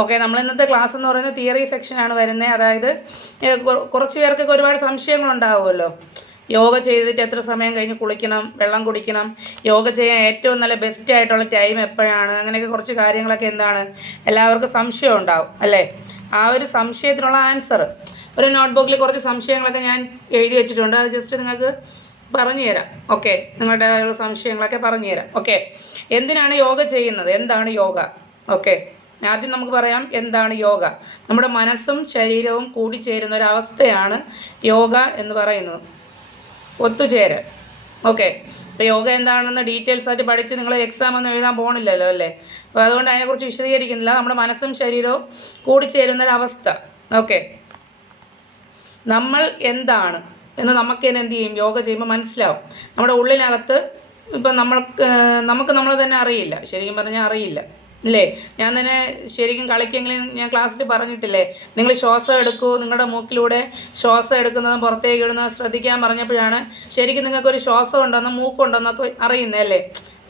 Okay, നമ്മൾ ഇന്നത്തെ class എന്ന് പറയുന്നത് തിയറി സെക്ഷനാണ് വരുന്നത്. അതായത് കുറച്ച് പേർക്കൊക്കെ ഒരുപാട് സംശയങ്ങളുണ്ടാവുമല്ലോ. യോഗ ചെയ്തിട്ട് എത്ര സമയം കഴിഞ്ഞ് കുളിക്കണം, വെള്ളം കുടിക്കണം, യോഗ ചെയ്യാൻ ഏറ്റവും നല്ല ബെസ്റ്റ് ആയിട്ടുള്ള ടൈം എപ്പോഴാണ്, അങ്ങനെയൊക്കെ കുറച്ച് കാര്യങ്ങളൊക്കെ എന്താണ് എല്ലാവർക്കും സംശയം ഉണ്ടാവും അല്ലേ. ആ ഒരു സംശയത്തിനുള്ള ആൻസർ ഒരു നോട്ട്ബുക്കിൽ കുറച്ച് സംശയങ്ങളൊക്കെ ഞാൻ എഴുതി വെച്ചിട്ടുണ്ട്. അത് ജസ്റ്റ് നിങ്ങൾക്ക് പറഞ്ഞു തരാം. ഓക്കെ, നിങ്ങളുടേതായുള്ള സംശയങ്ങളൊക്കെ പറഞ്ഞു തരാം. ഓക്കെ, എന്തിനാണ് യോഗ ചെയ്യുന്നത്, എന്താണ് യോഗ? ഓക്കെ, ആദ്യം നമുക്ക് പറയാം എന്താണ് യോഗ. നമ്മുടെ മനസ്സും ശരീരവും കൂടിച്ചേരുന്ന ഒരവസ്ഥയാണ് യോഗ എന്ന് പറയുന്നത്, ഒത്തുചേരൽ. ഓക്കെ, ഇപ്പോൾ യോഗ എന്താണെന്ന് ഡീറ്റെയിൽസ് ആയിട്ട് പഠിച്ച് നിങ്ങൾ എക്സാം ഒന്നും എഴുതാൻ പോകണില്ലല്ലോ അല്ലേ. അപ്പോൾ അതുകൊണ്ട് അതിനെക്കുറിച്ച് വിശദീകരിക്കുന്നില്ല. നമ്മുടെ മനസ്സും ശരീരവും കൂടിച്ചേരുന്നൊരവസ്ഥ. ഓക്കെ, നമ്മൾ എന്താണ് എന്ന് നമുക്ക് തന്നെ എന്ത് ചെയ്യും, യോഗ ചെയ്യുമ്പോൾ മനസ്സിലാവും. നമ്മുടെ ഉള്ളിനകത്ത് ഇപ്പം നമുക്ക് നമ്മളെ തന്നെ അറിയില്ല, ശരിക്കും പറഞ്ഞാൽ അറിയില്ല ഇല്ലേ. ഞാൻ തന്നെ ശരിക്കും കളിക്കെങ്കിലും ഞാൻ ക്ലാസ്സിൽ പറഞ്ഞിട്ടില്ലേ, നിങ്ങൾ ശ്വാസം എടുക്കൂ, നിങ്ങളുടെ മൂക്കിലൂടെ ശ്വാസം എടുക്കുന്നതും പുറത്തേക്ക് ഇടുന്നതും ശ്രദ്ധിക്കാൻ പറഞ്ഞപ്പോഴാണ് ശരിക്കും നിങ്ങൾക്കൊരു ശ്വാസം ഉണ്ടെന്നോ മൂക്കുണ്ടെന്നൊക്കെ അറിയുന്നത് അല്ലേ.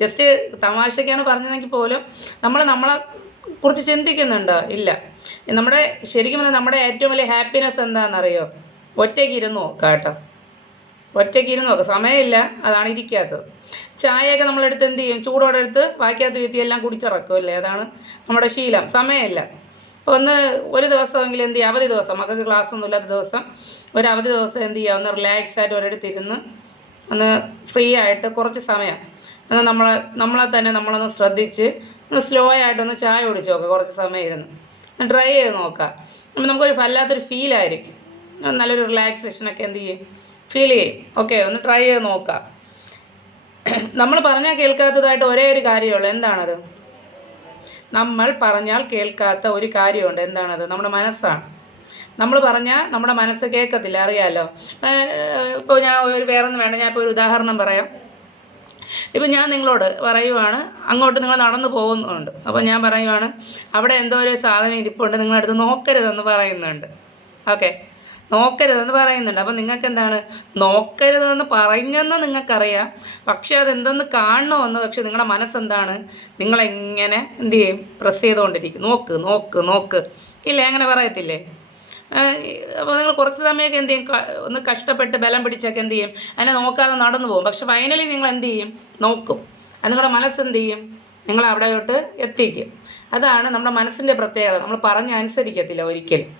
ജസ്റ്റ് തമാശയ്ക്കാണ് പറഞ്ഞതെങ്കിൽ പോലും നമ്മളെ കുറിച്ച് ചിന്തിക്കുന്നുണ്ടോ? ഇല്ല. നമ്മുടെ ശരിക്കും പറഞ്ഞാൽ നമ്മുടെ ഏറ്റവും വലിയ ഹാപ്പിനെസ് എന്താണെന്നറിയോ? ഒറ്റയ്ക്ക് ഇരുന്ന് നോക്കാം കേട്ടോ, ഒറ്റയ്ക്ക് ഇരുന്ന് നോക്കാം. സമയമില്ല, അതാണ് ഇരിക്കാത്തത്. ചായയൊക്കെ നമ്മളെടുത്ത് എന്ത് ചെയ്യും, ചൂടോടെ എടുത്ത് വായിക്കാത്ത വീത്തി എല്ലാം കുടിച്ചിറക്കും അല്ലേ, അതാണ് നമ്മുടെ ശീലം. സമയമില്ല. അപ്പോൾ ഒരു ദിവസമെങ്കിലും എന്ത് ചെയ്യുക, അവധി ദിവസം, മക്കൾക്ക് ക്ലാസ് ഒന്നും ഇല്ലാത്ത ദിവസം, ഒരു അവധി ദിവസം എന്ത് ചെയ്യുക, ഒന്ന് റിലാക്സ് ആയിട്ട് ഒരിടത്തിരുന്ന് ഒന്ന് ഫ്രീ ആയിട്ട് കുറച്ച് സമയം ഒന്ന് നമ്മളെ തന്നെ നമ്മളൊന്ന് ശ്രദ്ധിച്ച് ഒന്ന് സ്ലോ ആയിട്ടൊന്ന് ചായ കുടിച്ച് നോക്കുക, കുറച്ച് സമയം ഇരുന്ന് ട്രൈ ചെയ്ത് നോക്കുക. അപ്പോൾ നമുക്കൊരു വല്ലാത്തൊരു ഫീലായിരിക്കും, നല്ലൊരു റിലാക്സേഷനൊക്കെ എന്ത് ചെയ്യും, ഫീൽ ചെയ്യും. ഓക്കെ, ഒന്ന് ട്രൈ ചെയ്ത് നോക്കാം. നമ്മൾ പറഞ്ഞാൽ കേൾക്കാത്തതായിട്ട് ഒരേ ഒരു കാര്യമുള്ളൂ. എന്താണത്? നമ്മൾ പറഞ്ഞാൽ കേൾക്കാത്ത ഒരു കാര്യമുണ്ട്. എന്താണത്? നമ്മുടെ മനസ്സാണ്. നമ്മൾ പറഞ്ഞാൽ നമ്മുടെ മനസ്സ് കേൾക്കത്തില്ല, അറിയാമല്ലോ. ഇപ്പോൾ ഞാൻ വേറൊന്നും വേണ്ട, ഞാൻ ഇപ്പോൾ ഒരു ഉദാഹരണം പറയാം. ഇപ്പം ഞാൻ നിങ്ങളോട് പറയുവാണ്, അങ്ങോട്ട് നിങ്ങൾ നടന്നു പോകുന്നുണ്ട്. അപ്പോൾ ഞാൻ പറയുവാണ്, അവിടെ എന്തോ ഒരു സാധനം ഇരിപ്പുണ്ട്, നിങ്ങളടുത്ത് നോക്കരുതെന്ന് പറയുന്നുണ്ട്. ഓക്കെ, നോക്കരുതെന്ന് പറയുന്നുണ്ട്. അപ്പം നിങ്ങൾക്ക് എന്താണ്, നോക്കരുതെന്ന് പറഞ്ഞെന്ന് നിങ്ങൾക്കറിയാം, പക്ഷേ അതെന്തെന്ന് കാണണമെന്ന് പക്ഷെ നിങ്ങളുടെ മനസ്സെന്താണ്, നിങ്ങളെങ്ങനെ എന്ത് ചെയ്യും, പ്രസ് ചെയ്തുകൊണ്ടിരിക്കും. നോക്ക് നോക്ക് നോക്ക് ഇല്ലേ, അങ്ങനെ പറയത്തില്ലേ. അപ്പോൾ നിങ്ങൾ കുറച്ച് സമയമൊക്കെ എന്ത് ചെയ്യും, ഒന്ന് കഷ്ടപ്പെട്ട് ബലം പിടിച്ചൊക്കെ എന്ത് ചെയ്യും, അതിനെ നോക്കാതെ നടന്നു പോകും. പക്ഷെ ഫൈനലി നിങ്ങൾ എന്ത് ചെയ്യും, നോക്കും. അത് നിങ്ങളുടെ മനസ്സെന്ത് ചെയ്യും, നിങ്ങൾ അവിടെയോട്ട് എത്തിക്കും. അതാണ് നമ്മുടെ മനസ്സിൻ്റെ പ്രത്യേകത. നമ്മൾ പറഞ്ഞനുസരിക്കത്തില്ല ഒരിക്കലും.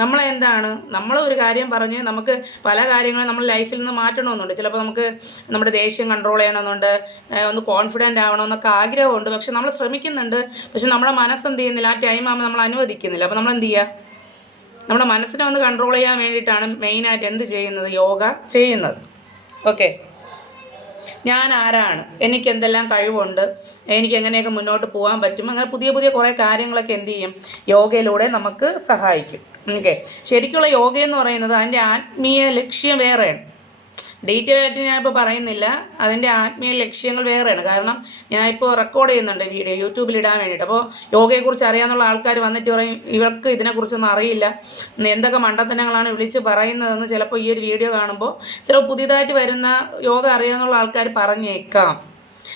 നമ്മളെന്താണ്, നമ്മൾ ഒരു കാര്യം പറഞ്ഞ് നമുക്ക് പല കാര്യങ്ങളും നമ്മൾ ലൈഫിൽ നിന്ന് മാറ്റണമെന്നുണ്ട്. ചിലപ്പോൾ നമുക്ക് നമ്മുടെ ദേഷ്യം കൺട്രോൾ ചെയ്യണമെന്നുണ്ട്, ഒന്ന് കോൺഫിഡൻ്റ് ആവണമെന്നൊക്കെ ആഗ്രഹമുണ്ട്. പക്ഷെ നമ്മൾ ശ്രമിക്കുന്നുണ്ട്, പക്ഷെ നമ്മുടെ മനസ്സെന്ത് ചെയ്യുന്നില്ല, ആ ടൈം ആകുമ്പോൾ നമ്മൾ അനുവദിക്കുന്നില്ല. അപ്പോൾ നമ്മൾ എന്ത് ചെയ്യുക, നമ്മുടെ മനസ്സിനെ ഒന്ന് കൺട്രോൾ ചെയ്യാൻ വേണ്ടിയിട്ടാണ് മെയിനായിട്ട് എന്ത് ചെയ്യുന്നത്, യോഗ ചെയ്യുന്നത്. ഓക്കെ, ഞാൻ ആരാണ്, എനിക്ക് എന്തെല്ലാം കഴിവുണ്ട്, എനിക്ക് എങ്ങനെയൊക്കെ മുന്നോട്ട് പോകാൻ പറ്റും, അങ്ങനെ പുതിയ പുതിയ കുറേ കാര്യങ്ങളൊക്കെ എന്ത് ചെയ്യും, യോഗയിലൂടെ നമുക്ക് സഹായിക്കും. ഓക്കെ, ശരിക്കുള്ള യോഗയെന്ന് പറയുന്നത് അതിൻ്റെ ആത്മീയ ലക്ഷ്യം വേറെയാണ്. ഡീറ്റെയിൽ ആയിട്ട് ഞാനിപ്പോൾ പറയുന്നില്ല, അതിൻ്റെ ആത്മീയ ലക്ഷ്യങ്ങൾ വേറെയാണ്. കാരണം ഞാനിപ്പോൾ റെക്കോർഡ് ചെയ്യുന്നുണ്ട് വീഡിയോ യൂട്യൂബിൽ ഇടാൻ വേണ്ടിയിട്ട്. അപ്പോൾ യോഗയെക്കുറിച്ച് അറിയാവുന്ന ആൾക്കാർ വന്നിട്ട് പറയും, ഇവർക്ക് ഇതിനെക്കുറിച്ചൊന്നും അറിയില്ല, എന്തൊക്കെ മണ്ടത്തനങ്ങളാണ് വിളിച്ച് പറയുന്നതെന്ന് ചിലപ്പോൾ ഈ ഒരു വീഡിയോ കാണുമ്പോൾ ചിലപ്പോൾ പുതിയതായിട്ട് വരുന്ന യോഗ അറിയാവുന്ന ആൾക്കാർ പറഞ്ഞേക്കാം.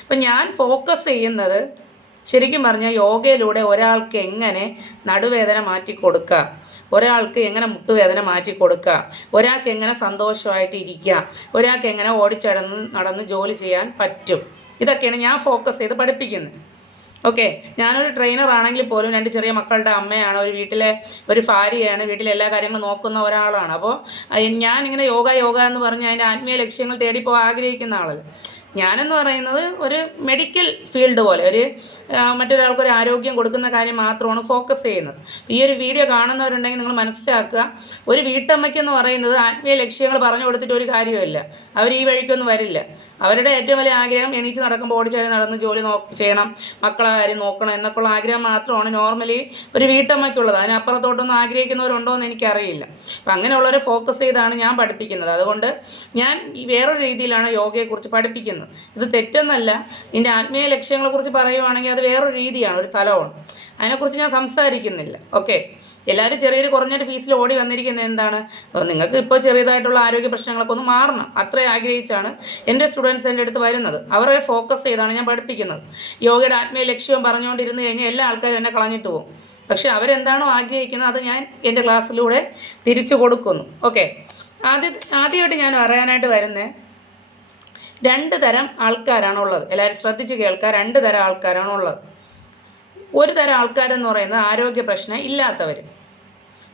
അപ്പം ഞാൻ ഫോക്കസ് ചെയ്യുന്നത് ശരിക്കും പറഞ്ഞാൽ യോഗയിലൂടെ ഒരാൾക്ക് എങ്ങനെ നടുവേദന മാറ്റി കൊടുക്കാം, ഒരാൾക്ക് എങ്ങനെ മുട്ടുവേദന മാറ്റി കൊടുക്കാം, ഒരാൾക്ക് എങ്ങനെ സന്തോഷമായിട്ട് ഇരിക്കാം, ഒരാൾക്ക് എങ്ങനെ നടന്ന് ജോലി ചെയ്യാൻ പറ്റും, ഇതൊക്കെയാണ് ഞാൻ ഫോക്കസ് ചെയ്ത് പഠിപ്പിക്കുന്നത്. ഓക്കെ, ഞാനൊരു ട്രെയിനർ ആണെങ്കിൽ പോലും 2 ചെറിയ മക്കളുടെ അമ്മയാണ്, ഒരു വീട്ടിലെ ഒരു ഭാര്യയാണ്, വീട്ടിലെ എല്ലാ കാര്യങ്ങളും നോക്കുന്ന ഒരാളാണ്. അപ്പോൾ ഞാനിങ്ങനെ യോഗ എന്ന് പറഞ്ഞ് അതിൻ്റെ ആത്മീയ ലക്ഷ്യങ്ങൾ തേടിപ്പോകാൻ ആഗ്രഹിക്കുന്ന ആളല്ല. ഞാനെന്ന് പറയുന്നത് ഒരു മെഡിക്കൽ ഫീൽഡ് പോലെ മറ്റൊരാൾക്കൊരു ആരോഗ്യം കൊടുക്കുന്ന കാര്യം മാത്രമാണ് ഫോക്കസ് ചെയ്യുന്നത്. ഈ ഒരു വീഡിയോ കാണുന്നവരുണ്ടെങ്കിൽ നിങ്ങൾ മനസ്സിലാക്കുക, ഒരു വീട്ടമ്മയ്ക്കെന്ന് പറയുന്നത് ആത്മീയ ലക്ഷ്യങ്ങൾ പറഞ്ഞു കൊടുത്തിട്ട് ഒരു കാര്യമില്ല. അവർ ഈ വഴിക്കൊന്നും വരില്ല. അവരുടെ ഏറ്റവും വലിയ ആഗ്രഹം എണീച്ച് നടക്കുമ്പോൾ ഓടിച്ചാടി നടന്ന് ജോലി ചെയ്യണം, മക്കളെ കാര്യം നോക്കണം എന്നൊക്കെയുള്ള ആഗ്രഹം മാത്രമാണ് നോർമലി ഒരു വീട്ടമ്മയ്ക്കുള്ളത്. അതിനപ്പുറത്തോട്ടൊന്നും ആഗ്രഹിക്കുന്നവരുണ്ടോ എന്ന് എനിക്കറിയില്ല. അപ്പം അങ്ങനെയുള്ളവരെ ഫോക്കസ് ചെയ്താണ് ഞാൻ പഠിപ്പിക്കുന്നത്. അതുകൊണ്ട് ഞാൻ വേറൊരു രീതിയിലാണ് യോഗയെക്കുറിച്ച് പഠിപ്പിക്കുന്നത്. പറയുന്നത്. ഇത് തെറ്റെന്നല്ല. ഇതിൻ്റെ ആത്മീയ ലക്ഷ്യങ്ങളെക്കുറിച്ച് പറയുവാണെങ്കിൽ അത് വേറൊരു രീതിയാണ്, ഒരു തലമാണ്. അതിനെക്കുറിച്ച് ഞാൻ സംസാരിക്കുന്നില്ല. ഓക്കെ, എല്ലാവരും ചെറിയൊരു കുറഞ്ഞൊരു ഫീസിൽ ഓടി വന്നിരിക്കുന്നത് എന്താണ്? നിങ്ങൾക്ക് ഇപ്പോൾ ചെറിയതായിട്ടുള്ള ആരോഗ്യ പ്രശ്നങ്ങളൊക്കെ ഒന്ന് മാറണം, അത്രയും ആഗ്രഹിച്ചാണ് എൻ്റെ സ്റ്റുഡൻസ് എൻ്റെ അടുത്ത് വരുന്നത്. അവരെ ഫോക്കസ് ചെയ്താണ് ഞാൻ പഠിപ്പിക്കുന്നത്. യോഗയുടെ ആത്മീയ ലക്ഷ്യവും പറഞ്ഞുകൊണ്ടിരുന്ന് കഴിഞ്ഞാൽ എല്ലാ ആൾക്കാരും എന്നെ കളഞ്ഞിട്ട് പോകും. പക്ഷേ അവരെന്താണോ ആഗ്രഹിക്കുന്നത് അത് ഞാൻ എൻ്റെ ക്ലാസ്സിലൂടെ തിരിച്ചു കൊടുക്കുന്നു. ഓക്കെ, ആദ്യമായിട്ട് ഞാൻ പറയാനായിട്ട് വരുന്നത് 2 തരം ആൾക്കാരാണുള്ളത്. എല്ലാവരും ശ്രദ്ധിച്ച് കേൾക്കുക. 2 തരം ആൾക്കാരാണുള്ളത്. ഒരു തരം ആൾക്കാരെന്ന് പറയുന്നത് ആരോഗ്യ പ്രശ്നം ഇല്ലാത്തവർ.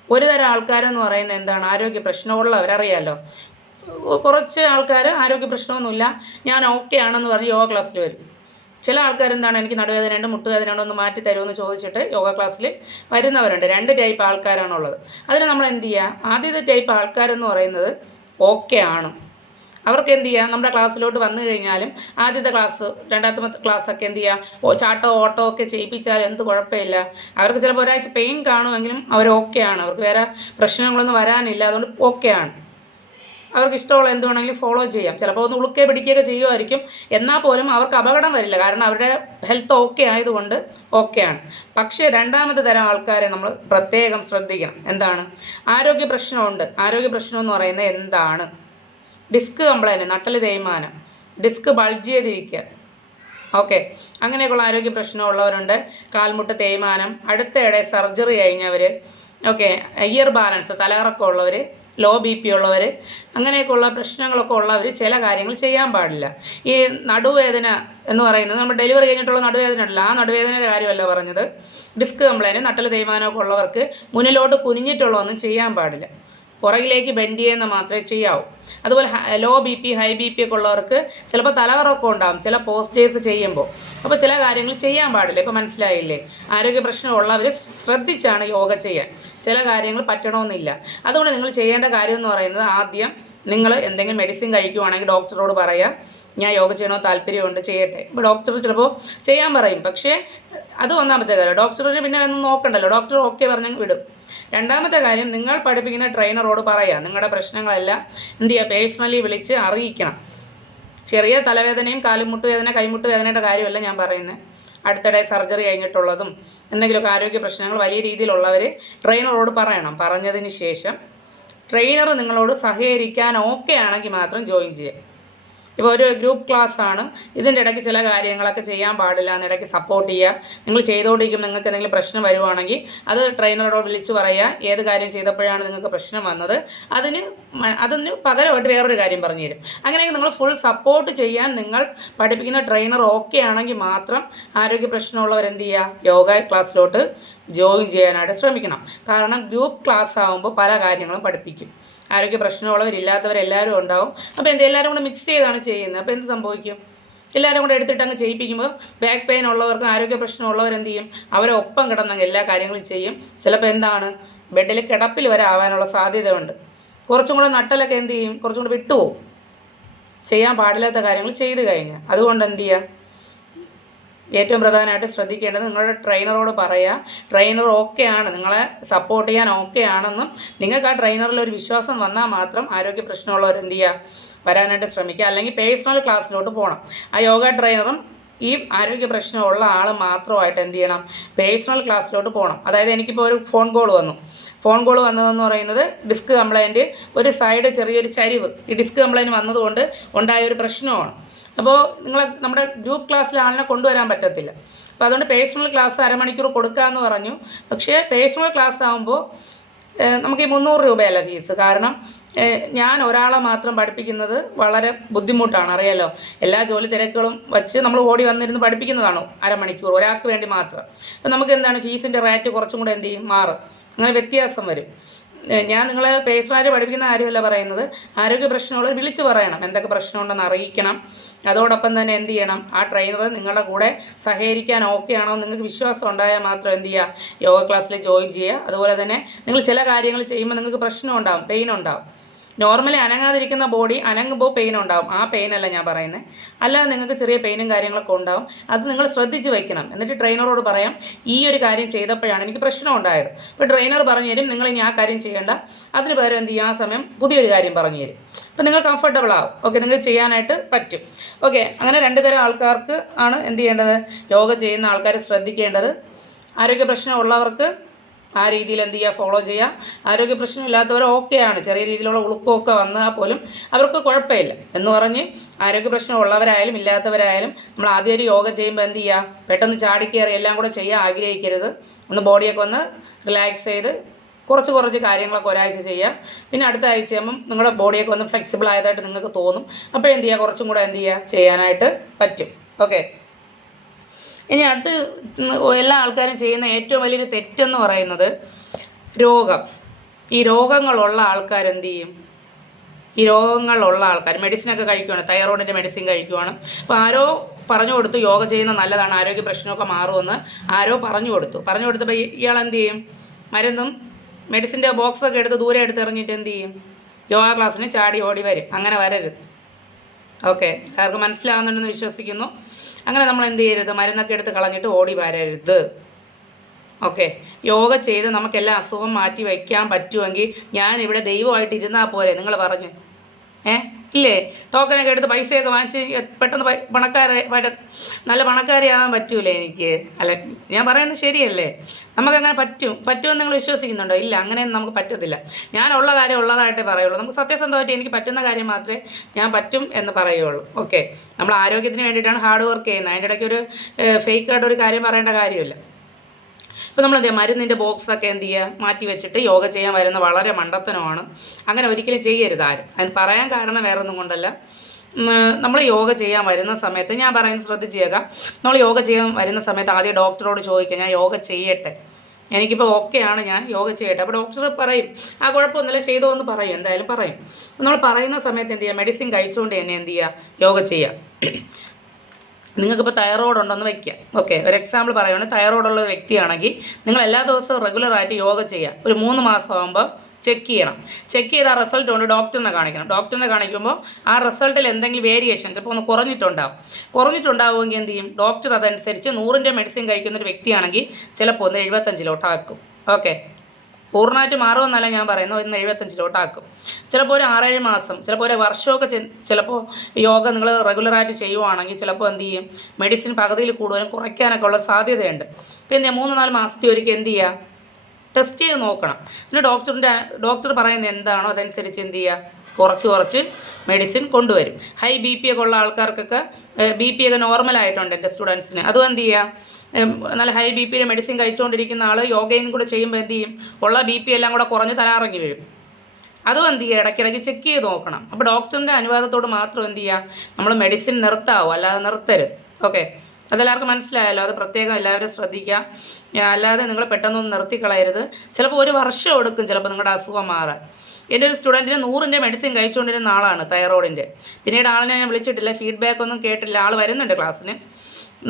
ഒരു തരം ആൾക്കാരെന്ന് പറയുന്നത് എന്താണ്? ആരോഗ്യ പ്രശ്നമുള്ളവർ. അറിയാമല്ലോ, കുറച്ച് ആൾക്കാർ ആരോഗ്യ പ്രശ്നമൊന്നുമില്ല, ഞാൻ ഓക്കെ ആണെന്ന് പറഞ്ഞ് യോഗ ക്ലാസ്സിൽ വരും. ചില ആൾക്കാരെന്താണ്, എനിക്ക് നടുവേദനയുണ്ട്, മുട്ടുവേദനയുണ്ട്, ഒന്ന് മാറ്റി തരുമെന്ന് ചോദിച്ചിട്ട് യോഗ ക്ലാസ്സിൽ വരുന്നവരുണ്ട്. 2 ടൈപ്പ് ആൾക്കാരാണുള്ളത്. അതിന് നമ്മൾ എന്ത് ചെയ്യുക? ആദ്യത്തെ ടൈപ്പ് ആൾക്കാരെന്ന് പറയുന്നത് ഓക്കെ ആണ്. അവർക്ക് എന്ത് ചെയ്യുക? നമ്മുടെ ക്ലാസ്സിലോട്ട് വന്നു കഴിഞ്ഞാലും ആദ്യത്തെ ക്ലാസ്, രണ്ടാമത്തെ ക്ലാസ്സൊക്കെ എന്ത് ചെയ്യുക? ചാട്ടോ ഓട്ടോ ഒക്കെ ചെയ്യിപ്പിച്ചാലും എന്ത് കുഴപ്പമില്ല. അവർക്ക് ചിലപ്പോൾ ഒരാഴ്ച പെയിൻ കാണുമെങ്കിലും അവർ ഓക്കെയാണ്. അവർക്ക് വേറെ പ്രശ്നങ്ങളൊന്നും വരാനില്ല, അതുകൊണ്ട് ഓക്കെയാണ്. അവർക്ക് ഇഷ്ടമുള്ള എന്ത് വേണമെങ്കിലും ഫോളോ ചെയ്യാം. ചിലപ്പോൾ ഒന്ന് ഉളുക്കെ പിടിക്കുകയൊക്കെ ചെയ്യുമായിരിക്കും, എന്നാൽ പോലും അവർക്ക് അപകടം വരില്ല. കാരണം അവരുടെ ഹെൽത്ത് ഓക്കെ ആയതുകൊണ്ട് ഓക്കെയാണ്. പക്ഷേ രണ്ടാമത്തെ തരം ആൾക്കാരെ നമ്മൾ പ്രത്യേകം ശ്രദ്ധിക്കണം. എന്താണ്? ആരോഗ്യ പ്രശ്നമുണ്ട്. ആരോഗ്യ പ്രശ്നം എന്ന് പറയുന്നത് എന്താണ്? ഡിസ്ക് കംപ്ലൈൻറ്റ്, നട്ടൽ തേയ്മാനം, ഡിസ്ക് ബൾജ് ചെയ്തിരിക്കുക. ഓക്കെ, അങ്ങനെയൊക്കെയുള്ള ആരോഗ്യ പ്രശ്നമുള്ളവരുണ്ട്. കാൽമുട്ട് തേയ്മാനം, അടുത്തയിടെ സർജറി കഴിഞ്ഞവർ, ഓക്കെ, ഇയർ ബാലൻസ്, തലകറക്കമുള്ളവർ, ലോ BP ഉള്ളവർ, അങ്ങനെയൊക്കെയുള്ള പ്രശ്നങ്ങളൊക്കെ ഉള്ളവർ ചില കാര്യങ്ങൾ ചെയ്യാൻ പാടില്ല. ഈ നടുവേദന എന്ന് പറയുന്നത് നമ്മൾ ഡെലിവറി കഴിഞ്ഞിട്ടുള്ള നടുവേദന ഉണ്ടല്ലോ, ആ നടുവേദനയുടെ കാര്യമല്ല പറഞ്ഞത്. ഡിസ്ക് കംപ്ലൈൻറ്റ്, നട്ടൽ തേയ്മാനമൊക്കെ ഉള്ളവർക്ക് മുന്നിലോട്ട് കുനിഞ്ഞിട്ടുള്ളതൊന്നും ചെയ്യാൻ പാടില്ല. പുറകിലേക്ക് ബെൻഡ് ചെയ്യുന്ന മാത്രമേ ചെയ്യാവൂ. അതുപോലെ ലോ BP, ഹൈ BP ഒക്കെ ഉള്ളവർക്ക് ചിലപ്പോൾ തലകറക്കം ഉണ്ടാകും ചില പോസ്റ്റേഴ്സ് ചെയ്യുമ്പോൾ. അപ്പോൾ ചില കാര്യങ്ങൾ ചെയ്യാൻ പാടില്ല. ഇപ്പോൾ മനസ്സിലായില്ലേ? ആരോഗ്യ പ്രശ്നമുള്ളവർ ശ്രദ്ധിച്ചാണ് യോഗ ചെയ്യാൻ. ചില കാര്യങ്ങൾ പറ്റണമെന്നില്ല. അതുകൊണ്ട് നിങ്ങൾ ചെയ്യേണ്ട കാര്യം എന്ന് പറയുന്നത്, ആദ്യം നിങ്ങൾ എന്തെങ്കിലും മെഡിസിൻ കഴിക്കുവാണെങ്കിൽ ഡോക്ടറോട് പറയുക, ഞാൻ യോഗ ചെയ്യണോ, താല്പര്യമുണ്ട്, ചെയ്യട്ടെ. ഇപ്പോൾ ഡോക്ടർ ചിലപ്പോൾ ചെയ്യാൻ പറയും. പക്ഷേ അത് ഒന്നാമത്തെ കാര്യം. ഡോക്ടറിന് പിന്നെ ഒന്നും നോക്കണ്ടല്ലോ, ഡോക്ടർ ഓക്കെ പറഞ്ഞ് വിടും. രണ്ടാമത്തെ കാര്യം, നിങ്ങൾ പഠിപ്പിക്കുന്ന ട്രെയിനറോട് പറയുക നിങ്ങളുടെ പ്രശ്നങ്ങളെല്ലാം എന്ത് ചെയ്യുക? പേഴ്സണലി വിളിച്ച് അറിയിക്കണം. ചെറിയ തലവേദനയും കാലുമുട്ട് വേദന, കൈമുട്ട് വേദനയുടെ കാര്യമല്ല ഞാൻ പറയുന്നത്. അടുത്തിടെ സർജറി കഴിഞ്ഞിട്ടുള്ളതും എന്തെങ്കിലുമൊക്കെ ആരോഗ്യ പ്രശ്നങ്ങൾ വലിയ രീതിയിലുള്ളവർ ട്രെയിനറോട് പറയണം. പറഞ്ഞതിന് ശേഷം ട്രെയിനർ നിങ്ങളോട് സഹകരിക്കാൻ ഓക്കെ ആണെങ്കിൽ മാത്രം ജോയിൻ ചെയ്യുക. ഇപ്പോൾ ഒരു ഗ്രൂപ്പ് ക്ലാസ് ആണ്, ഇതിൻ്റെ ഇടയ്ക്ക് ചില കാര്യങ്ങളൊക്കെ ചെയ്യാൻ പാടില്ല, എന്നിടയ്ക്ക് സപ്പോർട്ട് ചെയ്യുക. നിങ്ങൾ ചെയ്തുകൊണ്ടിരിക്കും, നിങ്ങൾക്ക് എന്തെങ്കിലും പ്രശ്നം വരുവാണെങ്കിൽ അത് ട്രെയിനറോട് വിളിച്ച് പറയുക, ഏത് കാര്യം ചെയ്തപ്പോഴാണ് നിങ്ങൾക്ക് പ്രശ്നം വന്നത്, അതിന് പകരമായിട്ട് വേറൊരു കാര്യം പറഞ്ഞു തരും. അങ്ങനെയെങ്കിൽ നിങ്ങൾ ഫുൾ സപ്പോർട്ട് ചെയ്യാൻ നിങ്ങൾ പഠിപ്പിക്കുന്ന ട്രെയിനർ ഓക്കെ ആണെങ്കിൽ മാത്രം ആരോഗ്യ പ്രശ്നമുള്ളവർ എന്ത് ചെയ്യുക? യോഗ ക്ലാസ്സിലോട്ട് ജോയിൻ ചെയ്യാനായിട്ട് ശ്രമിക്കണം. കാരണം ഗ്രൂപ്പ് ക്ലാസ് ആകുമ്പോൾ പല കാര്യങ്ങളും പഠിപ്പിക്കും. ആരോഗ്യ പ്രശ്നമുള്ളവരില്ലാത്തവരെല്ലാവരും ഉണ്ടാവും. അപ്പോൾ എല്ലാവരും കൂടെ മിക്സ് ചെയ്താണ് ചെയ്യുന്നത്. അപ്പോൾ എന്ത് സംഭവിക്കും? എല്ലാവരും കൂടെ എടുത്തിട്ട് അങ്ങ് ചെയ്യിപ്പിക്കുമ്പോൾ ബാക്ക് പെയിൻ ഉള്ളവർക്കും ആരോഗ്യ പ്രശ്നമുള്ളവർ എന്ത് ചെയ്യും? അവരെ ഒപ്പം കിടന്നങ്ങ് എല്ലാ കാര്യങ്ങളും ചെയ്യും. ചിലപ്പോൾ എന്താണ്, ബെഡിൽ കിടപ്പിൽ വരെ ആവാനുള്ള സാധ്യതയുണ്ട്. കുറച്ചും കൂടെ നട്ടലൊക്കെ എന്ത് ചെയ്യും? കുറച്ചും കൂടെ വിട്ടുപോകും, ചെയ്യാൻ പാടില്ലാത്ത കാര്യങ്ങൾ ചെയ്തു കഴിഞ്ഞാൽ. അതുകൊണ്ട് എന്ത് ചെയ്യുക? ഏറ്റവും പ്രധാനമായിട്ട് ശ്രദ്ധിക്കേണ്ടത്, നിങ്ങളുടെ ട്രെയിനറോട് പറയുക, ട്രെയിനർ ഓക്കെ ആണ്, നിങ്ങളെ സപ്പോർട്ട് ചെയ്യാൻ ഓക്കെ ആണെന്നും നിങ്ങൾക്ക് ആ ട്രെയിനറിൽ ഒരു വിശ്വാസം വന്നാൽ മാത്രം ആരോഗ്യ പ്രശ്നമുള്ളവർ എന്ത് ചെയ്യുക? വരാനായിട്ട് ശ്രമിക്കുക. അല്ലെങ്കിൽ പേഴ്സണൽ ക്ലാസ്സിലോട്ട് പോകണം. ആ യോഗ ട്രെയിനറും ഈ ആരോഗ്യ പ്രശ്നമുള്ള ആൾ മാത്രമായിട്ട് എന്ത് ചെയ്യണം? പേഴ്സണൽ ക്ലാസ്സിലോട്ട് പോകണം. അതായത് എനിക്കിപ്പോൾ ഒരു ഫോൺ കോൾ വന്നതെന്ന് പറയുന്നത് ഡിസ്ക് കംപ്ലൈൻറ്റ്, ഒരു സൈഡ് ചെറിയൊരു ചരിവ്, ഈ ഡിസ്ക് കംപ്ലൈൻറ്റ് വന്നതുകൊണ്ട് ഉണ്ടായ ഒരു പ്രശ്നമാണ്. അപ്പോൾ നമ്മുടെ ഗ്രൂപ്പ് ക്ലാസ്സിൽ ആളിനെ കൊണ്ടുവരാൻ പറ്റത്തില്ല. അപ്പോൾ അതുകൊണ്ട് പേഴ്സണൽ ക്ലാസ് അരമണിക്കൂർ കൊടുക്കാമെന്ന് പറഞ്ഞു. പക്ഷേ പേഴ്സണൽ ക്ലാസ് ആകുമ്പോൾ നമുക്ക് ഈ 300 രൂപയല്ല ഫീസ്. കാരണം ഞാൻ ഒരാളെ മാത്രം പഠിപ്പിക്കുന്നത് വളരെ ബുദ്ധിമുട്ടാണ്, അറിയാലോ. എല്ലാ ജോലി തിരക്കുകളും വച്ച് നമ്മൾ ഓടി വന്നിരുന്ന് പഠിപ്പിക്കുന്നതാണോ അരമണിക്കൂർ ഒരാൾക്ക് വേണ്ടി മാത്രം. അപ്പോൾ നമുക്ക് എന്താണ്, ഫീസിൻ്റെ റേറ്റ് കുറച്ചും കൂടെ എന്ത് ചെയ്യും? മാറും. അങ്ങനെ വ്യത്യാസം വരും. ഞാൻ നിങ്ങളെ പേഴ്സണലായിട്ട് പഠിപ്പിക്കുന്ന കാര്യമല്ല പറയുന്നത്. ആരോഗ്യ പ്രശ്നമുള്ളവർ വിളിച്ച് പറയണം, എന്തൊക്കെ പ്രശ്നമുണ്ടെന്ന് അറിയിക്കണം. അതോടൊപ്പം തന്നെ എന്ത് ചെയ്യണം? ആ ട്രെയിനർ നിങ്ങളുടെ കൂടെ സഹകരിക്കാൻ ഓക്കെ ആണോ നിങ്ങൾക്ക് വിശ്വാസം ഉണ്ടായാൽ മാത്രം എന്ത് ചെയ്യുക? യോഗ ക്ലാസ്സിൽ ജോയിൻ ചെയ്യുക. അതുപോലെ തന്നെ നിങ്ങൾ ചില കാര്യങ്ങൾ ചെയ്യുമ്പോൾ നിങ്ങൾക്ക് പ്രശ്നം ഉണ്ടാകും, പെയിൻ ഉണ്ടാകും. നോർമലി അനങ്ങാതിരിക്കുന്ന ബോഡി അനങ്ങുമ്പോൾ പെയിൻ ഉണ്ടാവും. ആ പെയിനല്ല ഞാൻ പറയുന്നത്. അല്ലാതെ നിങ്ങൾക്ക് ചെറിയ പെയിനും കാര്യങ്ങളൊക്കെ ഉണ്ടാവും. അത് നിങ്ങൾ ശ്രദ്ധിച്ച് വയ്ക്കണം. എന്നിട്ട് ട്രെയിനറോട് പറയാം, ഈ ഒരു കാര്യം ചെയ്തപ്പോഴാണ് എനിക്ക് പ്രശ്നം ഉണ്ടായത്. ഇപ്പോൾ ട്രെയിനർ പറഞ്ഞു തരും, നിങ്ങൾ ഇനി ആ കാര്യം ചെയ്യേണ്ട, അതിന് പകരം എന്ത് ചെയ്യും, ആ സമയം പുതിയൊരു കാര്യം പറഞ്ഞു തരും. അപ്പോൾ നിങ്ങൾ കംഫർട്ടബിൾ ആവും. ഓക്കെ, നിങ്ങൾക്ക് ചെയ്യാനായിട്ട് പറ്റും. ഓക്കെ, അങ്ങനെ 2 തരം ആൾക്കാർക്ക് ആണ് എന്ത് ചെയ്യേണ്ടത്, യോഗ ചെയ്യുന്ന ആൾക്കാർ ശ്രദ്ധിക്കേണ്ടത്. ആരോഗ്യ പ്രശ്നം ഉള്ളവർക്ക് ആ രീതിയിൽ എന്ത് ചെയ്യുക, ഫോളോ ചെയ്യുക. ആരോഗ്യ പ്രശ്നമില്ലാത്തവർ ഓക്കെയാണ്, ചെറിയ രീതിയിലുള്ള ഉളുക്കമൊക്കെ വന്നാൽ പോലും അവർക്ക് കുഴപ്പമില്ല എന്ന് പറഞ്ഞ് ആരോഗ്യ പ്രശ്നം ഉള്ളവരായാലും ഇല്ലാത്തവരായാലും നമ്മൾ ആദ്യം ഒരു യോഗ ചെയ്യുമ്പോൾ എന്ത് ചെയ്യുക, പെട്ടെന്ന് ചാടിക്കയറി എല്ലാം കൂടെ ചെയ്യാൻ ആഗ്രഹിക്കരുത്. ഒന്ന് ബോഡിയൊക്കെ ഒന്ന് റിലാക്സ് ചെയ്ത് കുറച്ച് കാര്യങ്ങളൊക്കെ ഒരാഴ്ച ചെയ്യുക. പിന്നെ അടുത്ത ആഴ്ച ആകുമ്പം നിങ്ങളുടെ ബോഡിയൊക്കെ ഒന്ന് ഫ്ലെക്സിബിൾ ആയതായിട്ട് നിങ്ങൾക്ക് തോന്നും. അപ്പോൾ എന്ത് ചെയ്യുക, കുറച്ചും കൂടെ എന്ത് ചെയ്യുക, ചെയ്യാനായിട്ട് പറ്റും. ഓക്കെ, ഇനി അടുത്ത് എല്ലാ ആൾക്കാരും ചെയ്യുന്ന ഏറ്റവും വലിയൊരു തെറ്റെന്ന് പറയുന്നത് രോഗം. ഈ രോഗങ്ങളുള്ള ആൾക്കാരെന്ത് ചെയ്യും, ഈ രോഗങ്ങളുള്ള ആൾക്കാർ മെഡിസിനൊക്കെ കഴിക്കുകയാണ്, തൈറോയിഡിൻ്റെ മെഡിസിൻ കഴിക്കുകയാണ്. അപ്പോൾ ആരോ പറഞ്ഞു കൊടുത്തു യോഗ ചെയ്യുന്നത് നല്ലതാണ്, ആരോഗ്യ പ്രശ്നമൊക്കെ മാറുമെന്ന് ആരോ പറഞ്ഞു കൊടുത്തപ്പോൾ ഇയാൾ എന്ത് ചെയ്യും, മരുന്നും മെഡിസിൻ്റെ ബോക്സൊക്കെ എടുത്ത് ദൂരെ എടുത്ത് എറിഞ്ഞിട്ട് എന്ത് ചെയ്യും, യോഗ ക്ലാസ്സിന് ചാടി ഓടി വരും. അങ്ങനെ വരരുത്. ഓക്കെ, എല്ലാവർക്കും മനസ്സിലാകുന്നുണ്ടെന്ന് വിശ്വസിക്കുന്നു. അങ്ങനെ നമ്മൾ എന്ത് ചെയ്യരുത്, മരുന്നൊക്കെ എടുത്ത് കളഞ്ഞിട്ട് ഓടി വരരുത്. ഓക്കെ, യോഗ ചെയ്ത് നമുക്കെല്ലാം അസുഖം മാറ്റി വയ്ക്കാൻ പറ്റുമെങ്കിൽ ഞാനിവിടെ ദൈവമായിട്ട് ഇരുന്നാൽ പോരെ, നിങ്ങൾ പറഞ്ഞു ഇല്ലേ? ടോക്കനൊക്കെ എടുത്ത് പൈസയൊക്കെ വാങ്ങിച്ച് പെട്ടെന്ന് നല്ല പണക്കാരിയാവാൻ പറ്റൂലേ എനിക്ക്? അല്ല, ഞാൻ പറയുന്നത് ശരിയല്ലേ? നമുക്കങ്ങനെ പറ്റുമെന്ന് നിങ്ങൾ വിശ്വസിക്കുന്നുണ്ടോ? ഇല്ല, അങ്ങനെയൊന്നും നമുക്ക് പറ്റത്തില്ല. ഞാനുള്ള കാര്യം ഉള്ളതായിട്ടേ പറയുള്ളൂ. നമുക്ക് സത്യസന്ധമായിട്ട് എനിക്ക് പറ്റുന്ന കാര്യം മാത്രമേ ഞാൻ പറ്റും എന്ന് പറയുള്ളൂ. ഓക്കെ, നമ്മൾ ആരോഗ്യത്തിന് വേണ്ടിയിട്ടാണ് ഹാർഡ് വർക്ക് ചെയ്യുന്നത്. അതിൻ്റെ ഇടയ്ക്ക് ഒരു ഫേക്കായിട്ട് ഒരു കാര്യം പറയേണ്ട കാര്യമില്ല. ഇപ്പോൾ നമ്മൾ എന്ത് ചെയ്യുക, മരുന്നിൻ്റെ ബോക്സൊക്കെ എന്ത് ചെയ്യുക, മാറ്റി വെച്ചിട്ട് യോഗ ചെയ്യാൻ വരുന്ന വളരെ മണ്ടത്തനമാണ്. അങ്ങനെ ഒരിക്കലും ചെയ്യരുത് ആരും. അത് പറയാൻ കാരണം വേറെ ഒന്നും കൊണ്ടല്ല. നമ്മൾ യോഗ ചെയ്യാൻ വരുന്ന സമയത്ത് ഞാൻ പറയുന്നത് ശ്രദ്ധിച്ചേക്കാം. നമ്മൾ യോഗ ചെയ്യാൻ വരുന്ന സമയത്ത് ആദ്യം ഡോക്ടറോട് ചോദിക്കുക, ഞാൻ യോഗ ചെയ്യട്ടെ, എനിക്കിപ്പോൾ ഓക്കെയാണ്, ഞാൻ യോഗ ചെയ്യട്ടെ. അപ്പോൾ ഡോക്ടർ പറയും, ആ കുഴപ്പമൊന്നുമില്ല, ചെയ്തോ എന്ന് പറയും, എന്തായാലും പറയും. നമ്മൾ പറയുന്ന സമയത്ത് എന്ത് ചെയ്യുക, മെഡിസിൻ കഴിച്ചുകൊണ്ട് തന്നെ എന്ത് ചെയ്യുക, യോഗ ചെയ്യുക. നിങ്ങൾക്കിപ്പോൾ തൈറോയ്ഡ് ഉണ്ടെന്ന് വയ്ക്കുക. ഓക്കെ, ഒരു എക്സാമ്പിൾ പറയുകയാണെങ്കിൽ തൈറോയ്ഡുള്ള വ്യക്തിയാണെങ്കിൽ നിങ്ങൾ എല്ലാ ദിവസവും റെഗുലറായിട്ട് യോഗ ചെയ്യുക. ഒരു 3 മാസം ആകുമ്പോൾ ചെക്ക് ചെയ്യണം. ചെക്ക് ചെയ്ത് ആ റിസൾട്ട് കൊണ്ട് ഡോക്ടറിനെ കാണിക്കണം. ഡോക്ടറിനെ കാണിക്കുമ്പോൾ ആ റിസൾട്ടിൽ എന്തെങ്കിലും വേരിയേഷൻ, ചിലപ്പോൾ ഒന്ന് കുറഞ്ഞിട്ടുണ്ടാവുമെങ്കിൽ എന്ത് ചെയ്യും, ഡോക്ടർ അതനുസരിച്ച് 100ൻ്റെ മെഡിസിൻ കഴിക്കുന്നൊരു വ്യക്തിയാണെങ്കിൽ ചിലപ്പോൾ ഒന്ന് 75 ഓക്കെ, പൂർണ്ണമായിട്ട് മാറുമെന്നല്ല ഞാൻ പറയുന്നത്, ഒന്ന് 75 ചിലപ്പോൾ ഒരു 6-7 മാസം, ചിലപ്പോൾ ഒരു വർഷമൊക്കെ ചിലപ്പോൾ യോഗ നിങ്ങൾ റെഗുലറായിട്ട് ചെയ്യുവാണെങ്കിൽ ചിലപ്പോൾ എന്ത് ചെയ്യും, മെഡിസിൻ പകുതിയിൽ കൂടുതലും കുറയ്ക്കാനൊക്കെ ഉള്ള സാധ്യതയുണ്ട്. പിന്നെ 3-4 മാസത്തിൽ ഒരിക്കൽ എന്ത് ചെയ്യുക, ടെസ്റ്റ് ചെയ്ത് നോക്കണം. പിന്നെ ഡോക്ടർ പറയുന്നത് എന്താണോ അതനുസരിച്ച് എന്ത് ചെയ്യുക, കുറച്ച് മെഡിസിൻ കൊണ്ടുവരും. ഹൈ BP ഒക്കെ ഉള്ള ആൾക്കാർക്കൊക്കെ BP ഒക്കെ നോർമലായിട്ടുണ്ട് എൻ്റെ സ്റ്റുഡൻസിന്. അതും എന്ത് ചെയ്യുക, നല്ല ഹൈ BP മെഡിസിൻ കഴിച്ചുകൊണ്ടിരിക്കുന്ന ആൾ യോഗയും കൂടെ ചെയ്യുമ്പോൾ എന്ത് ചെയ്യും, ഉള്ള BP എല്ലാം കൂടെ കുറഞ്ഞ് തലകറങ്ങി വീഴും. അതും എന്ത് ചെയ്യുക, ഇടയ്ക്കിടയ്ക്ക് ചെക്ക് ചെയ്ത് നോക്കണം. അപ്പോൾ ഡോക്ടറിൻ്റെ അനുവാദത്തോട് മാത്രം എന്ത് ചെയ്യുക, നമ്മൾ മെഡിസിൻ നിർത്താവോ, അല്ലാതെ നിർത്തരുത്. ഓക്കെ, അതെല്ലാവർക്കും മനസ്സിലായല്ലോ. അത് പ്രത്യേകം എല്ലാവരും ശ്രദ്ധിക്കുക. അല്ലാതെ നിങ്ങൾ പെട്ടെന്നൊന്നും നിർത്തിക്കളയരുത്. ചിലപ്പോൾ ഒരു വർഷം എടുക്കും ചിലപ്പോൾ നിങ്ങളുടെ അസുഖം മാറാൻ. എൻ്റെ ഒരു സ്റ്റുഡൻറ്റിന് 100ൻ്റെ മെഡിസിൻ കഴിച്ചുകൊണ്ടിരുന്ന ആളാണ് തൈറോയിഡിൻ്റെ. പിന്നീട് ആളിനെ ഞാൻ വിളിച്ചിട്ടില്ല, ഫീഡ്ബാക്ക് ഒന്നും കേട്ടില്ല. ആൾ വരുന്നുണ്ട് ക്ലാസ്സിന്.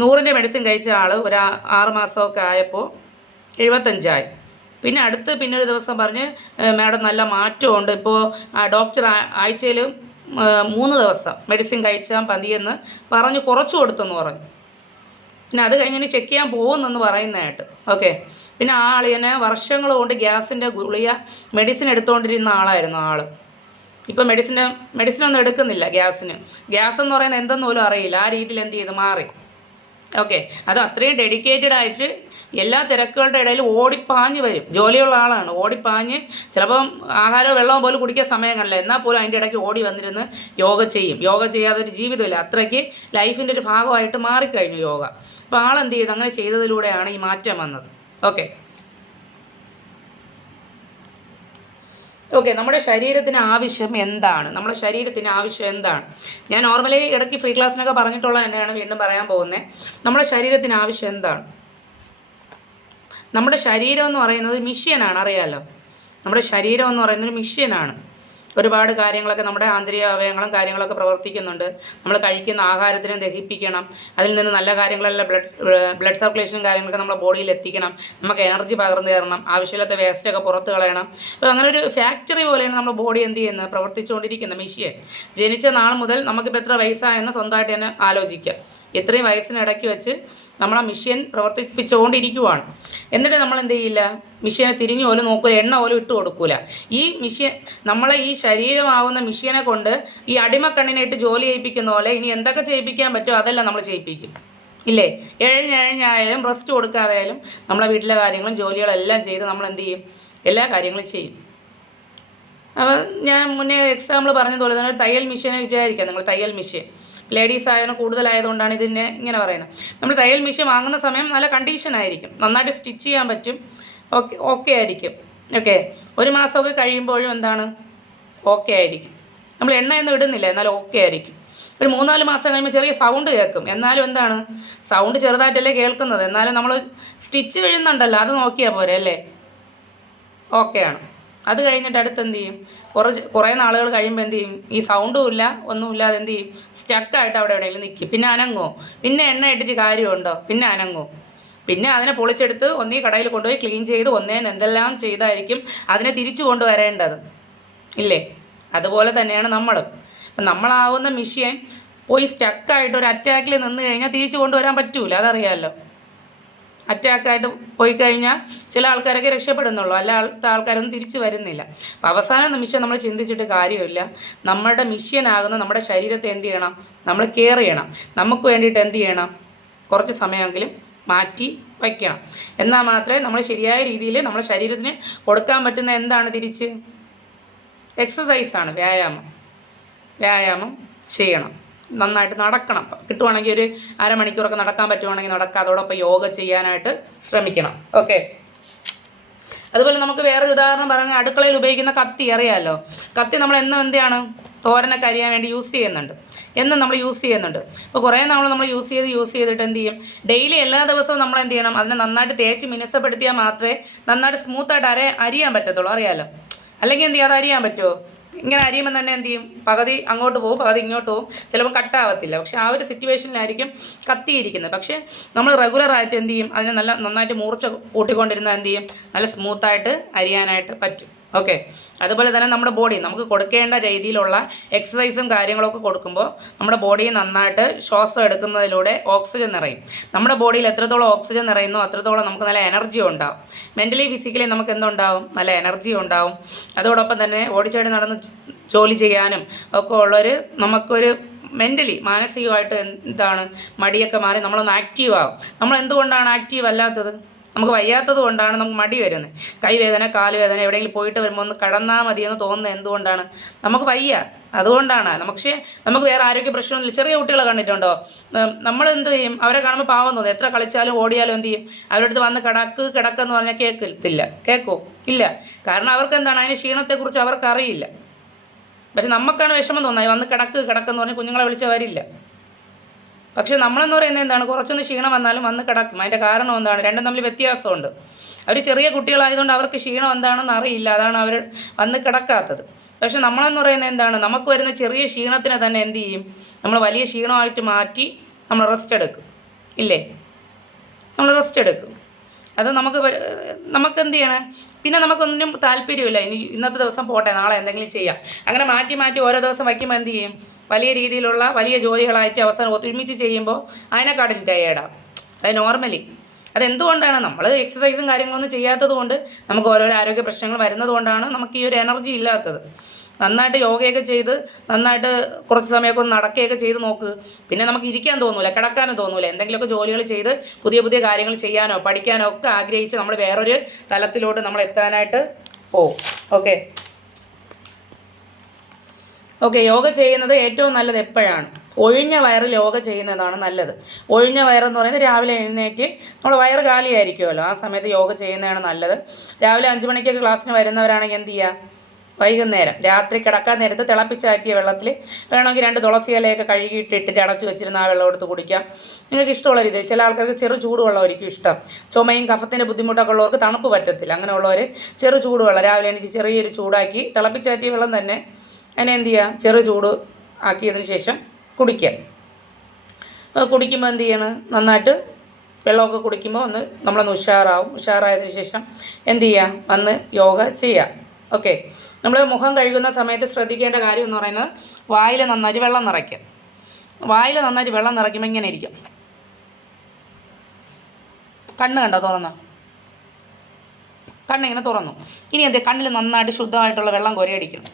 100ൻ്റെ മെഡിസിൻ കഴിച്ച ആൾ ഒരു 6 മാസമൊക്കെ ആയപ്പോൾ 75 പിന്നെ ഒരു ദിവസം പറഞ്ഞ്, മാഡം നല്ല മാറ്റമുണ്ട്, ഇപ്പോൾ ഡോക്ടർ ആഴ്ചയിൽ 3 ദിവസം മെഡിസിൻ കഴിച്ചാൽ മതിയെന്ന് പറഞ്ഞ് കുറച്ച് കൊടുത്തെന്ന് പറഞ്ഞു. പിന്നെ അത് കഴിഞ്ഞ് ചെക്ക് ചെയ്യാൻ പോകുന്നെന്ന് പറയുന്നതായിട്ട്. ഓക്കെ, പിന്നെ ആ ആളിനെ വർഷങ്ങൾ കൊണ്ട് ഗ്യാസിൻ്റെ ഗുളിക മെഡിസിൻ എടുത്തുകൊണ്ടിരുന്ന ആളായിരുന്നു ആൾ. ഇപ്പോൾ മെഡിസിനൊന്നും എടുക്കുന്നില്ല ഗ്യാസിന്. ഗ്യാസ് എന്ന് പറയുന്നത് എന്തെന്ന് പോലും അറിയില്ല. ആ രീതിയിൽ എന്ത് ചെയ്ത് മാറി. ഓക്കെ, അത് അത്രയും ഡെഡിക്കേറ്റഡ് ആയിട്ട് എല്ലാ തിരക്കുകളുടെ ഇടയിൽ ഓടിപ്പാഞ്ഞ് വരും. ജോലിയുള്ള ആളാണ്, ഓടിപ്പാഞ്ഞ് ചിലപ്പം ആഹാരമോ വെള്ളമോ പോലും കുടിക്കാൻ സമയം കാണില്ല, എന്നാൽ പോലും അതിൻ്റെ ഇടയ്ക്ക് ഓടി വന്നിരുന്ന് യോഗ ചെയ്യും. യോഗ ചെയ്യാതെ ഒരു ജീവിതമില്ല. അത്രയ്ക്ക് ലൈഫിൻ്റെ ഒരു ഭാഗമായിട്ട് മാറിക്കഴിഞ്ഞു യോഗ. അപ്പോൾ ആളെന്ത് ചെയ്തു, അങ്ങനെ ചെയ്തതിലൂടെയാണ് ഈ മാറ്റം വന്നത്. ഓക്കെ, നമ്മുടെ ശരീരത്തിന് ആവശ്യം എന്താണ്? ഞാൻ നോർമലി ഇടയ്ക്ക് ഫ്രീ ക്ലാസ്സിനൊക്കെ പറഞ്ഞിട്ടുള്ളത് തന്നെയാണ് വീണ്ടും പറയാൻ പോകുന്നത്. നമ്മുടെ ശരീരത്തിന് ആവശ്യം എന്താണ്? നമ്മുടെ ശരീരം എന്ന് പറയുന്നത് മിഷ്യനാണ്, അറിയാമല്ലോ. നമ്മുടെ ശരീരം എന്ന് പറയുന്നൊരു മിഷ്യനാണ്. ഒരുപാട് കാര്യങ്ങളൊക്കെ നമ്മുടെ ആന്തരിക അവയവങ്ങളും കാര്യങ്ങളൊക്കെ പ്രവർത്തിക്കുന്നുണ്ട്. നമ്മൾ കഴിക്കുന്ന ആഹാരത്തിനെ ദഹിപ്പിക്കണം, അതിൽ നിന്ന് നല്ല കാര്യങ്ങളെല്ലാം ബ്ലഡ് സർക്കുലേഷനും കാര്യങ്ങളൊക്കെ നമ്മുടെ ബോഡിയിൽ എത്തിക്കണം, നമുക്ക് എനർജി പകർന്നു തരണം, ആവശ്യമില്ലാത്ത വേസ്റ്റൊക്കെ പുറത്ത് കളയണം. അപ്പോൾ അങ്ങനെ ഒരു ഫാക്ടറി പോലെയാണ് നമ്മുടെ ബോഡി എന്ത് ചെയ്യുന്നത്, പ്രവർത്തിച്ചുകൊണ്ടിരിക്കുന്നത് മെഷീൻ. ജനിച്ച നാൾ മുതൽ നമുക്കിപ്പോൾ എത്ര വയസ്സായെന്ന് സ്വന്തമായിട്ട് തന്നെ ആലോചിക്കുക. ഇത്രയും വയസ്സിനിടയ്ക്ക് വെച്ച് നമ്മളാ മെഷീൻ പ്രവർത്തിപ്പിച്ചുകൊണ്ടിരിക്കുവാണ്. എന്നിട്ട് നമ്മൾ എന്ത് ചെയ്യില്ല, മെഷീനെ തിരിഞ്ഞു പോലും നോക്കൂല, എണ്ണ പോലും ഇട്ട് കൊടുക്കൂല. ഈ മെഷീൻ നമ്മളെ ഈ ശരീരമാവുന്ന മെഷീനെ കൊണ്ട് ഈ അടിമക്കണ്ണിനായിട്ട് ജോലി ചെയ്യിപ്പിക്കുന്ന പോലെ ഇനി എന്തൊക്കെ ചെയ്യിപ്പിക്കാൻ പറ്റുമോ അതെല്ലാം നമ്മൾ ചെയ്യിപ്പിക്കും, ഇല്ലേ? എഴഞ്ഞായാലും റെസ്റ്റ് കൊടുക്കാതെയായാലും നമ്മളെ വീട്ടിലെ കാര്യങ്ങളും ജോലികളെല്ലാം ചെയ്ത് നമ്മൾ എന്ത് ചെയ്യും, എല്ലാ കാര്യങ്ങളും ചെയ്യും. അപ്പോൾ ഞാൻ മുന്നേ എക്സാമ്പിൾ പറഞ്ഞതുപോലെ തന്നെ തയ്യൽ മെഷീനെ വിചാരിക്കാം. നിങ്ങൾ തയ്യൽ മെഷീൻ ലേഡീസ് ആയാലും കൂടുതലായതുകൊണ്ടാണ് ഇതിനെ ഇങ്ങനെ പറയുന്നത്. നമ്മൾ തയ്യൽ മെഷീൻ വാങ്ങുന്ന സമയം നല്ല കണ്ടീഷൻ ആയിരിക്കും, നന്നായിട്ട് സ്റ്റിച്ച് ചെയ്യാൻ പറ്റും, ഓക്കെ ആയിരിക്കും. ഓക്കെ, ഒരു മാസമൊക്കെ കഴിയുമ്പോഴും എന്താണ്, ഓക്കെ ആയിരിക്കും. നമ്മൾ എണ്ണയൊന്നും ഇടുന്നില്ല, എന്നാലും ഓക്കെ ആയിരിക്കും. ഒരു 3-4 മാസം കഴിയുമ്പോൾ ചെറിയ സൗണ്ട് കേൾക്കും, എന്നാലും എന്താണ്, സൗണ്ട് ചെറുതായിട്ടല്ലേ കേൾക്കുന്നത്, എന്നാലും നമ്മൾ സ്റ്റിച്ച് വീഴുന്നുണ്ടല്ലോ, അത് നോക്കിയാൽ പോരെ അല്ലേ, ഓക്കെയാണ്. അത് കഴിഞ്ഞിട്ട് അടുത്ത് എന്ത് ചെയ്യും, കുറേ നാളുകൾ കഴിയുമ്പോൾ എന്ത് ചെയ്യും, ഈ സൗണ്ടും ഇല്ല ഒന്നുമില്ലാതെ എന്ത് ചെയ്യും, സ്റ്റക്കായിട്ട് അവിടെ എവിടെയെങ്കിലും നിൽക്കും. പിന്നെ അനങ്ങോ, പിന്നെ എണ്ണ ഇട്ടിട്ട് കാര്യമുണ്ടോ, പിന്നെ അനങ്ങോ, പിന്നെ അതിനെ പൊളിച്ചെടുത്ത് ഒന്നീ കടയിൽ കൊണ്ടുപോയി ക്ലീൻ ചെയ്ത് ഒന്നേന്ന് എന്തെല്ലാം ചെയ്തായിരിക്കും അതിനെ തിരിച്ചു കൊണ്ടുവരേണ്ടത്, ഇല്ലേ? അതുപോലെ തന്നെയാണ് നമ്മളും. അപ്പം നമ്മളാവുന്ന മെഷീൻ പോയി സ്റ്റക്കായിട്ട് ഒരു അറ്റാക്കിൽ നിന്ന് കഴിഞ്ഞാൽ തിരിച്ചു കൊണ്ടുവരാൻ പറ്റൂല, അതറിയാമല്ലോ. അറ്റാക്കായിട്ട് പോയി കഴിഞ്ഞാൽ ചില ആൾക്കാരൊക്കെ രക്ഷപ്പെടുന്നുള്ളൂ, അല്ലാത്ത ആൾക്കാരൊന്നും തിരിച്ചു വരുന്നില്ല. അപ്പോൾ അവസാന നിമിഷം നമ്മൾ ചിന്തിച്ചിട്ട് കാര്യമില്ല. നമ്മുടെ മിഷ്യനാകുന്ന നമ്മുടെ ശരീരത്തെ എന്ത് ചെയ്യണം, നമ്മൾ കെയർ ചെയ്യണം. നമുക്ക് വേണ്ടിയിട്ട് എന്ത് ചെയ്യണം, കുറച്ച് സമയമെങ്കിലും മാറ്റി വയ്ക്കണം. എന്നാൽ മാത്രമേ നമ്മൾ ശരിയായ രീതിയിൽ നമ്മുടെ ശരീരത്തിന് കൊടുക്കാൻ പറ്റുന്ന എന്താണ്, തിരിച്ച് എക്സസൈസാണ്, വ്യായാമം ചെയ്യണം. നന്നായിട്ട് നടക്കണം, കിട്ടുവാണെങ്കിൽ ഒരു അരമണിക്കൂറൊക്കെ നടക്കാൻ പറ്റുവാണെങ്കിൽ നടക്കുക. അതോടൊപ്പം യോഗ ചെയ്യാനായിട്ട് ശ്രമിക്കണം. ഓക്കെ, അതുപോലെ നമുക്ക് വേറൊരു ഉദാഹരണം പറഞ്ഞാൽ അടുക്കളയിൽ ഉപയോഗിക്കുന്ന കത്തി അറിയാമല്ലോ. കത്തി നമ്മൾ എന്നും എന്താണ്, തോരനൊക്കെ അരിയാൻ വേണ്ടി യൂസ് ചെയ്യുന്നുണ്ട്, എന്നും നമ്മൾ യൂസ് ചെയ്യുന്നുണ്ട്. അപ്പോൾ കുറേ നമ്മൾ യൂസ് ചെയ്തിട്ട് എന്ത് ചെയ്യും, ഡെയിലി എല്ലാ ദിവസവും നമ്മൾ എന്ത് ചെയ്യണം, അതിനെ നന്നായിട്ട് തേച്ച് മിനുസപ്പെടുത്തിയാൽ മാത്രമേ നന്നായിട്ട് സ്മൂത്തായിട്ട് അരിയാൻ പറ്റത്തുള്ളൂ, അറിയാമല്ലോ. അല്ലെങ്കിൽ എന്ത് ചെയ്യും, അത് അരിയാൻ പറ്റുമോ, ഇങ്ങനെ അരിയുമ്പോൾ തന്നെ എന്ത് ചെയ്യും, പകുതി അങ്ങോട്ട് പോകും, പകുതി ഇങ്ങോട്ട് പോകും, ചിലപ്പോൾ കട്ടാവത്തില്ല. പക്ഷേ ആ ഒരു സിറ്റുവേഷനിലായിരിക്കും കത്തിയിരിക്കുന്നത്. പക്ഷേ നമ്മൾ റെഗുലറായിട്ട് എന്ത് ചെയ്യും, അതിനെ നന്നായിട്ട് മൂർച്ച കൂട്ടിക്കൊണ്ടിരുന്നാൽ എന്ത് ചെയ്യും, നല്ല സ്മൂത്തായിട്ട് അരിയാനായിട്ട് പറ്റും. ഓക്കെ, അതുപോലെ തന്നെ നമ്മുടെ ബോഡി നമുക്ക് കൊടുക്കേണ്ട രീതിയിലുള്ള എക്സസൈസും കാര്യങ്ങളൊക്കെ കൊടുക്കുമ്പോൾ നമ്മുടെ ബോഡി നന്നായിട്ട് ശ്വാസം എടുക്കുന്നതിലൂടെ ഓക്സിജൻ നിറയും. നമ്മുടെ ബോഡിയിൽ എത്രത്തോളം ഓക്സിജൻ നിറയുന്നോ അത്രത്തോളം നമുക്ക് നല്ല എനർജി ഉണ്ടാവും. മെൻ്റലി ഫിസിക്കലി നമുക്ക് എന്തുണ്ടാവും, നല്ല എനർജി ഉണ്ടാവും. അതോടൊപ്പം തന്നെ ഓടിച്ചാടി നടന്ന് ജോലി ചെയ്യാനും ഒക്കെ ഉള്ളൊരു നമുക്കൊരു മെൻ്റലി മാനസികമായിട്ട് എന്താണ് മടിയൊക്കെ മാറി നമ്മളൊന്ന് ആക്റ്റീവ് ആവും. നമ്മൾ എന്തുകൊണ്ടാണ് ആക്റ്റീവ് അല്ലാത്തത്, നമുക്ക് വയ്യാത്തത് കൊണ്ടാണ് നമുക്ക് മടി വരുന്നത്. കൈവേദന, കാലുവേദന, എവിടെയെങ്കിലും പോയിട്ട് വരുമ്പോൾ ഒന്ന് കടന്നാൽ മതിയെന്ന് തോന്നുന്നത് എന്തുകൊണ്ടാണ്, നമുക്ക് വയ്യ, അതുകൊണ്ടാണ്. പക്ഷേ നമുക്ക് വേറെ ആരോഗ്യ പ്രശ്നമൊന്നുമില്ല. ചെറിയ കുട്ടികളെ കണ്ടിട്ടുണ്ടോ, നമ്മൾ എന്ത് ചെയ്യും, അവരെ കാണുമ്പോൾ പാവം തോന്നും. എത്ര കളിച്ചാലും ഓടിയാലും എന്ത് ചെയ്യും, അവരുടെ അടുത്ത് വന്ന് കിടക്കെന്ന് പറഞ്ഞാൽ കേൾക്കുമോ, ഇല്ല. കാരണം അവർക്ക് എന്താണ്, അതിന് ക്ഷീണത്തെക്കുറിച്ച് അവർക്കറിയില്ല. പക്ഷെ നമുക്കാണ് വിഷമം തോന്നുന്നത്, വന്ന് കിടക്കെന്ന് പറഞ്ഞാൽ കുഞ്ഞുങ്ങളെ വിളിച്ചാൽ വരില്ല. പക്ഷെ നമ്മളെന്ന് പറയുന്നത് എന്താണ്, കുറച്ചൊന്ന് ക്ഷീണം വന്നാലും വന്ന് കിടക്കും. അതിൻ്റെ കാരണം എന്താണ്, രണ്ടും തമ്മിൽ വ്യത്യാസമുണ്ട്. അവർ ചെറിയ കുട്ടികളായതുകൊണ്ട് അവർക്ക് ക്ഷീണം എന്താണെന്ന് അറിയില്ല, അതാണ് അവർ വന്ന് കിടക്കാത്തത്. പക്ഷെ നമ്മളെന്ന് പറയുന്നത് എന്താണ്, നമുക്ക് വരുന്ന ചെറിയ ക്ഷീണത്തിനെ തന്നെ എന്ത് ചെയ്യും, നമ്മൾ വലിയ ക്ഷീണമായിട്ട് മാറ്റി നമ്മൾ റെസ്റ്റ് എടുക്കും, ഇല്ലേ? നമ്മൾ റെസ്റ്റ് എടുക്കും. അത് നമുക്ക് എന്ത് ചെയ്യണം, പിന്നെ നമുക്കൊന്നിനും താല്പര്യമില്ല. ഇന്നത്തെ ദിവസം പോട്ടെ, നാളെ എന്തെങ്കിലും ചെയ്യാം. അങ്ങനെ മാറ്റി ഓരോ ദിവസം വയ്ക്കുമ്പോൾ എന്ത് ചെയ്യും, വലിയ രീതിയിലുള്ള വലിയ ജോലികളായിട്ട് അവസാനം ഒരുമിച്ച് ചെയ്യുമ്പോൾ അതിനെക്കാട്ടിലും ടയേർഡാകും. അത് നോർമലി അതെന്തുകൊണ്ടാണ്, നമ്മൾ എക്സസൈസും കാര്യങ്ങളൊന്നും ചെയ്യാത്തത് കൊണ്ട് നമുക്ക് ഓരോരോ ആരോഗ്യ പ്രശ്നങ്ങൾ വരുന്നത് കൊണ്ടാണ് നമുക്ക് ഈ ഒരു എനർജി ഇല്ലാത്തത്. നന്നായിട്ട് യോഗയൊക്കെ ചെയ്ത് നന്നായിട്ട് കുറച്ച് സമയമൊക്കെ ഒന്ന് നടക്കുകയൊക്കെ ചെയ്ത് നോക്ക്, പിന്നെ നമുക്ക് ഇരിക്കാൻ തോന്നൂല, കിടക്കാനും തോന്നൂല. എന്തെങ്കിലുമൊക്കെ ജോലികൾ ചെയ്ത് പുതിയ കാര്യങ്ങൾ ചെയ്യാനോ പഠിക്കാനോ ഒക്കെ ആഗ്രഹിച്ച് നമ്മൾ വേറൊരു തലത്തിലോട്ട് നമ്മൾ എത്താനായിട്ട് പോകും. ഓക്കെ, യോഗ ചെയ്യുന്നത് ഏറ്റവും നല്ലത് എപ്പോഴാണ്, ഒഴിഞ്ഞ വയറിൽ യോഗ ചെയ്യുന്നതാണ് നല്ലത്. ഒഴിഞ്ഞ വയറെന്ന് പറയുന്നത് രാവിലെ എഴുന്നേറ്റ് നമ്മുടെ വയറ് കാലിയായിരിക്കുമല്ലോ, ആ സമയത്ത് യോഗ ചെയ്യുന്നതാണ് നല്ലത്. രാവിലെ 5 മണിക്കൊക്കെ ക്ലാസ്സിന് വരുന്നവരാണെങ്കിൽ എന്ത് ചെയ്യുക, വൈകുന്നേരം രാത്രി കിടക്കാൻ നേരത്ത് തിളപ്പിച്ചാറ്റിയ വെള്ളത്തിൽ വേണമെങ്കിൽ 2 തുളസി ഇലയൊക്കെ കഴുകിയിട്ടിട്ട് അടച്ച് വെച്ചിരുന്ന ആ വെള്ളം എടുത്ത് കുടിക്കാം. നിങ്ങൾക്ക് ഇഷ്ടമുള്ള രീതി. ചില ആൾക്കാർക്ക് ചെറു ചൂടുവെള്ളമായിരിക്കും ഇഷ്ടം. ചുമയും കഫത്തിൻ്റെ ബുദ്ധിമുട്ടൊക്കെ ഉള്ളവർക്ക് തണുപ്പ് പറ്റത്തില്ല. അങ്ങനെയുള്ളവർ ചെറു ചൂടുവെള്ളം രാവിലെ എണീച്ച് ചെറിയൊരു ചൂടാക്കി തിളപ്പിച്ചാറ്റിയ വെള്ളം തന്നെ അതിനെ എന്ത് ചെയ്യുക, ചെറു ചൂട് ആക്കിയതിന് ശേഷം കുടിക്കുക. കുടിക്കുമ്പോൾ എന്ത് ചെയ്യണം, നന്നായിട്ട് വെള്ളമൊക്കെ കുടിക്കുമ്പോൾ ഒന്ന് നമ്മളൊന്ന് ഉഷാറായതിനു ശേഷം എന്ത് ചെയ്യുക, വന്ന് യോഗ ചെയ്യുക. ഓക്കെ. നമ്മൾ മുഖം കഴുകുന്ന സമയത്ത് ശ്രദ്ധിക്കേണ്ട കാര്യം എന്ന് പറയുന്നത് വായിൽ നന്നായിട്ട് വെള്ളം നിറയ്ക്കുക. വായിൽ നന്നായിട്ട് വെള്ളം നിറയ്ക്കുമ്പോൾ ഇങ്ങനെ ഇരിക്കും. കണ്ണ് കണ്ടോ തുറന്നോ? കണ്ണിങ്ങനെ തുറന്നു. ഇനി എന്ത്, കണ്ണിൽ നന്നായിട്ട് ശുദ്ധമായിട്ടുള്ള വെള്ളം കോരി അടിക്കണം.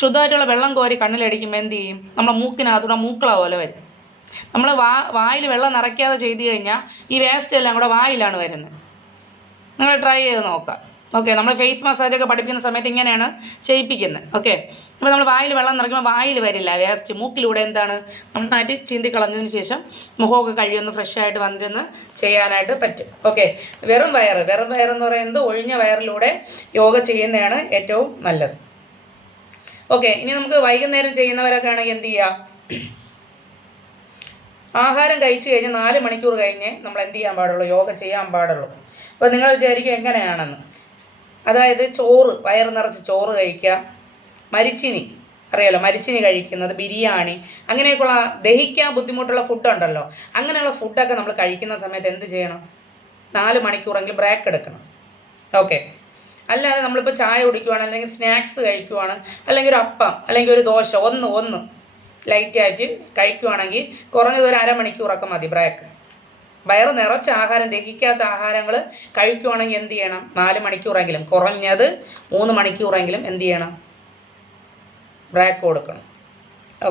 ശുദ്ധമായിട്ടുള്ള വെള്ളം കോരി കണ്ണിലടിക്കുമ്പോൾ എന്ത് ചെയ്യും, നമ്മുടെ മൂക്കിനകത്തൂടെ മൂക്കള പോലെ വരും. നമ്മൾ വായിൽ വെള്ളം നിറയ്ക്കാതെ ചെയ്ത് കഴിഞ്ഞാൽ ഈ വേസ്റ്റ് എല്ലാം കൂടെ വായിലാണ് വരുന്നത്. നിങ്ങൾ ട്രൈ ചെയ്ത് നോക്കാം. ഓക്കെ. നമ്മൾ ഫേസ് മസാജൊക്കെ പഠിപ്പിക്കുന്ന സമയത്ത് ഇങ്ങനെയാണ് ചെയ്യിപ്പിക്കുന്നത്. ഓക്കെ. അപ്പോൾ നമ്മൾ വായിൽ വെള്ളം നിറയ്ക്കുമ്പോൾ വായിൽ വരില്ല വേസ്റ്റ്, മൂക്കിലൂടെ എന്താണ് നന്നായിട്ട് ചീന്തി കളഞ്ഞതിന് ശേഷം മുഖമൊക്കെ കഴിയൊന്ന് ഫ്രഷ് ആയിട്ട് വന്നിരുന്ന് ചെയ്യാനായിട്ട് പറ്റും. ഓക്കെ. വെറും വയറെന്ന് പറയുന്നത് ഒഴിഞ്ഞ വയറിലൂടെ യോഗ ചെയ്യുന്നതാണ് ഏറ്റവും നല്ലത്. ഓക്കെ. ഇനി നമുക്ക് വൈകുന്നേരം ചെയ്യുന്നവരൊക്കെ ആണെങ്കിൽ എന്ത് ചെയ്യുക, ആഹാരം കഴിച്ച് കഴിഞ്ഞ് 4 മണിക്കൂർ കഴിഞ്ഞ് നമ്മൾ എന്ത് ചെയ്യാൻ പാടുള്ളൂ, യോഗ ചെയ്യാൻ പാടുള്ളൂ. അപ്പോൾ നിങ്ങൾ വിചാരിക്കും എങ്ങനെയാണെന്ന്. അതായത് ചോറ്, വയറ് നിറച്ച് ചോറ് കഴിക്കുക, മരിച്ചിനി അറിയാലോ, മരിച്ചിനി കഴിക്കുന്നത്, ബിരിയാണി, അങ്ങനെയൊക്കെയുള്ള ദഹിക്കാൻ ബുദ്ധിമുട്ടുള്ള ഫുഡുണ്ടല്ലോ, അങ്ങനെയുള്ള ഫുഡൊക്കെ നമ്മൾ കഴിക്കുന്ന സമയത്ത് എന്ത് ചെയ്യണം, 4 മണിക്കൂറെങ്കിലും ബ്രേക്ക് എടുക്കണം. ഓക്കെ. അല്ലാതെ നമ്മളിപ്പോൾ ചായ കുടിക്കുവാണ്, അല്ലെങ്കിൽ സ്നാക്സ് കഴിക്കുവാണ്, അല്ലെങ്കിൽ ഒരു അപ്പം അല്ലെങ്കിൽ ഒരു ദോശ ഒന്ന് ലൈറ്റായിട്ട് കഴിക്കുവാണെങ്കിൽ കുറഞ്ഞത് ഒരു അരമണിക്കൂറൊക്കെ മതി ബ്രേക്ക്. വയറ് നിറച്ച ആഹാരം, ദഹിക്കാത്ത ആഹാരങ്ങൾ കഴിക്കുവാണെങ്കിൽ എന്ത് ചെയ്യണം, 4 മണിക്കൂറെങ്കിലും, കുറഞ്ഞത് 3 മണിക്കൂറെങ്കിലും എന്ത് ചെയ്യണം, ബ്രേക്ക് കൊടുക്കണം.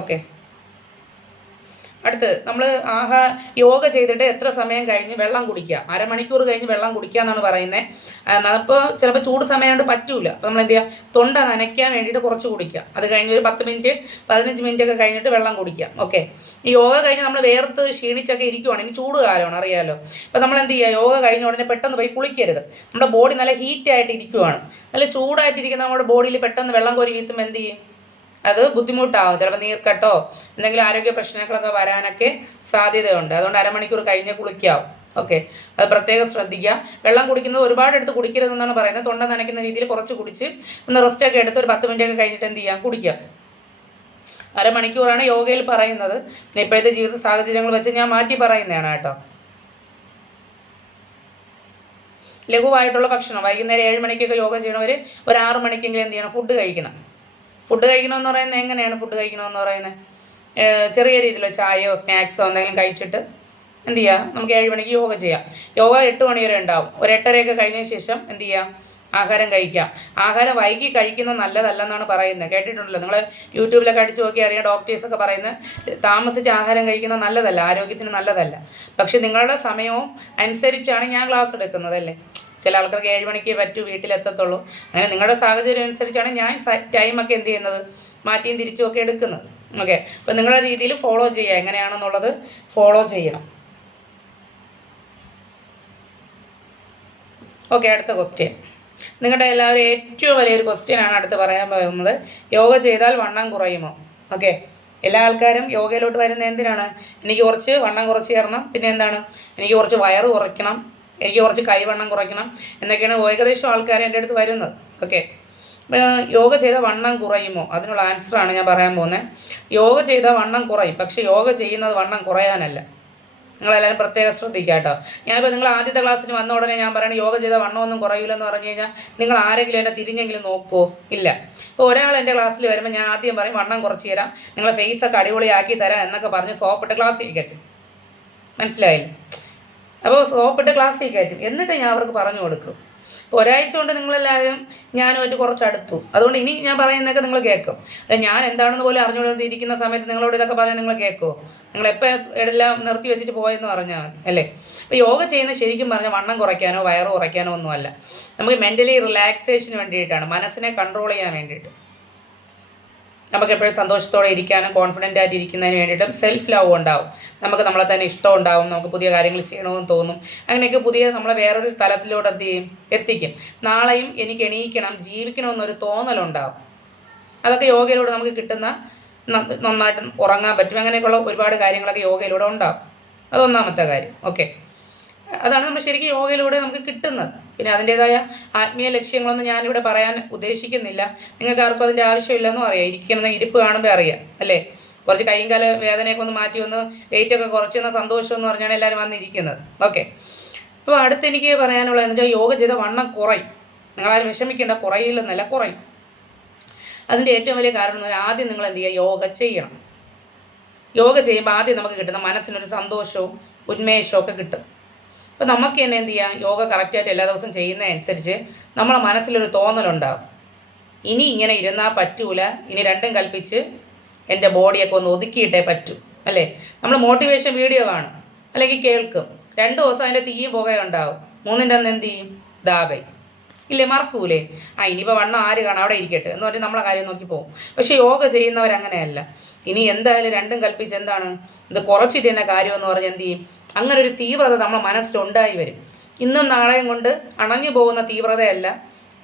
ഓക്കെ. അടുത്ത് നമ്മൾ യോഗ ചെയ്തിട്ട് എത്ര സമയം കഴിഞ്ഞ് വെള്ളം കുടിക്കുക, അരമണിക്കൂർ കഴിഞ്ഞ് വെള്ളം കുടിക്കുക എന്നാണ് പറയുന്നത്. അപ്പോൾ ചിലപ്പോൾ ചൂട് സമയം കൊണ്ട് പറ്റൂല. അപ്പോൾ നമ്മൾ എന്ത് ചെയ്യുക, തൊണ്ട നനയ്ക്കാൻ വേണ്ടിയിട്ട് കുറച്ച് കുടിക്കുക. അത് കഴിഞ്ഞ് ഒരു 10 മിനിറ്റ് 15 മിനിറ്റ് ഒക്കെ കഴിഞ്ഞിട്ട് വെള്ളം കുടിക്കുക. ഓക്കെ. ഈ യോഗ കഴിഞ്ഞ് നമ്മൾ വേർത്ത് ക്ഷീണിച്ചൊക്കെ ഇരിക്കുവാണ്, ഇനി ചൂട് കാലമാണ് അറിയാമല്ലോ. അപ്പോൾ നമ്മൾ എന്ത് ചെയ്യുക, യോഗ കഴിഞ്ഞ ഉടനെ പെട്ടെന്ന് പോയി കുളിക്കരുത്. നമ്മുടെ ബോഡി നല്ല ഹീറ്റായിട്ട് ഇരിക്കുവാണ്. നല്ല ചൂടായിട്ടിരിക്കുന്ന നമ്മുടെ ബോഡിയിൽ പെട്ടെന്ന് വെള്ളം കോരി വീഴ്ത്തുമ്പോൾ എന്ത് ചെയ്യും, അത് ബുദ്ധിമുട്ടാവും. ചിലപ്പോൾ നീർക്കെട്ടോ എന്തെങ്കിലും ആരോഗ്യ പ്രശ്നങ്ങളൊക്കെ വരാനൊക്കെ സാധ്യതയുണ്ട്. അതുകൊണ്ട് അരമണിക്കൂർ കഴിഞ്ഞ് കുളിക്കാവും. ഓക്കെ. അത് പ്രത്യേകം ശ്രദ്ധിക്കുക. വെള്ളം കുടിക്കുന്നത് ഒരുപാട് എടുത്ത് കുടിക്കരുതെന്നാണ് പറയുന്നത്. തൊണ്ട നനയ്ക്കുന്ന രീതിയിൽ കുറച്ച് കുടിച്ച് ഒന്ന് റെസ്റ്റൊക്കെ എടുത്ത് ഒരു 10 മിനിറ്റൊക്കെ കഴിഞ്ഞിട്ട് എന്ത് ചെയ്യാം, കുടിക്കുക. അരമണിക്കൂറാണ് യോഗയിൽ പറയുന്നത്. പിന്നെ ഇപ്പോഴത്തെ ജീവിത സാഹചര്യങ്ങൾ വെച്ച് ഞാൻ മാറ്റി പറയുന്നതാണ് കേട്ടോ. ലഘുവായിട്ടുള്ള ഭക്ഷണം, വൈകുന്നേരം 7 മണിക്കൊക്കെ യോഗ ചെയ്യണവർ ഒരു 6 മണിക്കെങ്കിലും എന്ത് ചെയ്യണം, ഫുഡ് കഴിക്കണം. ഫുഡ് കഴിക്കണമെന്ന് പറയുന്നത് എങ്ങനെയാണ് ഫുഡ് കഴിക്കണമെന്ന് പറയുന്നത്, ചെറിയ രീതിയിലോ ചായയോ സ്നാക്സോ എന്തെങ്കിലും കഴിച്ചിട്ട് എന്ത് ചെയ്യുക, നമുക്ക് 7 മണിക്ക് യോഗ ചെയ്യാം. യോഗ 8 മണി വരെ ഉണ്ടാവും. ഒരു 8:30 കഴിഞ്ഞ ശേഷം എന്ത് ചെയ്യാം, ആഹാരം കഴിക്കാം. ആഹാരം വൈകി കഴിക്കുന്നത് നല്ലതല്ലെന്നാണ് പറയുന്നത്. കേട്ടിട്ടുണ്ടല്ലോ നിങ്ങൾ, യൂട്യൂബിലൊക്കെ അടിച്ച് നോക്കി അറിയാം, ഡോക്ടേഴ്സൊക്കെ പറയുന്നത് താമസിച്ച് ആഹാരം കഴിക്കുന്നത് നല്ലതല്ല, ആരോഗ്യത്തിന് നല്ലതല്ല. പക്ഷെ നിങ്ങളുടെ സമയവും അനുസരിച്ചാണ് ഞാൻ ക്ലാസ് എടുക്കുന്നതല്ലേ. ചില ആൾക്കാർക്ക് 7 മണിക്ക് പറ്റൂ, വീട്ടിലെത്തത്തുള്ളൂ. അങ്ങനെ നിങ്ങളുടെ സാഹചര്യം അനുസരിച്ചാണ് ഞാൻ ടൈമൊക്കെ എന്ത് ചെയ്യുന്നത്, മാറ്റിയും തിരിച്ചും ഒക്കെ എടുക്കുന്നത്. ഓക്കെ. അപ്പോൾ നിങ്ങളുടെ രീതിയിൽ ഫോളോ ചെയ്യുക, എങ്ങനെയാണെന്നുള്ളത് ഫോളോ ചെയ്യണം. ഓക്കെ. അടുത്ത ക്വസ്റ്റ്യൻ, നിങ്ങളുടെ എല്ലാവരും ഏറ്റവും വലിയൊരു ക്വസ്റ്റ്യനാണ് അടുത്ത് പറയാൻ പോകുന്നത്. യോഗ ചെയ്താൽ വണ്ണം കുറയുമോ? ഓക്കെ. എല്ലാ ആൾക്കാരും യോഗയിലോട്ട് വരുന്നത് എന്തിനാണ്, എനിക്ക് കുറച്ച് വണ്ണം കുറച്ച് തരണം, പിന്നെ എന്താണ്, എനിക്ക് കുറച്ച് വയറ് കുറയ്ക്കണം, എനിക്ക് കുറച്ച് കൈവണ്ണം കുറയ്ക്കണം എന്നൊക്കെയാണ് ഏകദേശം ആൾക്കാർ എൻ്റെ അടുത്ത് വരുന്നത്. ഓക്കെ. യോഗ ചെയ്താൽ വണ്ണം കുറയുമോ? അതിനുള്ള ആൻസറാണ് ഞാൻ പറയാൻ പോകുന്നത്. യോഗ ചെയ്താൽ വണ്ണം കുറയും, പക്ഷേ യോഗ ചെയ്യുന്നത് വണ്ണം കുറയാനല്ല. നിങ്ങളെല്ലാവരും പ്രത്യേകം ശ്രദ്ധിക്കുക കേട്ടോ. ഞാനിപ്പോൾ നിങ്ങൾ ആദ്യത്തെ ക്ലാസ്സിന് വന്ന ഉടനെ ഞാൻ പറയണം യോഗ ചെയ്താൽ വണ്ണമൊന്നും കുറയില്ലെന്ന് പറഞ്ഞു കഴിഞ്ഞാൽ നിങ്ങൾ ആരെങ്കിലും എന്നെ തിരിഞ്ഞെങ്കിലും നോക്കുമോ? ഇല്ല. ഇപ്പോൾ ഒരാൾ എൻ്റെ ക്ലാസ്സിൽ വരുമ്പോൾ ഞാൻ ആദ്യം പറയും വണ്ണം കുറച്ച് തരാം, നിങ്ങളെ ഫേസൊക്കെ അടിപൊളിയാക്കി തരാം എന്നൊക്കെ പറഞ്ഞ് സോപ്പിട്ട് ക്ലാസ്സിൽ കയറ്റും. മനസ്സിലായില്ലേ? അപ്പോൾ സോപ്പിട്ട് ക്ലാസ്സിൽ കയറ്റും. എന്നിട്ട് ഞാൻ അവർക്ക് പറഞ്ഞു കൊടുക്കും. ഇപ്പോൾ ഒരാഴ്ച കൊണ്ട് നിങ്ങളെല്ലാവരും ഞാനുമായിട്ട് കുറച്ച് അടുത്തു. അതുകൊണ്ട് ഇനി ഞാൻ പറയുന്നതൊക്കെ നിങ്ങൾ കേൾക്കും. അല്ല, ഞാൻ എന്താണെന്ന് പോലും അറിഞ്ഞുകൊണ്ടിരിക്കുന്ന സമയത്ത് നിങ്ങളോട് ഇതൊക്കെ പറഞ്ഞാൽ നിങ്ങൾ കേൾക്കുമോ? നിങ്ങളെപ്പോൾ എല്ലാം നിർത്തി വെച്ചിട്ട് പോയെന്ന് പറഞ്ഞാൽ മതി അല്ലേ. അപ്പോൾ യോഗ ചെയ്യുന്നത് ശരിക്കും പറഞ്ഞാൽ വണ്ണം കുറയ്ക്കാനോ വയറ് കുറയ്ക്കാനോ ഒന്നുമല്ല. നമുക്ക് മെൻ്റലി റിലാക്സേഷന് വേണ്ടിയിട്ടാണ്, മനസ്സിനെ കൺട്രോൾ ചെയ്യാൻ വേണ്ടിയിട്ട്. നമുക്ക് എപ്പോഴും സന്തോഷത്തോടെ ഇരിക്കാനും കോൺഫിഡൻ്റ് ആയിട്ട് ഇരിക്കുന്നതിന് വേണ്ടിയിട്ടും സെൽഫ് ലവ് ഉണ്ടാവും. നമുക്ക് നമ്മളെ തന്നെ ഇഷ്ടം ഉണ്ടാവും, നമുക്ക് പുതിയ കാര്യങ്ങൾ ചെയ്യണമെന്ന് തോന്നും. അങ്ങനെയൊക്കെ പുതിയ നമ്മളെ വേറൊരു തലത്തിലോട്ട് എന്ത് ചെയ്യും, എത്തിക്കും. നാളെയും എനിക്ക് എണീക്കണം, ജീവിക്കണമെന്നൊരു തോന്നലുണ്ടാവും. അതൊക്കെ യോഗയിലൂടെ നമുക്ക് കിട്ടുന്ന നന്നായിട്ട് ഉറങ്ങാൻ പറ്റും. അങ്ങനെയൊക്കെയുള്ള ഒരുപാട് കാര്യങ്ങളൊക്കെ യോഗയിലൂടെ ഉണ്ടാകും. അതൊന്നാമത്തെ കാര്യം. ഓക്കെ, അതാണ് നമ്മൾ ശരിക്കും യോഗയിലൂടെ നമുക്ക് കിട്ടുന്നത്. പിന്നെ അതിൻ്റേതായ ആത്മീയ ലക്ഷ്യങ്ങളൊന്നും ഞാനിവിടെ പറയാൻ ഉദ്ദേശിക്കുന്നില്ല. നിങ്ങൾക്ക് ആർക്കും അതിൻ്റെ ആവശ്യമില്ലെന്നും അറിയാം. ഇരിക്കുന്ന ഇരിപ്പ് കാണുമ്പോൾ അറിയാം അല്ലേ. കുറച്ച് കൈയും കാല വേദനയൊക്കെ ഒന്ന് മാറ്റി ഒന്ന് വെയിറ്റൊക്കെ കുറച്ചെന്ന സന്തോഷം എന്ന് പറഞ്ഞാണ് എല്ലാവരും വന്നിരിക്കുന്നത്. ഓക്കെ, അപ്പോൾ അടുത്ത് എനിക്ക് പറയാനുള്ളതെന്ന് വെച്ചാൽ യോഗ ചെയ്ത വണ്ണം കുറയും. നിങ്ങളാരും വിഷമിക്കേണ്ട, കുറയില്ലെന്നല്ല, കുറയും. അതിൻ്റെ ഏറ്റവും വലിയ കാരണം എന്ന് പറഞ്ഞാൽ ആദ്യം നിങ്ങൾ എന്ത് ചെയ്യുക, യോഗ ചെയ്യണം. യോഗ ചെയ്യുമ്പോൾ ആദ്യം നമുക്ക് കിട്ടുന്ന മനസ്സിനൊരു സന്തോഷവും ഉന്മേഷവും ഒക്കെ കിട്ടും. അപ്പോൾ നമുക്ക് തന്നെ എന്ത് ചെയ്യാം, യോഗ കറക്റ്റായിട്ട് എല്ലാ ദിവസവും ചെയ്യുന്നതനുസരിച്ച് നമ്മളെ മനസ്സിലൊരു തോന്നലുണ്ടാകും, ഇനി ഇങ്ങനെ ഇരുന്നാൽ പറ്റൂല, ഇനി രണ്ടും കൽപ്പിച്ച് എൻ്റെ ബോഡിയൊക്കെ ഒന്ന് ഒതുക്കിയിട്ടേ പറ്റൂ അല്ലേ. നമ്മൾ മോട്ടിവേഷൻ വീഡിയോ കാണും അല്ലെങ്കിൽ കേൾക്കും, 2 ദിവസം അതിൻ്റെ തീയും പുകയും ഉണ്ടാവും, 3ൻ്റെ അന്ന് എന്ത് ചെയ്യും, ദാബൈ ഇല്ലേ, മറക്കൂലേ. ഇനിയിപ്പോൾ വണ്ണം ആര് കാണാം, അവിടെ ഇരിക്കട്ടെ എന്ന് പറഞ്ഞ് നമ്മളെ കാര്യം നോക്കി പോകും. പക്ഷേ യോഗ ചെയ്യുന്നവരങ്ങനെയല്ല. ഇനി എന്തായാലും രണ്ടും കൽപ്പിച്ച് എന്താണ് ഇത് കുറച്ചിട്ട് തന്നെ കാര്യമെന്ന് പറഞ്ഞ് എന്ത് ചെയ്യും, അങ്ങനെ ഒരു തീവ്രത നമ്മളെ മനസ്സിലുണ്ടായി വരും. ഇന്നും നാളെയും കൊണ്ട് അണഞ്ഞു പോകുന്ന തീവ്രതയല്ല.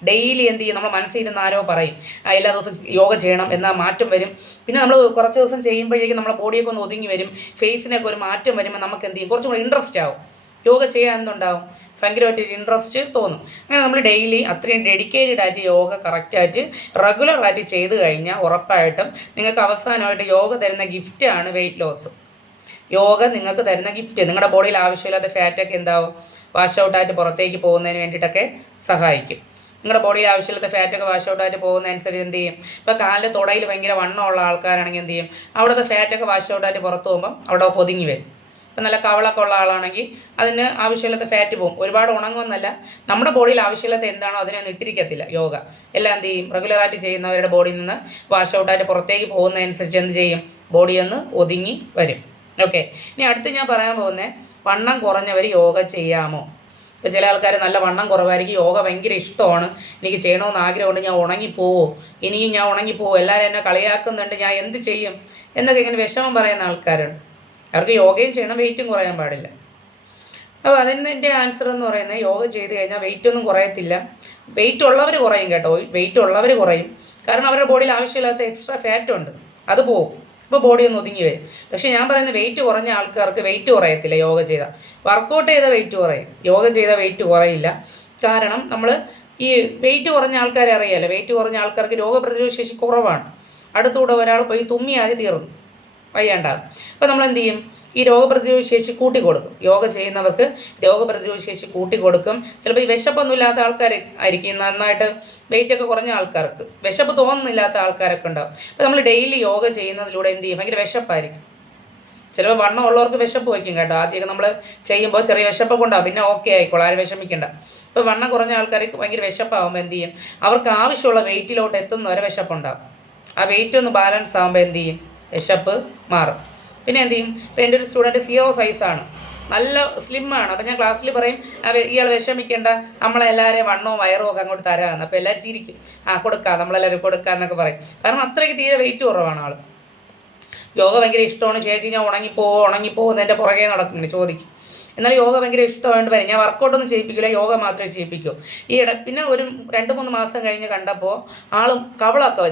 ഡെയിലി എന്ത് ചെയ്യും, നമ്മൾ മനസ്സിലിരുന്ന് ആരോ പറയും എല്ലാ ദിവസവും യോഗ ചെയ്യണം എന്നാൽ മാറ്റം വരും. പിന്നെ നമ്മൾ കുറച്ച് ദിവസം ചെയ്യുമ്പോഴേക്കും നമ്മളെ ബോഡിയൊക്കെ ഒന്ന് ഒതുങ്ങി വരും, ഫേസിനൊക്കെ ഒരു മാറ്റം വരുമ്പോൾ നമുക്ക് എന്ത് ചെയ്യും, കുറച്ചും കൂടി ഇൻട്രസ്റ്റ് ആവും. യോഗ ചെയ്യാൻ എന്തുണ്ടാവും, ഭയങ്കരമായിട്ടൊരു ഇൻട്രസ്റ്റ് തോന്നും. അങ്ങനെ നമ്മൾ ഡെയിലി അത്രയും ഡെഡിക്കേറ്റഡ് ആയിട്ട് യോഗ കറക്റ്റായിട്ട് റെഗുലറായിട്ട് ചെയ്ത് കഴിഞ്ഞാൽ ഉറപ്പായിട്ടും നിങ്ങൾക്ക് അവസാനമായിട്ട് യോഗ തരുന്ന ഗിഫ്റ്റാണ് വെയിറ്റ് ലോസ്. യോഗ നിങ്ങൾക്ക് തരുന്ന ഗിഫ്റ്റ്. നിങ്ങളുടെ ബോഡിയിൽ ആവശ്യമില്ലാത്ത ഫാറ്റൊക്കെ എന്താവും, വാഷ് ഔട്ടായിട്ട് പുറത്തേക്ക് പോകുന്നതിന് വേണ്ടിയിട്ടൊക്കെ സഹായിക്കും. നിങ്ങളുടെ ബോഡിയിൽ ആവശ്യമില്ലാത്ത ഫാറ്റൊക്കെ വാഷ് ഔട്ടായിട്ട് പോകുന്നതനുസരിച്ച് എന്ത് ചെയ്യും, ഇപ്പോൾ കാലിൻ്റെ തുടയിൽ ഭയങ്കര വണ്ണമുള്ള ആൾക്കാരാണെങ്കിൽ എന്ത് ചെയ്യും, അവിടുത്തെ ഫാറ്റൊക്കെ വാഷ് ഔട്ടായിട്ട് പുറത്ത് പോകുമ്പം അവിടെ പൊതിങ്ങി വരും. ഇപ്പം നല്ല കവളൊക്കെ ഉള്ള ആളാണെങ്കിൽ അതിന് ആവശ്യമില്ലാത്ത ഫാറ്റ് പോകും. ഒരുപാട് ഉണങ്ങുമെന്നല്ല, നമ്മുടെ ബോഡിയിൽ ആവശ്യമില്ലാത്ത എന്താണോ അതിനൊന്നും ഇട്ടിരിക്കത്തില്ല യോഗ. എല്ലാം എന്ത് ചെയ്യും, റെഗുലറായിട്ട് ചെയ്യുന്നവരുടെ ബോഡിയിൽ നിന്ന് വാഷ് ഔട്ടായിട്ട് പുറത്തേക്ക് പോകുന്നതനുസരിച്ച് എന്ത് ചെയ്യും, ബോഡി ഒന്ന് ഒതുങ്ങി വരും. ഓക്കെ, ഇനി അടുത്ത് ഞാൻ പറയാൻ പോകുന്നത്, വണ്ണം കുറഞ്ഞവർ യോഗ ചെയ്യാമോ. ഇപ്പോൾ ചില ആൾക്കാർ നല്ല വണ്ണം കുറവായിരിക്കും, യോഗ ഭയങ്കര ഇഷ്ടമാണ്, എനിക്ക് ചെയ്യണമെന്ന് ആഗ്രഹമുണ്ട്, ഞാൻ ഉണങ്ങിപ്പോവോ, ഇനിയും ഞാൻ ഉണങ്ങിപ്പോവോ, എല്ലാവരും എന്നെ കളിയാക്കുന്നുണ്ട്, ഞാൻ എന്ത് ചെയ്യും എന്നൊക്കെ ഇങ്ങനെ വിഷമം പറയുന്ന ആൾക്കാരുണ്ട്. അവർക്ക് യോഗയും ചെയ്യണം, വെയിറ്റും കുറയാൻ പാടില്ല. അപ്പോൾ അതിൻ്റെ ആൻസർ എന്ന് പറയുന്നത്, യോഗ ചെയ്ത് കഴിഞ്ഞാൽ വെയിറ്റ് ഒന്നും കുറയത്തില്ല. വെയിറ്റ് ഉള്ളവർ കുറയും കേട്ടോ, വെയിറ്റ് ഉള്ളവർ കുറയും. കാരണം അവരുടെ ബോഡിയിൽ ആവശ്യമില്ലാത്ത എക്സ്ട്രാ ഫാറ്റ് ഉണ്ട്, അത് പോകും. അപ്പോൾ ബോഡി ഒന്ന് ഒതുങ്ങി വരും. പക്ഷേ ഞാൻ പറയുന്നത് വെയിറ്റ് കുറഞ്ഞ ആൾക്കാർക്ക് വെയിറ്റ് കുറയത്തില്ല യോഗ ചെയ്താൽ. വർക്കൗട്ട് ചെയ്ത വെയിറ്റ് കുറയും, യോഗ ചെയ്ത വെയിറ്റ് കുറയില്ല. കാരണം നമ്മൾ ഈ വെയിറ്റ് കുറഞ്ഞ ആൾക്കാരെ അറിയാമല്ലോ, വെയിറ്റ് കുറഞ്ഞ ആൾക്കാർക്ക് രോഗപ്രതിരോധ ശേഷി കുറവാണ്. അടുത്തൂടെ ഒരാൾ പോയി തുമ്മിയാതി തീർന്നു, വയ്യാണ്ടാകും. അപ്പോൾ നമ്മൾ എന്ത് ചെയ്യും, ഈ രോഗപ്രതിരോധ ശേഷി കൂട്ടിക്കൊടുക്കും. യോഗ ചെയ്യുന്നവർക്ക് രോഗപ്രതിരോധ ശേഷി കൂട്ടിക്കൊടുക്കും. ചിലപ്പോൾ ഈ വിശപ്പൊന്നും ഇല്ലാത്ത ആൾക്കാർ ആയിരിക്കും, നന്നായിട്ട് വെയിറ്റൊക്കെ കുറഞ്ഞ ആൾക്കാർക്ക് വിശപ്പ് തോന്നുന്നില്ലാത്ത ആൾക്കാരൊക്കെ ഉണ്ടാവും. അപ്പോൾ നമ്മൾ ഡെയിലി യോഗ ചെയ്യുന്നതിലൂടെ എന്ത് ചെയ്യും, ഭയങ്കര വിശപ്പായിരിക്കും. ചിലപ്പോൾ വണ്ണം ഉള്ളവർക്ക് വിശപ്പ് വയ്ക്കും കേട്ടോ. ആദ്യമൊക്കെ നമ്മൾ ചെയ്യുമ്പോൾ ചെറിയ വിശപ്പൊക്കെ ഉണ്ടാവും, പിന്നെ ഓക്കെ ആയിക്കോളാം, ആരും വിഷമിക്കേണ്ട. ഇപ്പോൾ വണ്ണം കുറഞ്ഞ ആൾക്കാർക്ക് ഭയങ്കര വിശപ്പാകുമ്പോൾ എന്ത് ചെയ്യും, അവർക്ക് ആവശ്യമുള്ള വെയിറ്റിലോട്ട് എത്തുന്നവരെ വിശപ്പുണ്ടാവും. ആ വെയിറ്റ് ഒന്ന് ബാലൻസ് ആകുമ്പോൾ എന്ത് ചെയ്യും, വിശപ്പ് മാറും. പിന്നെ എന്ത് ചെയ്യും, ഇപ്പോൾ എൻ്റെ ഒരു സ്റ്റുഡൻറ്റ് 0 സൈസാണ്, നല്ല സ്ലിമ്മാണ്. അപ്പോൾ ഞാൻ ക്ലാസ്സിൽ പറയും, ഇയാൾ വിഷമിക്കേണ്ട, നമ്മളെല്ലാവരെയും വണ്ണവും വയറും ഒക്കെ അങ്ങോട്ട് തരാമെന്ന്. അപ്പോൾ എല്ലാവരും ചിരിക്കും, കൊടുക്കാം, നമ്മളെല്ലാവരും കൊടുക്കാം എന്നൊക്കെ പറയും. കാരണം അത്രയ്ക്ക് തീരെ വെയിറ്റ് കുറവാണ് ആൾ. യോഗ ഭയങ്കര ഇഷ്ടമാണ്, ചേച്ചി ഞാൻ ഉണങ്ങിപ്പോകും എൻ്റെ പുറകെ നടക്കുന്നുണ്ട് ചോദിക്കും. എന്നാൽ യോഗ ഭയങ്കര ഇഷ്ടമായിട്ട് വരും. ഞാൻ വർക്കൗട്ടൊന്നും ചെയ്യിപ്പിക്കില്ല, യോഗ മാത്രമേ ചെയ്യിപ്പിക്കൂ. പിന്നെ ഒരു 2-3 മാസം കഴിഞ്ഞ് കണ്ടപ്പോൾ ആളും കവളൊക്കെ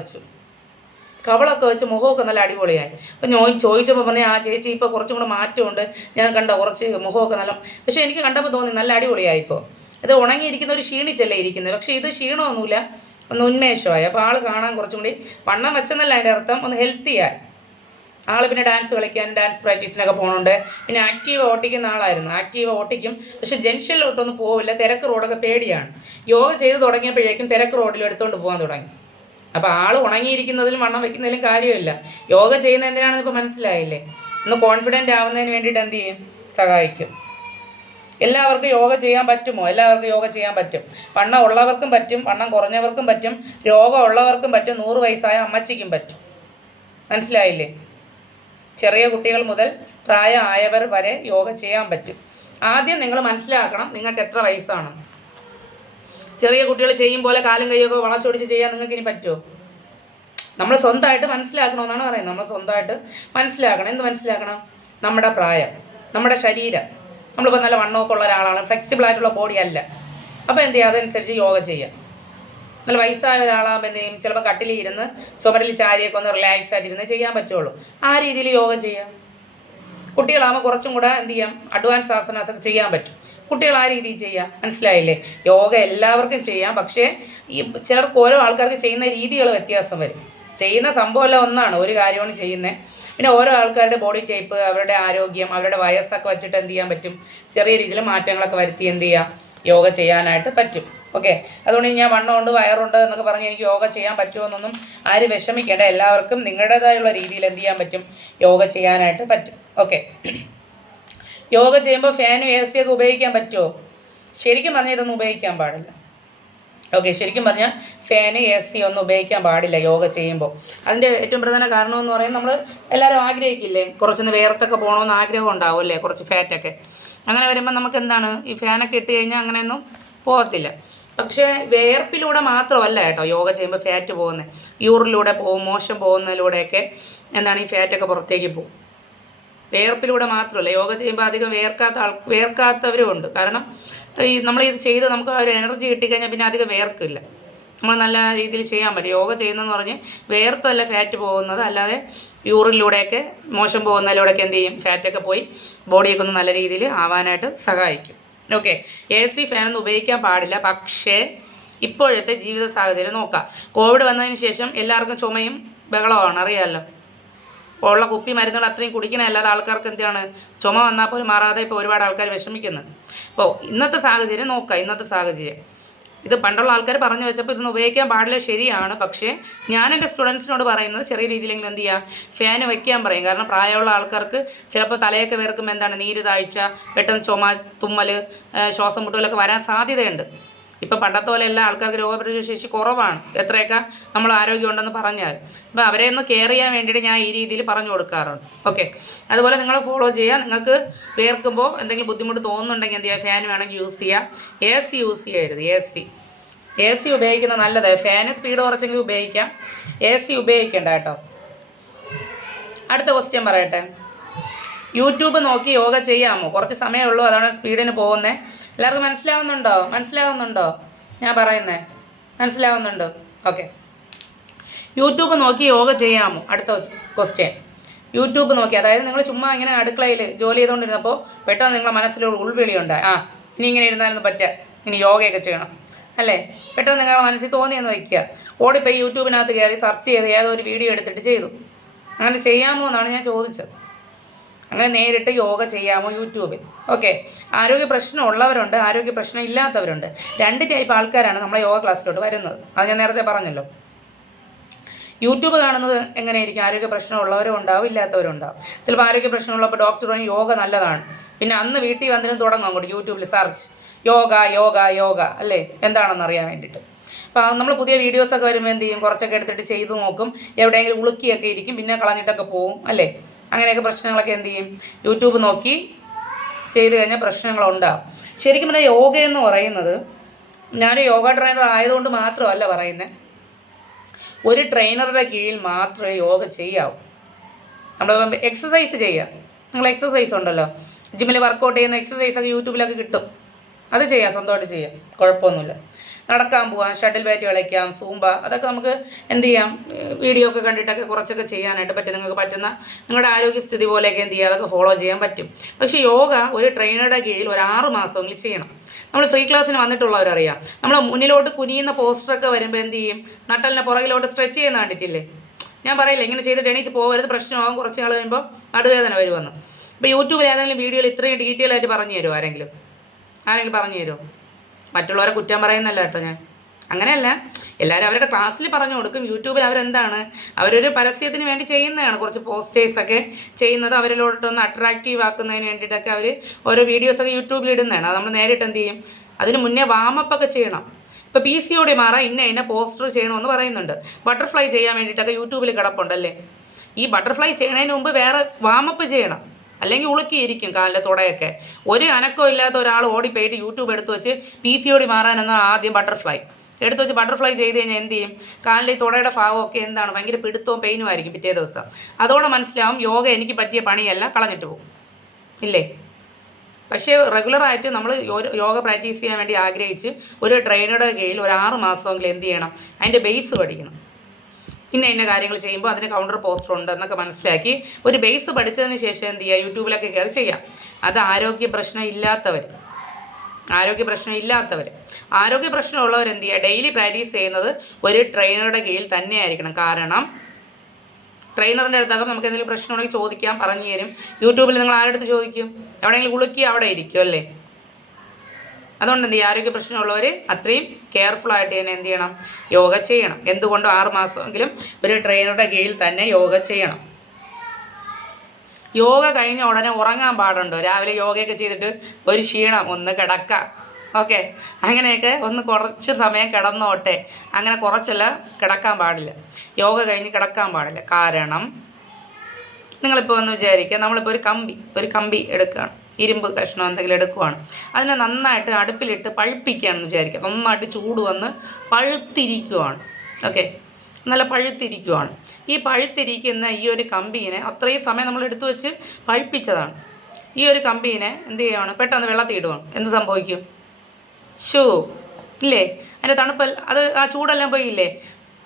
വെച്ച് മുഖമൊക്കെ നല്ല അടിപൊളിയായി. അപ്പോൾ ഞാൻ ചോദിച്ചപ്പോൾ പറഞ്ഞാൽ, ചേച്ചി ഇപ്പോൾ കുറച്ചും കൂടെ മാറ്റമുണ്ട്, ഞാൻ കണ്ട കുറച്ച് മുഖമൊക്കെ നല്ല. പക്ഷേ എനിക്ക് കണ്ടപ്പോൾ തോന്നി നല്ല അടിപൊളിയായിപ്പോൾ. ഇത് ഉണങ്ങിയിരിക്കുന്ന ഒരു ക്ഷീണിച്ചല്ലേ ഇരിക്കുന്നത്, പക്ഷേ ഇത് ക്ഷീണമൊന്നുമില്ല, ഒന്ന് ഉന്മേഷമായി. അപ്പോൾ ആൾ കാണാൻ കുറച്ചും കൂടി വണ്ണം വെച്ചെന്നല്ല അതിൻ്റെ അർത്ഥം, ഒന്ന് ഹെൽത്തിയായി ആൾ. പിന്നെ ഡാൻസ് കളിക്കാൻ, ഡാൻസ് പ്രാക്ടീസിനൊക്കെ പോകുന്നുണ്ട്. പിന്നെ ആക്റ്റീവ് ഓട്ടിക്കുന്ന ആളായിരുന്നു, ആക്റ്റീവ് ഓട്ടിക്കും, പക്ഷേ ജംഗ്ഷനിലോട്ടൊന്നും പോവില്ല, തിരക്ക് റോഡൊക്കെ പേടിയാണ്. യോഗ ചെയ്ത് തുടങ്ങിയപ്പോഴേക്കും തിരക്ക് റോഡിൽ എടുത്തുകൊണ്ട് പോകാൻ തുടങ്ങി. അപ്പോൾ ആൾ ഉണങ്ങിയിരിക്കുന്നതിലും വണ്ണം വയ്ക്കുന്നതിലും കാര്യമില്ല. യോഗ ചെയ്യുന്ന എന്തിനാണെന്ന് ഇപ്പോൾ മനസ്സിലായില്ലേ. ഒന്ന് കോൺഫിഡൻ്റ് ആവുന്നതിന് വേണ്ടിയിട്ട് എന്ത് ചെയ്യും, സഹായിക്കും. എല്ലാവർക്കും യോഗ ചെയ്യാൻ പറ്റുമോ? എല്ലാവർക്കും യോഗ ചെയ്യാൻ പറ്റും. വണ്ണം ഉള്ളവർക്കും പറ്റും, വണ്ണം കുറഞ്ഞവർക്കും പറ്റും, രോഗം ഉള്ളവർക്കും പറ്റും, 100 വയസ്സായ അമ്മച്ചിക്കും പറ്റും. മനസ്സിലായില്ലേ? ചെറിയ കുട്ടികൾ മുതൽ പ്രായമായവർ വരെ യോഗ ചെയ്യാൻ പറ്റും. ആദ്യം നിങ്ങൾ മനസ്സിലാക്കണം നിങ്ങൾക്ക് എത്ര വയസ്സാണ്. ചെറിയ കുട്ടികൾ ചെയ്യും പോലെ കാലും കൈയൊക്കെ വളച്ചൊടിച്ച് ചെയ്യാൻ നിങ്ങൾക്ക് ഇനി പറ്റുമോ? നമ്മൾ സ്വന്തമായിട്ട് മനസ്സിലാക്കണമെന്നാണ് പറയുന്നത്. നമ്മൾ സ്വന്തമായിട്ട് മനസ്സിലാക്കണം. എന്ത് മനസ്സിലാക്കണം? നമ്മുടെ പ്രായം, നമ്മുടെ ശരീരം. നമ്മളിപ്പോൾ നല്ല വണ്ണമൊക്കെ ഉള്ള ഒരാളാണ്, ഫ്ലെക്സിബിളായിട്ടുള്ള ബോഡി അല്ല. അപ്പോൾ എന്ത് ചെയ്യുക, അതനുസരിച്ച് യോഗ ചെയ്യാം. നല്ല വയസ്സായ ഒരാളാകുമ്പോൾ എന്ത് ചെയ്യും, ചിലപ്പോൾ കട്ടിലിൽ ഇരുന്ന് ചുമരിൽ ചാരിയൊക്കെ ഒന്ന് റിലാക്സ് ആയിട്ടിരുന്ന് ചെയ്യാൻ പറ്റുള്ളൂ. ആ രീതിയിൽ യോഗ ചെയ്യാം. കുട്ടികളാകുമ്പോൾ കുറച്ചും കൂടെ എന്ത് ചെയ്യാം, അഡ്വാൻസ് ആസനാസൊക്കെ ചെയ്യാൻ പറ്റും. കുട്ടികൾ ആ രീതിയിൽ ചെയ്യാം. മനസ്സിലായില്ലേ? യോഗ എല്ലാവർക്കും ചെയ്യാം. പക്ഷേ ഈ ചിലർക്ക് ഓരോ ആൾക്കാർക്ക് ചെയ്യുന്ന രീതികൾ വ്യത്യാസം വരും. ചെയ്യുന്ന സംഭവമെല്ലാം ഒന്നാണ്, ഒരു കാര്യമാണ് ചെയ്യുന്നത്. പിന്നെ ഓരോ ആൾക്കാരുടെ ബോഡി ടൈപ്പ്, അവരുടെ ആരോഗ്യം, അവരുടെ വയസ്സൊക്കെ വെച്ചിട്ട് എന്ത് ചെയ്യാൻ പറ്റും, ചെറിയ രീതിയിൽ മാറ്റങ്ങളൊക്കെ വരുത്തി എന്ത് ചെയ്യാം, യോഗ ചെയ്യാനായിട്ട് പറ്റും. ഓക്കെ, അതുകൊണ്ട് ഞാൻ വണ്ണമുണ്ട് വയറുണ്ട് എന്നൊക്കെ പറഞ്ഞ് എനിക്ക് യോഗ ചെയ്യാൻ പറ്റുമെന്നൊന്നും ആരും വിഷമിക്കേണ്ട. എല്ലാവർക്കും നിങ്ങളുടേതായുള്ള രീതിയിൽ എന്ത് ചെയ്യാൻ പറ്റും, യോഗ ചെയ്യാനായിട്ട് പറ്റും. ഓക്കെ, യോഗ ചെയ്യുമ്പോൾ ഫാനും AC ഒക്കെ ഉപയോഗിക്കാൻ പറ്റുമോ? ശരിക്കും പറഞ്ഞാൽ ഇതൊന്നും ഉപയോഗിക്കാൻ പാടില്ല. ഓക്കെ, ശരിക്കും പറഞ്ഞാൽ ഫാന് AC ഒന്നും ഉപയോഗിക്കാൻ പാടില്ല യോഗ ചെയ്യുമ്പോൾ. അതിൻ്റെ ഏറ്റവും പ്രധാന കാരണമെന്ന് പറയുന്നത്, നമ്മൾ എല്ലാവരും ആഗ്രഹിക്കില്ലേ, കുറച്ചൊന്ന് വേർത്തൊക്കെ പോകണമെന്ന് ആഗ്രഹം ഉണ്ടാവും അല്ലേ, കുറച്ച് ഫാറ്റൊക്കെ. അങ്ങനെ വരുമ്പോൾ നമുക്ക് എന്താണ്, ഈ ഫാനൊക്കെ ഇട്ട് കഴിഞ്ഞാൽ അങ്ങനെയൊന്നും പോകത്തില്ല. പക്ഷേ വേർപ്പിലൂടെ മാത്രമല്ല കേട്ടോ യോഗ ചെയ്യുമ്പോൾ ഫാറ്റ് പോകുന്നത്. യൂറിലൂടെ പോകും, മോശം പോകുന്നതിലൂടെയൊക്കെ എന്താണ് ഈ ഫാറ്റൊക്കെ പുറത്തേക്ക് പോകും. വേർപ്പിലൂടെ മാത്രമല്ല, യോഗ ചെയ്യുമ്പോൾ അധികം വേർക്കാത്തവരും ഉണ്ട്. കാരണം ഈ നമ്മളിത് ചെയ്ത് നമുക്ക് ആ ഒരു എനർജി കിട്ടിക്കഴിഞ്ഞാൽ പിന്നെ അധികം വേർക്കില്ല. നമ്മൾ നല്ല രീതിയിൽ ചെയ്യാൻ പറ്റും. യോഗ ചെയ്യുന്നതെന്ന് പറഞ്ഞ് വേർത്തല്ല ഫാറ്റ് പോകുന്നത്, അല്ലാതെ യൂറിനിലൂടെയൊക്കെ മോശം പോകുന്നതിലൂടെയൊക്കെ എന്ത് ചെയ്യും, ഫാറ്റൊക്കെ പോയി ബോഡിയൊക്കെ ഒന്ന് നല്ല രീതിയിൽ ആവാനായിട്ട് സഹായിക്കും. ഓക്കെ, AC ഫാനൊന്നും ഉപയോഗിക്കാൻ പാടില്ല. പക്ഷേ ഇപ്പോഴത്തെ ജീവിത സാഹചര്യം നോക്കാം. കോവിഡ് വന്നതിന് ശേഷം എല്ലാവർക്കും ചുമയും ബഹളമാണ്, അറിയാമല്ലോ. ഉള്ള കുപ്പി മരുന്നുകൾ അത്രയും കുടിക്കണമല്ലാതെ ആൾക്കാർക്ക് എന്താണ്, ചുമ വന്നാൽ പോലും മാറാതെ ഇപ്പോൾ ഒരുപാട് ആൾക്കാർ വിഷമിക്കുന്നുണ്ട്. അപ്പോൾ ഇന്നത്തെ സാഹചര്യം നോക്കുക. ഇന്നത്തെ സാഹചര്യം ഇത് പണ്ടുള്ള ആൾക്കാർ പറഞ്ഞു വെച്ചപ്പോൾ ഇതൊന്നും ഉപയോഗിക്കാൻ പാടില്ല, ശരിയാണ്. പക്ഷേ ഞാൻ എൻ്റെ സ്റ്റുഡൻസിനോട് പറയുന്നത് ചെറിയ രീതിയിലെങ്കിലും എന്ത് ചെയ്യുക, ഫാന് വയ്ക്കാൻ പറയും. കാരണം പ്രായമുള്ള ആൾക്കാർക്ക് ചിലപ്പോൾ തലയൊക്കെ വേർക്കുമ്പോൾ എന്താണ്, നീര് താഴ്ച, പെട്ടെന്ന് ചുമ, തുമ്മൽ, ശ്വാസം മുട്ടലൊക്കെ വരാൻ സാധ്യതയുണ്ട്. ഇപ്പോൾ പണ്ടത്തെ പോലെ എല്ലാ ആൾക്കാർക്ക് രോഗപ്രതിരോധ ശേഷി കുറവാണ്, എത്രയൊക്കെ നമ്മൾ ആരോഗ്യമുണ്ടെന്ന് പറഞ്ഞാൽ. അപ്പോൾ അവരെ ഒന്ന് കെയർ ചെയ്യാൻ വേണ്ടിയിട്ട് ഞാൻ ഈ രീതിയിൽ പറഞ്ഞു കൊടുക്കാറുണ്ട്. ഓക്കെ, അതുപോലെ നിങ്ങൾ ഫോളോ ചെയ്യുക. നിങ്ങൾക്ക് വേർക്കുമ്പോൾ എന്തെങ്കിലും ബുദ്ധിമുട്ട് തോന്നുന്നുണ്ടെങ്കിൽ എന്ത് ചെയ്യുക, ഫാൻ വേണമെങ്കിൽ യൂസ് ചെയ്യുക. AC യൂസ് ചെയ്യരുത്. AC ഉപയോഗിക്കുന്നത് നല്ലത്. ഫാന് സ്പീഡ് കുറച്ചെങ്കിൽ ഉപയോഗിക്കാം, AC ഉപയോഗിക്കേണ്ട കേട്ടോ. അടുത്ത ക്വസ്റ്റ്യൻ പറയട്ടെ. യൂട്യൂബ് നോക്കി യോഗ ചെയ്യാമോ? കുറച്ച് സമയമേ ഉള്ളൂ, അതാണ് സ്പീഡിന് പോകുന്നത്. എല്ലാവർക്കും മനസ്സിലാവുന്നുണ്ടോ ഞാൻ പറയുന്നത്? മനസ്സിലാവുന്നുണ്ടോ? ഓക്കെ, യൂട്യൂബ് നോക്കി യോഗ ചെയ്യാമോ? അടുത്ത ക്വസ്റ്റ്യൻ. യൂട്യൂബ് നോക്കി, അതായത് നിങ്ങൾ ചുമ്മാ ഇങ്ങനെ അടുക്കളയിൽ ജോലി ചെയ്തുകൊണ്ടിരുന്നപ്പോൾ പെട്ടെന്ന് നിങ്ങളുടെ മനസ്സിലൊരു ഉൾവിളി ഉണ്ടായി, ഇനി ഇങ്ങനെ ഇരുന്നാലൊന്നും പറ്റുക, ഇനി യോഗയൊക്കെ ചെയ്യണം അല്ലേ? പെട്ടെന്ന് നിങ്ങളുടെ മനസ്സിൽ തോന്നിയെന്ന് വയ്ക്കുക. ഓടിപ്പോയി യൂട്യൂബിനകത്ത് കയറി സെർച്ച് ചെയ്ത് ഏതോ ഒരു വീഡിയോ എടുത്തിട്ട് ചെയ്തു. അങ്ങനെ ചെയ്യാമോ എന്നാണ് ഞാൻ ചോദിച്ചത്. അങ്ങനെ നേരിട്ട് യോഗ ചെയ്യാമോ യൂട്യൂബിൽ? ഓക്കെ, ആരോഗ്യ പ്രശ്നം ഉള്ളവരുണ്ട്, ആരോഗ്യ പ്രശ്നം ഇല്ലാത്തവരുണ്ട്. 2 ടൈപ്പ് ആൾക്കാരാണ് നമ്മളെ യോഗ ക്ലാസ്സിലോട്ട് വരുന്നത്. അത് ഞാൻ നേരത്തെ പറഞ്ഞല്ലോ. യൂട്യൂബ് കാണുന്നത് എങ്ങനെയായിരിക്കും, ആരോഗ്യ പ്രശ്നം ഉള്ളവരും ഉണ്ടാവും, ഇല്ലാത്തവരും ഉണ്ടാവും. ചിലപ്പോൾ ആരോഗ്യ പ്രശ്നമുള്ളപ്പോൾ ഡോക്ടർ പറയും യോഗ നല്ലതാണ്, പിന്നെ അന്ന് വീട്ടിൽ വന്നിട്ട് തുടങ്ങും അങ്ങോട്ട് യൂട്യൂബിൽ സെർച്ച് യോഗ അല്ലേ, എന്താണെന്ന് അറിയാൻ വേണ്ടിയിട്ട്. അപ്പോൾ നമ്മൾ പുതിയ വീഡിയോസൊക്കെ വരുമ്പോൾ എന്ത് ചെയ്യും, കുറച്ചൊക്കെ എടുത്തിട്ട് ചെയ്ത് നോക്കും. എവിടെയെങ്കിലും ഉളുക്കിയൊക്കെ ഇരിക്കും, പിന്നെ കളഞ്ഞിട്ടൊക്കെ പോവും അല്ലേ. അങ്ങനെയൊക്കെ പ്രശ്നങ്ങളൊക്കെ എന്ത് ചെയ്യും, യൂട്യൂബ് നോക്കി ചെയ്ത് കഴിഞ്ഞാൽ പ്രശ്നങ്ങളുണ്ടാകും. ശരിക്കും പറഞ്ഞാൽ യോഗയെന്ന് പറയുന്നത്, ഞാൻ യോഗ ട്രെയിനർ ആയതുകൊണ്ട് മാത്രമല്ല പറയുന്നത്, ഒരു ട്രെയിനറുടെ കീഴിൽ മാത്രമേ യോഗ ചെയ്യാവൂ. നമ്മൾ എക്സസൈസ് ചെയ്യുക, നിങ്ങൾ എക്സസൈസ് ഉണ്ടല്ലോ, ജിമ്മിൽ വർക്കൗട്ട് ചെയ്യുന്ന എക്സസൈസൊക്കെ യൂട്യൂബിലൊക്കെ കിട്ടും. അത് ചെയ്യാം, സ്വന്തമായിട്ട് ചെയ്യാം, കുഴപ്പമൊന്നുമില്ല. നടക്കാൻ പോവാം, ഷട്ടിൽ ബാറ്റ് കളിക്കാം, സൂമ്പ, അതൊക്കെ നമുക്ക് എന്ത് ചെയ്യാം, വീഡിയോ ഒക്കെ കണ്ടിട്ടൊക്കെ കുറച്ചൊക്കെ ചെയ്യാനായിട്ട് പറ്റും. നിങ്ങൾക്ക് പറ്റുന്ന നിങ്ങളുടെ ആരോഗ്യസ്ഥിതി പോലെയൊക്കെ എന്ത് ചെയ്യുക, അതൊക്കെ ഫോളോ ചെയ്യാൻ പറ്റും. പക്ഷേ യോഗ ഒരു ട്രെയിനറുടെ കീഴിൽ ഒരു 6 മാസമെങ്കിലും ചെയ്യണം. നമ്മൾ ഫ്രീ ക്ലാസ്സിന് വന്നിട്ടുള്ളവരറിയാം, നമ്മൾ മുന്നിലോട്ട് കുനിയുന്ന പോസ്റ്ററൊക്കെ വരുമ്പോൾ എന്ത് ചെയ്യും, നട്ടലിനെ പുറകിലോട്ട് സ്ട്രെച്ച് ചെയ്യുന്ന കണ്ടിട്ടില്ലേ? ഞാൻ പറയില്ല ഇങ്ങനെ ചെയ്തിട്ട് എണീച്ച് പോകരുത്, പ്രശ്നമാകും, കുറച്ച് നാൾ കഴിയുമ്പോൾ നടുവേദന വരുമെന്ന്. ഇപ്പോൾ യൂട്യൂബിൽ ഏതെങ്കിലും വീഡിയോയിൽ ഇത്രയും ഡീറ്റെയിൽ ആയിട്ട് പറഞ്ഞു തരുമോ? ആരെങ്കിലും പറഞ്ഞു തരുമോ? മറ്റുള്ളവരെ കുറ്റം പറയുന്നല്ല കേട്ടോ ഞാൻ, അങ്ങനെയല്ല. എല്ലാവരും അവരുടെ ക്ലാസ്സിൽ പറഞ്ഞു കൊടുക്കും. യൂട്യൂബിൽ അവരെന്താണ്, അവരൊരു പരസ്യത്തിന് വേണ്ടി ചെയ്യുന്നതാണ്. കുറച്ച് പോസ്റ്റേഴ്സൊക്കെ ചെയ്യുന്നത് അവരിലോട്ടൊന്ന് അട്രാക്റ്റീവ് ആക്കുന്നതിന് വേണ്ടിയിട്ടൊക്കെ അവർ ഓരോ വീഡിയോസൊക്കെ യൂട്യൂബിൽ ഇടുന്നതാണ്. അത് നമ്മൾ നേരിട്ട് എന്ത് ചെയ്യും, അതിന് മുന്നേ വാമപ്പൊക്കെ ചെയ്യണം. ഇപ്പോൾ PCOD മാറാൻ ഇന്ന പോസ്റ്റർ ചെയ്യണമെന്ന് പറയുന്നുണ്ട്. ബട്ടർഫ്ലൈ ചെയ്യാൻ വേണ്ടിയിട്ടൊക്കെ യൂട്യൂബിൽ കിടപ്പുണ്ടല്ലേ. ഈ ബട്ടർഫ്ലൈ ചെയ്യണതിന് മുമ്പ് വേറെ വാമപ്പ് ചെയ്യണം, അല്ലെങ്കിൽ ഉളുക്കിയിരിക്കും കാലിലെ തുടയൊക്കെ. ഒരു അനക്കവും ഇല്ലാത്ത ഒരാൾ ഓടിപ്പോയിട്ട് യൂട്യൂബ് എടുത്ത് വെച്ച് PCOD മാറാനെന്നാൽ ആദ്യം ബട്ടർഫ്ലൈ എടുത്ത് വെച്ച് ബട്ടർഫ്ലൈ ചെയ്ത് കഴിഞ്ഞാൽ എന്ത് ചെയ്യും, കാലിലെ തുടയുടെ ഭാഗമൊക്കെ എന്താണ്, ഭയങ്കര പിടുത്തവും പെയിനും ആയിരിക്കും പിറ്റേ ദിവസം. അതോടെ മനസ്സിലാവും യോഗ എനിക്ക് പറ്റിയ പണിയല്ല, കളഞ്ഞിട്ട് പോകും ഇല്ലേ. പക്ഷേ റെഗുലറായിട്ട് നമ്മൾ യോഗ പ്രാക്ടീസ് ചെയ്യാൻ വേണ്ടി ആഗ്രഹിച്ച് ഒരു ട്രെയിനറുടെ കീഴിൽ ഒരു 6 മാസമെങ്കിലും എന്ത് ചെയ്യണം, അതിൻ്റെ ബേസ് പഠിക്കണം. ഇന്ന കാര്യങ്ങൾ ചെയ്യുമ്പോൾ അതിന് കൗണ്ടർ പോസ്റ്റർ ഉണ്ട് എന്നൊക്കെ മനസ്സിലാക്കി ഒരു ബേസ് പഠിച്ചതിന് ശേഷം എന്ത് ചെയ്യുക, യൂട്യൂബിലൊക്കെ കയറി ചെയ്യാം. അത് ആരോഗ്യ പ്രശ്നമുള്ളവർ ആരോഗ്യ പ്രശ്നമുള്ളവർ എന്ത് ചെയ്യുക, ഡെയിലി പ്രാക്ടീസ് ചെയ്യുന്നത് ഒരു ട്രെയിനറുടെ കീഴിൽ തന്നെ ആയിരിക്കണം. കാരണം ട്രെയിനറിൻ്റെ അടുത്തൊക്കെ നമുക്ക് എന്തെങ്കിലും പ്രശ്നമുണ്ടെങ്കിൽ ചോദിക്കാം, പറഞ്ഞു തരും. യൂട്യൂബിൽ നിങ്ങൾ ആരുടെ ചോദിക്കും, എവിടെയെങ്കിലും കുളിക്കുക അവിടെ ഇരിക്കും അല്ലേ. അതുകൊണ്ട് എന്ത് ചെയ്യുക, ആരോഗ്യ പ്രശ്നമുള്ളവർ അത്രയും കെയർഫുള്ളായിട്ട് തന്നെ എന്ത് ചെയ്യണം, യോഗ ചെയ്യണം. എന്തുകൊണ്ടും 6 മാസമെങ്കിലും ഒരു ട്രെയിനറുടെ കീഴിൽ തന്നെ യോഗ ചെയ്യണം. യോഗ കഴിഞ്ഞ ഉടനെ ഉറങ്ങാൻ പാടുണ്ടോ? രാവിലെ യോഗയൊക്കെ ചെയ്തിട്ട് ഒരു ക്ഷീണം, ഒന്ന് കിടക്കാം, ഓക്കെ, അങ്ങനെയൊക്കെ ഒന്ന് കുറച്ച് സമയം കിടന്നോട്ടെ. അങ്ങനെ കുറച്ചല്ല, കിടക്കാൻ പാടില്ല. യോഗ കഴിഞ്ഞ് കിടക്കാൻ പാടില്ല. കാരണം നിങ്ങളിപ്പോൾ ഒന്ന് വിചാരിക്കുക, നമ്മളിപ്പോൾ ഒരു കമ്പി എടുക്കുകയാണ്, ഇരുമ്പ് കഷ്ണം എന്തെങ്കിലും എടുക്കുവാണ്, അതിനെ നന്നായിട്ട് അടുപ്പിലിട്ട് പഴുപ്പിക്കുകയാണെന്ന് വിചാരിക്കുക. നന്നായിട്ട് ചൂട് വന്ന് പഴുത്തിരിക്കുവാണ്, ഓക്കെ, നല്ല പഴുത്തിരിക്കുവാണ്. ഈ പഴുത്തിരിക്കുന്ന ഈ ഒരു കമ്പീനെ അത്രയും സമയം നമ്മൾ എടുത്തു വെച്ച് പഴുപ്പിച്ചതാണ്. ഈ ഒരു കമ്പീനെ എന്ത് ചെയ്യുകയാണ്, പെട്ടെന്ന് വെള്ളത്തിൽ ഇടുവാണ്. എന്ത് സംഭവിക്കും? ഇല്ലേ, അതിൻ്റെ തണുപ്പ്, അത് ആ ചൂടെല്ലാം പോയില്ലേ,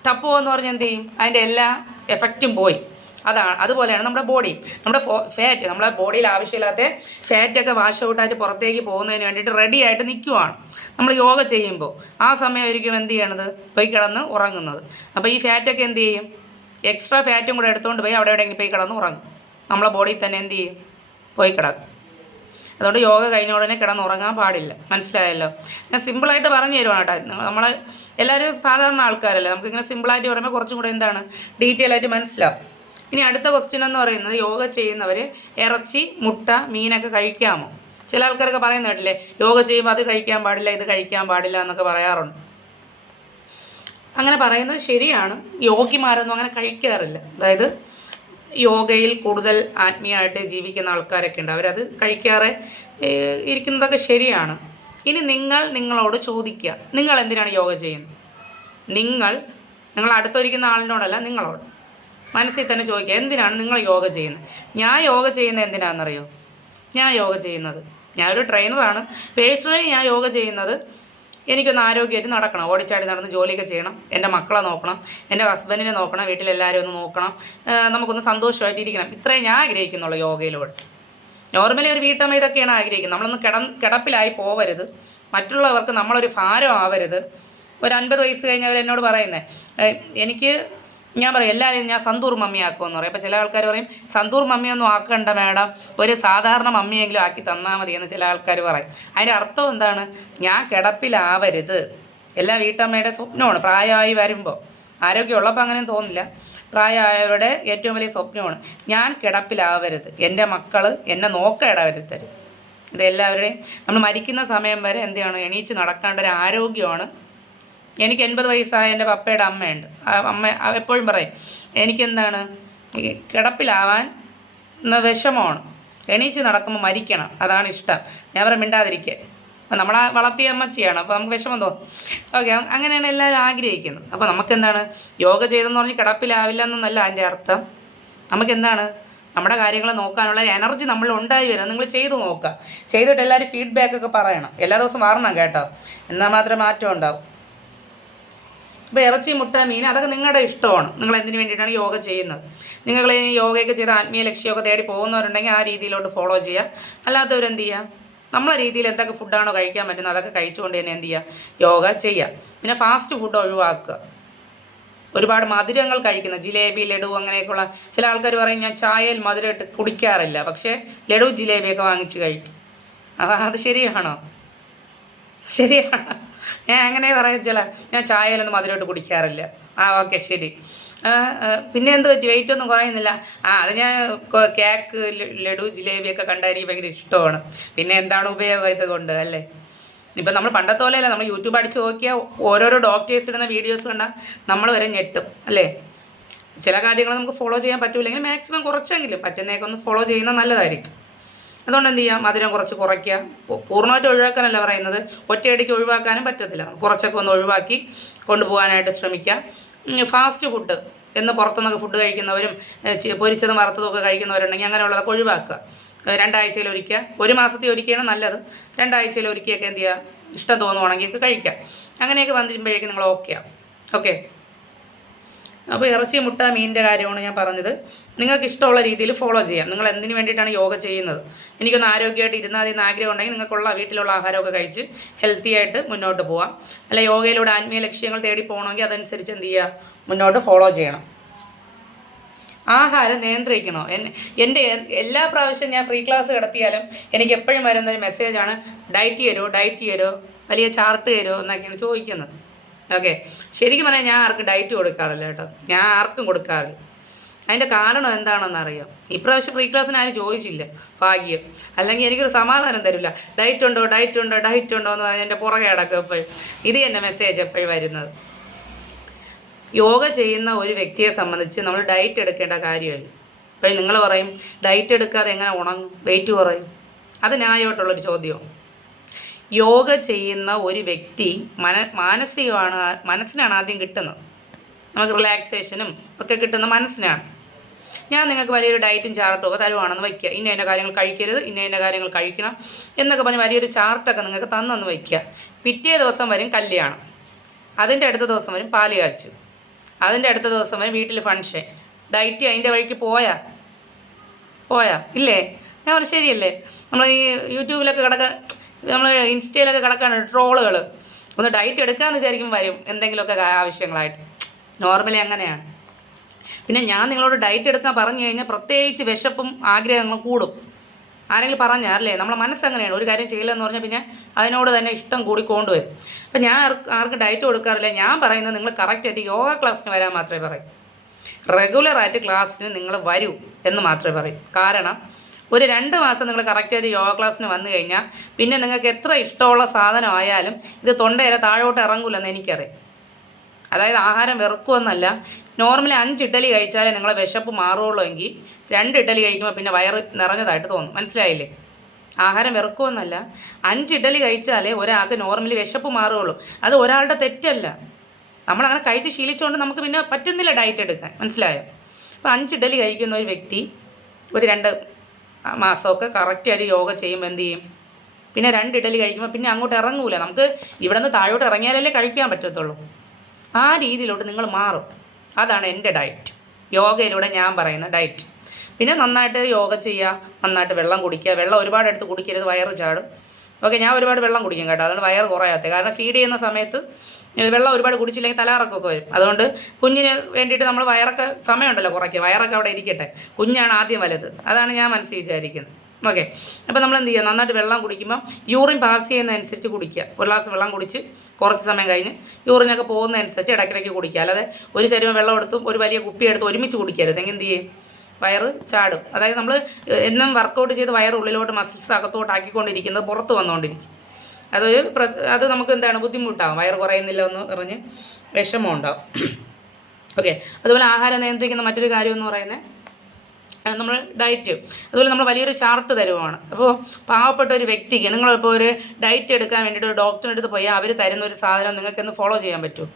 ടപ്പോ എന്ന് പറഞ്ഞാൽ എന്ത് ചെയ്യും, അതിൻ്റെ എല്ലാ എഫക്റ്റും പോയി. അതുപോലെയാണ് നമ്മുടെ ബോഡി, നമ്മുടെ ഫാറ്റ്, നമ്മുടെ ബോഡിയിൽ ആവശ്യമില്ലാത്ത ഫാറ്റൊക്കെ വാഷ് ഔട്ടായിട്ട് പുറത്തേക്ക് പോകുന്നതിന് വേണ്ടിയിട്ട് റെഡി ആയിട്ട് നിൽക്കുവാണ് നമ്മൾ യോഗ ചെയ്യുമ്പോൾ. ആ സമയമായിരിക്കും എന്ത് ചെയ്യണത്, പോയി കിടന്ന് ഉറങ്ങുന്നത്. അപ്പോൾ ഈ ഫാറ്റൊക്കെ എന്ത് ചെയ്യും, എക്സ്ട്രാ ഫാറ്റും കൂടെ എടുത്തുകൊണ്ട് പോയി അവിടെ എവിടെയെങ്കിലും പോയി കിടന്ന് ഉറങ്ങും. നമ്മളെ ബോഡിയിൽ തന്നെ എന്ത് ചെയ്യും, പോയി കിടക്കും. അതുകൊണ്ട് യോഗ കഴിഞ്ഞ ഉടനെ കിടന്നുറങ്ങാൻ പാടില്ല. മനസ്സിലായല്ലോ? ഞാൻ സിമ്പിളായിട്ട് പറഞ്ഞു തരുവാണ് കേട്ടോ. നമ്മൾ എല്ലാവരും സാധാരണ ആൾക്കാരല്ലേ, നമുക്കിങ്ങനെ സിമ്പിളായിട്ട് പറയുമ്പോൾ കുറച്ചും കൂടെ എന്താണ് ഡീറ്റെയിൽ ആയിട്ട് മനസ്സിലാവും. ഇനി അടുത്ത ക്വസ്റ്റ്യൻ എന്ന് പറയുന്നത്, യോഗ ചെയ്യുന്നവർ ഇറച്ചി, മുട്ട, മീനൊക്കെ കഴിക്കാമോ? ചില ആൾക്കാരൊക്കെ പറയുന്ന കേട്ടില്ലേ, യോഗ ചെയ്യുമ്പോൾ അത് കഴിക്കാൻ പാടില്ല, ഇത് കഴിക്കാൻ പാടില്ല എന്നൊക്കെ പറയാറുണ്ട്. അങ്ങനെ പറയുന്നത് ശരിയാണ്. യോഗിമാരൊന്നും അങ്ങനെ കഴിക്കാറില്ല. അതായത് യോഗയിൽ കൂടുതൽ ആത്മീയമായിട്ട് ജീവിക്കുന്ന ആൾക്കാരൊക്കെ ഉണ്ട്, അവരത് കഴിക്കാറെ ഇരിക്കുന്നതൊക്കെ ശരിയാണ്. ഇനി നിങ്ങളോട് ചോദിക്കുക, നിങ്ങൾ എന്തിനാണ് യോഗ ചെയ്യുന്നത്? നിങ്ങൾ അടുത്തൊരിക്കുന്ന ആളിനോടല്ല, നിങ്ങളോട് മനസ്സിൽ തന്നെ ചോദിക്കുക, എന്തിനാണ് നിങ്ങൾ യോഗ ചെയ്യുന്നത്? ഞാൻ യോഗ ചെയ്യുന്നത് എന്തിനാണെന്നറിയോ? ഞാനൊരു ട്രെയിനറാണ്. പേഴ്സണലി ഞാൻ യോഗ ചെയ്യുന്നത് എനിക്കൊന്ന് ആരോഗ്യമായിട്ട് നടക്കണം, ഓടിച്ചാടി നടന്ന് ജോലിയൊക്കെ ചെയ്യണം, എൻ്റെ മക്കളെ നോക്കണം, എൻ്റെ ഹസ്ബൻഡിനെ നോക്കണം, വീട്ടിലെല്ലാവരും ഒന്ന് നോക്കണം, നമുക്കൊന്ന് സന്തോഷമായിട്ട് ഇരിക്കണം. ഇത്രയും ഞാൻ ആഗ്രഹിക്കുന്നുള്ളൂ യോഗയിലൂടെ. നോർമലി ഒരു വീട്ടമ്മ ഇതൊക്കെയാണ് ആഗ്രഹിക്കുന്നത്. നമ്മളൊന്ന് കിടപ്പിലായി പോവരുത്, മറ്റുള്ളവർക്ക് നമ്മളൊരു ഭാരം ആവരുത്. ഒരു 50 വയസ്സ് കഴിഞ്ഞവർ എന്നോട് പറയുന്നത്, ഞാൻ പറയും എല്ലാവരും ഞാൻ സന്തൂർ മമ്മി ആക്കുമെന്ന് പറയും. അപ്പോൾ ചില ആൾക്കാർ പറയും, സന്തൂർ മമ്മിയൊന്നും ആക്കണ്ട മാഡം, ഒരു സാധാരണ മമ്മിയെങ്കിലും ആക്കി തന്നാൽ മതി എന്ന് ചില ആൾക്കാർ പറയും. അതിൻ്റെ അർത്ഥം എന്താണ്? ഞാൻ കിടപ്പിലാവരുത്. എല്ലാ വീട്ടമ്മയുടെ സ്വപ്നമാണ്. പ്രായമായി വരുമ്പോൾ, ആരോഗ്യമുള്ളപ്പോൾ അങ്ങനെ തോന്നില്ല, പ്രായമായവരുടെ ഏറ്റവും വലിയ സ്വപ്നമാണ് ഞാൻ കിടപ്പിലാവരുത്, എൻ്റെ മക്കൾ എന്നെ നോക്കേണ്ടവരുത്. ഇതെല്ലാവരുടെയും നമ്മൾ മരിക്കുന്ന സമയം വരെ എന്ത് ചെയ്യണം, എണീച്ച് നടക്കേണ്ട ഒരു ആരോഗ്യമാണ്. എനിക്ക് 80 വയസ്സായ എൻ്റെ പപ്പയുടെ അമ്മയുണ്ട്. അമ്മ എപ്പോഴും പറയും, എനിക്കെന്താണ് കിടപ്പിലാവാൻ വിഷമമാണ്, എണീച്ച് നടക്കുമ്പോൾ മരിക്കണം, അതാണ് ഇഷ്ടം. ഞാൻ പറയും മിണ്ടാതിരിക്കുക, നമ്മളെ വളർത്തിയ അമ്മച്ചിയാണ്, അപ്പോൾ നമുക്ക് വിഷമം തോന്നും. ഓക്കെ, അങ്ങനെയാണ് എല്ലാവരും ആഗ്രഹിക്കുന്നത്. അപ്പോൾ നമുക്കെന്താണ്, യോഗ ചെയ്തെന്ന് പറഞ്ഞ് കിടപ്പിലാവില്ല എന്നല്ല അതിൻ്റെ അർത്ഥം. നമുക്കെന്താണ്, നമ്മുടെ കാര്യങ്ങൾ നോക്കാനുള്ള എനർജി നമ്മൾ ഉണ്ടായി വരും. നിങ്ങൾ ചെയ്തു നോക്കുക, ചെയ്തിട്ട് എല്ലാവരും ഫീഡ്ബാക്കൊക്കെ പറയണം. എല്ലാ ദിവസവും മാറണം കേട്ടോ, എന്നാൽ മാത്രമേ മാറ്റം ഉണ്ടാവും. ഇപ്പോൾ ഇറച്ചി, മുട്ട, മീൻ അതൊക്കെ നിങ്ങളുടെ ഇഷ്ടമാണ്. നിങ്ങൾ എന്തിനു വേണ്ടിയിട്ടാണ് യോഗ ചെയ്യുന്നത്? നിങ്ങൾ യോഗയൊക്കെ ചെയ്ത് ആത്മീയ ലക്ഷ്യമൊക്കെ തേടി പോകുന്നവരുണ്ടെങ്കിൽ ആ രീതിയിലോട്ട് ഫോളോ ചെയ്യുക. അല്ലാത്തവരെന്ത് ചെയ്യുക, നമ്മളെ രീതിയിൽ എന്തൊക്കെ ഫുഡാണോ കഴിക്കാൻ പറ്റുന്നത് അതൊക്കെ കഴിച്ചുകൊണ്ട് തന്നെ എന്ത് ചെയ്യുക, യോഗ ചെയ്യുക. പിന്നെ ഫാസ്റ്റ് ഫുഡ് ഒഴിവാക്കുക. ഒരുപാട് മധുരങ്ങൾ കഴിക്കുന്ന ജിലേബി, ലഡു അങ്ങനെയൊക്കെയുള്ള ചില ആൾക്കാർ പറയും ഞാൻ ചായയിൽ മധുരം ഇട്ട് കുടിക്കാറില്ല, പക്ഷേ ലഡു ജിലേബിയൊക്കെ വാങ്ങിച്ച് കഴിക്കും. അപ്പോൾ അത് ശരിയാണോ? ഞാൻ അങ്ങനെ പറയാ, ഞാൻ ചായയിലൊന്നും മധുരമായിട്ട് കുടിക്കാറില്ല. ഓക്കെ, ശരി. പിന്നെ എന്ത് പറ്റി, വെയിറ്റ് ഒന്നും കുറയുന്നില്ല? അത് ഞാൻ കേക്ക്, ലഡു, ജിലേബിയൊക്കെ കണ്ടാൽ എനിക്ക് ഭയങ്കര ഇഷ്ടമാണ്. പിന്നെ എന്താണ് ഉപയോഗം ഇതുകൊണ്ട്, അല്ലേ? ഇപ്പം നമ്മൾ പണ്ടത്തെ പോലെയല്ല, നമ്മൾ യൂട്യൂബ് അടിച്ച് നോക്കിയാൽ ഓരോരോ ഡോക്ടേഴ്സ് ഇടുന്ന വീഡിയോസ് കണ്ടാൽ നമ്മൾ വരെ ഞെട്ടും, അല്ലേ? ചില കാര്യങ്ങൾ നമുക്ക് ഫോളോ ചെയ്യാൻ പറ്റില്ലെങ്കിൽ മാക്സിമം കുറച്ചെങ്കിലും പറ്റുന്നതൊക്കെ ഒന്ന് ഫോളോ ചെയ്യുന്നത് നല്ലതായിരിക്കും. അതുകൊണ്ട് എന്ത് ചെയ്യാം, മധുരം കുറച്ച് കുറയ്ക്കുക. പൂർണ്ണമായിട്ട് ഒഴിവാക്കാനല്ല പറയുന്നത്, ഒറ്റയടിക്ക് ഒഴിവാക്കാനും പറ്റത്തില്ല. കുറച്ചൊക്കെ ഒന്ന് ഒഴിവാക്കി കൊണ്ടുപോകാനായിട്ട് ശ്രമിക്കുക. ഫാസ്റ്റ് ഫുഡ് എന്ന് പുറത്തുനിന്നൊക്കെ ഫുഡ് കഴിക്കുന്നവരും പൊരിച്ചതും വറുത്തതും ഒക്കെ കഴിക്കുന്നവരുണ്ടെങ്കിൽ അങ്ങനെയുള്ളതൊക്കെ ഒഴിവാക്കുക. രണ്ടാഴ്ചയിൽ ഒരിക്കൽ, ഒരു മാസത്തിൽ ഒരിക്കലാണ് നല്ലത്. രണ്ടാഴ്ചയിൽ ഒരിക്കലൊക്കെ എന്ത് ചെയ്യുക, ഇഷ്ടം തോന്നുവാണെങ്കിൽ കഴിക്കാം. അങ്ങനെയൊക്കെ വന്നിരുമ്പോഴേക്കും നിങ്ങൾ ഓക്കെ ആവും. ഓക്കെ. അപ്പോൾ ഇറച്ചി, മുട്ട, മീനിൻ്റെ കാര്യമാണ് ഞാൻ പറഞ്ഞത്. നിങ്ങൾക്ക് ഇഷ്ടമുള്ള രീതിയിൽ ഫോളോ ചെയ്യാം. നിങ്ങൾ എന്തിനു വേണ്ടിയിട്ടാണ് യോഗ ചെയ്യുന്നത്? എനിക്കൊന്ന് ആരോഗ്യമായിട്ട് ഇരുന്നാൽ മതി എന്ന് ആഗ്രഹം ഉണ്ടെങ്കിൽ നിങ്ങൾക്കുള്ള വീട്ടിലുള്ള ആഹാരമൊക്കെ കഴിച്ച് ഹെൽത്തി ആയിട്ട് മുന്നോട്ട് പോവാം. അല്ല യോഗയിലൂടെ ആത്മീയ ലക്ഷ്യങ്ങൾ തേടി പോകണമെങ്കിൽ അതനുസരിച്ച് എന്ത് ചെയ്യുക, മുന്നോട്ട് ഫോളോ ചെയ്യണം. ആഹാരം നിയന്ത്രിക്കണോ? എൻ്റെ എല്ലാ പ്രാവശ്യം ഞാൻ ഫ്രീ ക്ലാസ് കിടത്തിയാലും എനിക്ക് എപ്പോഴും വരുന്നൊരു മെസ്സേജാണ്, ഡയറ്റ് തരുമോ, വലിയ ചാർട്ട് തരുമോ എന്നൊക്കെയാണ് ചോദിക്കുന്നത്. ഓക്കെ. ശരിക്കും പറഞ്ഞാൽ ഞാൻ ആർക്കും ഡയറ്റ് കൊടുക്കാറില്ല കേട്ടോ. ഞാൻ ആർക്കും കൊടുക്കാറില്ല. അതിൻ്റെ കാരണം എന്താണെന്നറിയാം. ഇപ്രാവശ്യം ഫ്രീ ക്ലാസ്സിന് ആരും ചോദിച്ചില്ല, ഭാഗ്യം. അല്ലെങ്കിൽ എനിക്കൊരു സമാധാനം തരില്ല. ഡയറ്റ് ഉണ്ടോ എന്ന് പറഞ്ഞാൽ എൻ്റെ പുറകെ അടക്കം എപ്പോഴും ഇത് തന്നെ മെസ്സേജ് എപ്പോഴും വരുന്നത്. യോഗ ചെയ്യുന്ന ഒരു വ്യക്തിയെ സംബന്ധിച്ച് നമ്മൾ ഡയറ്റ് എടുക്കേണ്ട കാര്യമല്ല. അപ്പോൾ നിങ്ങൾ പറയും ഡയറ്റ് എടുക്കാതെ എങ്ങനെ ഉണങ്ങും, വെയിറ്റ് കുറയും? അത് ന്യായമായിട്ടുള്ളൊരു ചോദ്യമാണ്. യോഗ ചെയ്യുന്ന ഒരു വ്യക്തി മനസ്സിനാണ് ആദ്യം കിട്ടുന്നത്. നമുക്ക് റിലാക്സേഷനും ഒക്കെ കിട്ടുന്ന മനസ്സിനാണ്. ഞാൻ നിങ്ങൾക്ക് വലിയൊരു ഡയറ്റും ചാർട്ടും ഒക്കെ തരുവാണെന്ന് വയ്ക്കുക. ഇന്ന കാര്യങ്ങൾ കഴിക്കരുത്, ഇന്ന കാര്യങ്ങൾ കഴിക്കണം എന്നൊക്കെ പറഞ്ഞ് വലിയൊരു ചാർട്ടൊക്കെ നിങ്ങൾക്ക് തന്നെന്ന് വയ്ക്കുക. പിറ്റേ ദിവസം വരും കല്യാണം, അതിൻ്റെ അടുത്ത ദിവസം വരും പാല് കാച്ചു, അതിൻ്റെ അടുത്ത ദിവസം വരും വീട്ടിൽ ഫങ്ഷൻ. ഡയറ്റ് അതിൻ്റെ വഴിക്ക് പോയാ ഇല്ലേ? ഞാൻ പറഞ്ഞു ശരിയല്ലേ? നമ്മൾ ഈ യൂട്യൂബിലൊക്കെ നമ്മൾ ഇൻസ്റ്റയിലൊക്കെ കിടക്കാണ് ട്രോളുകൾ. ഒന്ന് ഡയറ്റ് എടുക്കാമെന്ന് വിചാരിക്കും വരും എന്തെങ്കിലുമൊക്കെ ആവശ്യങ്ങളായിട്ട്. നോർമലി അങ്ങനെയാണ്. പിന്നെ ഞാൻ നിങ്ങളോട് ഡയറ്റ് എടുക്കാൻ പറഞ്ഞു കഴിഞ്ഞാൽ പ്രത്യേകിച്ച് വിശപ്പും ആഗ്രഹങ്ങളും കൂടും. ആരെങ്കിലും പറഞ്ഞാൽ അല്ലേ, നമ്മളെ മനസ്സങ്ങനെയാണ്. ഒരു കാര്യം ചെയ്യില്ലെന്ന് പറഞ്ഞാൽ പിന്നെ അതിനോട് തന്നെ ഇഷ്ടം കൂടിക്കൊണ്ടുവരും. അപ്പം ഞാൻ ആർക്കും ഡയറ്റ് കൊടുക്കാറില്ല. ഞാൻ പറയുന്നത് നിങ്ങൾ കറക്റ്റായിട്ട് യോഗ ക്ലാസ്സിന് വരാൻ മാത്രമേ പറയൂ. റെഗുലറായിട്ട് ക്ലാസ്സിന് നിങ്ങൾ വരൂ എന്ന് മാത്രമേ പറയൂ. കാരണം ഒരു 2 മാസം നിങ്ങൾ കറക്റ്റായിട്ട് യോഗ ക്ലാസ്സിന് വന്നു കഴിഞ്ഞാൽ പിന്നെ നിങ്ങൾക്ക് എത്ര ഇഷ്ടമുള്ള സാധനമായാലും ഇത് തൊണ്ടയിലെ താഴോട്ട് ഇറങ്ങില്ലെന്ന് എനിക്കറിയാം. അതായത് ആഹാരം വെറുക്കുമെന്നല്ല, നോർമലി 5 ഇഡ്ഡലി കഴിച്ചാലേ നിങ്ങളെ വിശപ്പ് മാറുള്ളൂ എങ്കിൽ 2 ഇഡ്ഡലി കഴിക്കുമ്പോൾ പിന്നെ വയറ് നിറഞ്ഞതായിട്ട് തോന്നും. മനസ്സിലായില്ലേ? ആഹാരം വെറുക്കുമെന്നല്ല, 5 ഇഡ്ഡലി കഴിച്ചാലേ ഒരാൾക്ക് നോർമലി വിശപ്പ് മാറുകയുള്ളൂ. അത് ഒരാളുടെ തെറ്റല്ല. നമ്മളങ്ങനെ കഴിച്ച് ശീലിച്ചുകൊണ്ട് നമുക്ക് പിന്നെ പറ്റുന്നില്ല ഡയറ്റ് എടുക്കാൻ. മനസ്സിലായോ? അപ്പോൾ 5 ഇഡ്ഡലി കഴിക്കുന്ന ഒരു വ്യക്തി ഒരു 2 മാസമൊക്കെ കറക്റ്റായിട്ട് യോഗ ചെയ്യുമ്പോൾ എന്ത് ചെയ്യും? പിന്നെ 2 ഇഡ്ഡലി കഴിക്കുമ്പോൾ പിന്നെ അങ്ങോട്ട് ഇറങ്ങൂല. നമുക്ക് ഇവിടെ നിന്ന് താഴോട്ട് ഇറങ്ങിയാലല്ലേ കഴിക്കാൻ പറ്റത്തുള്ളൂ. ആ രീതിയിലോട്ട് നിങ്ങൾ മാറും. അതാണ് എൻ്റെ ഡയറ്റ്, യോഗയിലൂടെ ഞാൻ പറയുന്ന ഡയറ്റ്. പിന്നെ നന്നായിട്ട് യോഗ ചെയ്യുക, നന്നായിട്ട് വെള്ളം കുടിക്കുക. വെള്ളം ഒരുപാട് എടുത്ത് കുടിക്കരുത്, വയറ് ചാടും. ഓക്കെ. ഞാൻ ഒരുപാട് വെള്ളം കുടിക്കും കേട്ടോ, അതുകൊണ്ട് വയറ് കുറയാത്തത്. കാരണം ഫീഡ് ചെയ്യുന്ന സമയത്ത് വെള്ളം ഒരുപാട് കുടിച്ചില്ലെങ്കിൽ തലകറക്കമൊക്കെ വരും. അതുകൊണ്ട് കുഞ്ഞിന് വേണ്ടിയിട്ട് നമ്മൾ വയറൊക്കെ സമയമുണ്ടല്ലോ കുറയ്ക്കുക, വയറൊക്കെ അവിടെ ഇരിക്കട്ടെ. കുഞ്ഞാണ് ആദ്യം വലുത്, അതാണ് ഞാൻ മനസ്സിൽ വിചാരിക്കുന്നത്. ഓക്കെ. അപ്പോൾ നമ്മൾ എന്ത് ചെയ്യുക, നന്നായിട്ട് വെള്ളം കുടിക്കുമ്പോൾ യൂറിൻ പാസ് ചെയ്യുന്നതനുസരിച്ച് കുടിക്കുക. ഒരു ഗ്ലാസ് വെള്ളം കുടിച്ച് കുറച്ച് സമയം കഴിഞ്ഞ് യൂറിനൊക്കെ പോകുന്നതനുസരിച്ച് ഇടയ്ക്കിടയ്ക്ക് കുടിക്കുക. അല്ലാതെ ഒരു ശരീരം വെള്ളം എടുത്തും ഒരു വലിയ കുപ്പി എടുത്ത് ഒരുമിച്ച് കുടിക്കരുത്. എങ്കിൽ എന്ത് ചെയ്യും? വയറ് ചാടും. അതായത് നമ്മൾ എന്നും വർക്കൗട്ട് ചെയ്ത് വയറ് ഉള്ളിലോട്ട് മസിൽസ് അകത്തോട്ട് ആക്കിക്കൊണ്ടിരിക്കുന്നത് പുറത്ത് വന്നുകൊണ്ടിരിക്കും. അത് നമുക്ക് എന്താണ് ബുദ്ധിമുട്ടാകും. വയറ് കുറയുന്നില്ല എന്ന് പറഞ്ഞ് വിഷമം ഉണ്ടാവും. ഓക്കെ. അതുപോലെ ആഹാരം നിയന്ത്രിക്കുന്ന മറ്റൊരു കാര്യം എന്ന് പറയുന്നത് നമ്മൾ ഡയറ്റ്. അതുപോലെ നമ്മൾ വലിയൊരു ചാർട്ട് തരുവാണ്. അപ്പോൾ പാവപ്പെട്ട ഒരു വ്യക്തിക്ക് നിങ്ങളിപ്പോൾ ഒരു ഡയറ്റ് എടുക്കാൻ വേണ്ടിയിട്ട് ഒരു ഡോക്ടറിൻ്റെ അടുത്ത് പോയാൽ അവർ തരുന്ന ഒരു സാധനം നിങ്ങൾക്കൊന്ന് ഫോളോ ചെയ്യാൻ പറ്റുമോ?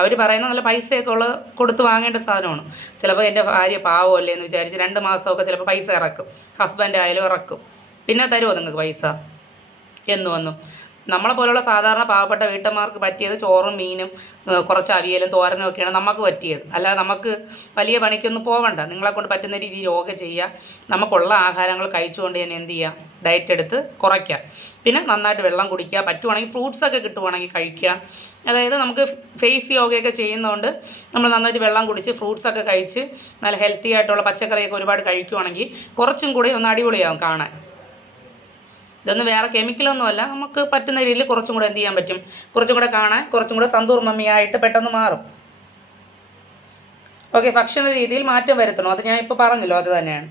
അവർ പറയുന്ന നല്ല പൈസയൊക്കെ കൊടുത്ത് വാങ്ങേണ്ട സാധനമാണ്. ചിലപ്പോൾ എൻ്റെ ഭാര്യ പാവമല്ലേ എന്ന് വിചാരിച്ച് 2 മാസമൊക്കെ ചിലപ്പോൾ പൈസ ഇറക്കും, ഹസ്ബൻഡ് ആയാലും ഇറക്കും. പിന്നെ തരുമോ നിങ്ങൾക്ക് പൈസ എന്ന് വന്നു? നമ്മളെ പോലുള്ള സാധാരണ പാവപ്പെട്ട വീട്ടമ്മമാർക്ക് പറ്റിയത് ചോറും മീനും കുറച്ച് അവിയലും തോരനും ഒക്കെയാണ് നമുക്ക് പറ്റിയത്. അല്ലാതെ നമുക്ക് വലിയ പണിക്കൊന്നും പോകണ്ട. നിങ്ങളെക്കൊണ്ട് പറ്റുന്ന രീതിയിൽ യോഗ ചെയ്യുക, നമുക്കുള്ള ആഹാരങ്ങൾ കഴിച്ചുകൊണ്ട് തന്നെ എന്ത് ചെയ്യുക, ഡയറ്റ് എടുത്ത് കുറയ്ക്കുക. പിന്നെ നന്നായിട്ട് വെള്ളം കുടിക്കുക, പറ്റുവാണെങ്കിൽ ഫ്രൂട്ട്സൊക്കെ കിട്ടുവാണെങ്കിൽ കഴിക്കുക. അതായത് നമുക്ക് ഫേസ് യോഗയൊക്കെ ചെയ്യുന്നതുകൊണ്ട് നമ്മൾ നന്നായിട്ട് വെള്ളം കുടിച്ച് ഫ്രൂട്ട്സൊക്കെ കഴിച്ച് നല്ല ഹെൽത്തി ആയിട്ടുള്ള പച്ചക്കറിയൊക്കെ ഒരുപാട് കഴിക്കുവാണെങ്കിൽ കുറച്ചും കൂടി ഒന്ന് അടിപൊളിയാവും കാണാൻ. ഇതൊന്നും വേറെ കെമിക്കലൊന്നുമല്ല, നമുക്ക് പറ്റുന്ന രീതിയിൽ കുറച്ചും കൂടെ എന്ത് ചെയ്യാൻ പറ്റും, കുറച്ചും കൂടെ കാണാൻ കുറച്ചും കൂടെ സന്തൂർമമ്മിയായിട്ട് പെട്ടെന്ന് മാറും. ഓക്കെ. ഭക്ഷണ രീതിയിൽ മാറ്റം വരുത്തണം, അത് ഞാൻ ഇപ്പോൾ പറഞ്ഞല്ലോ, അത് തന്നെയാണ്.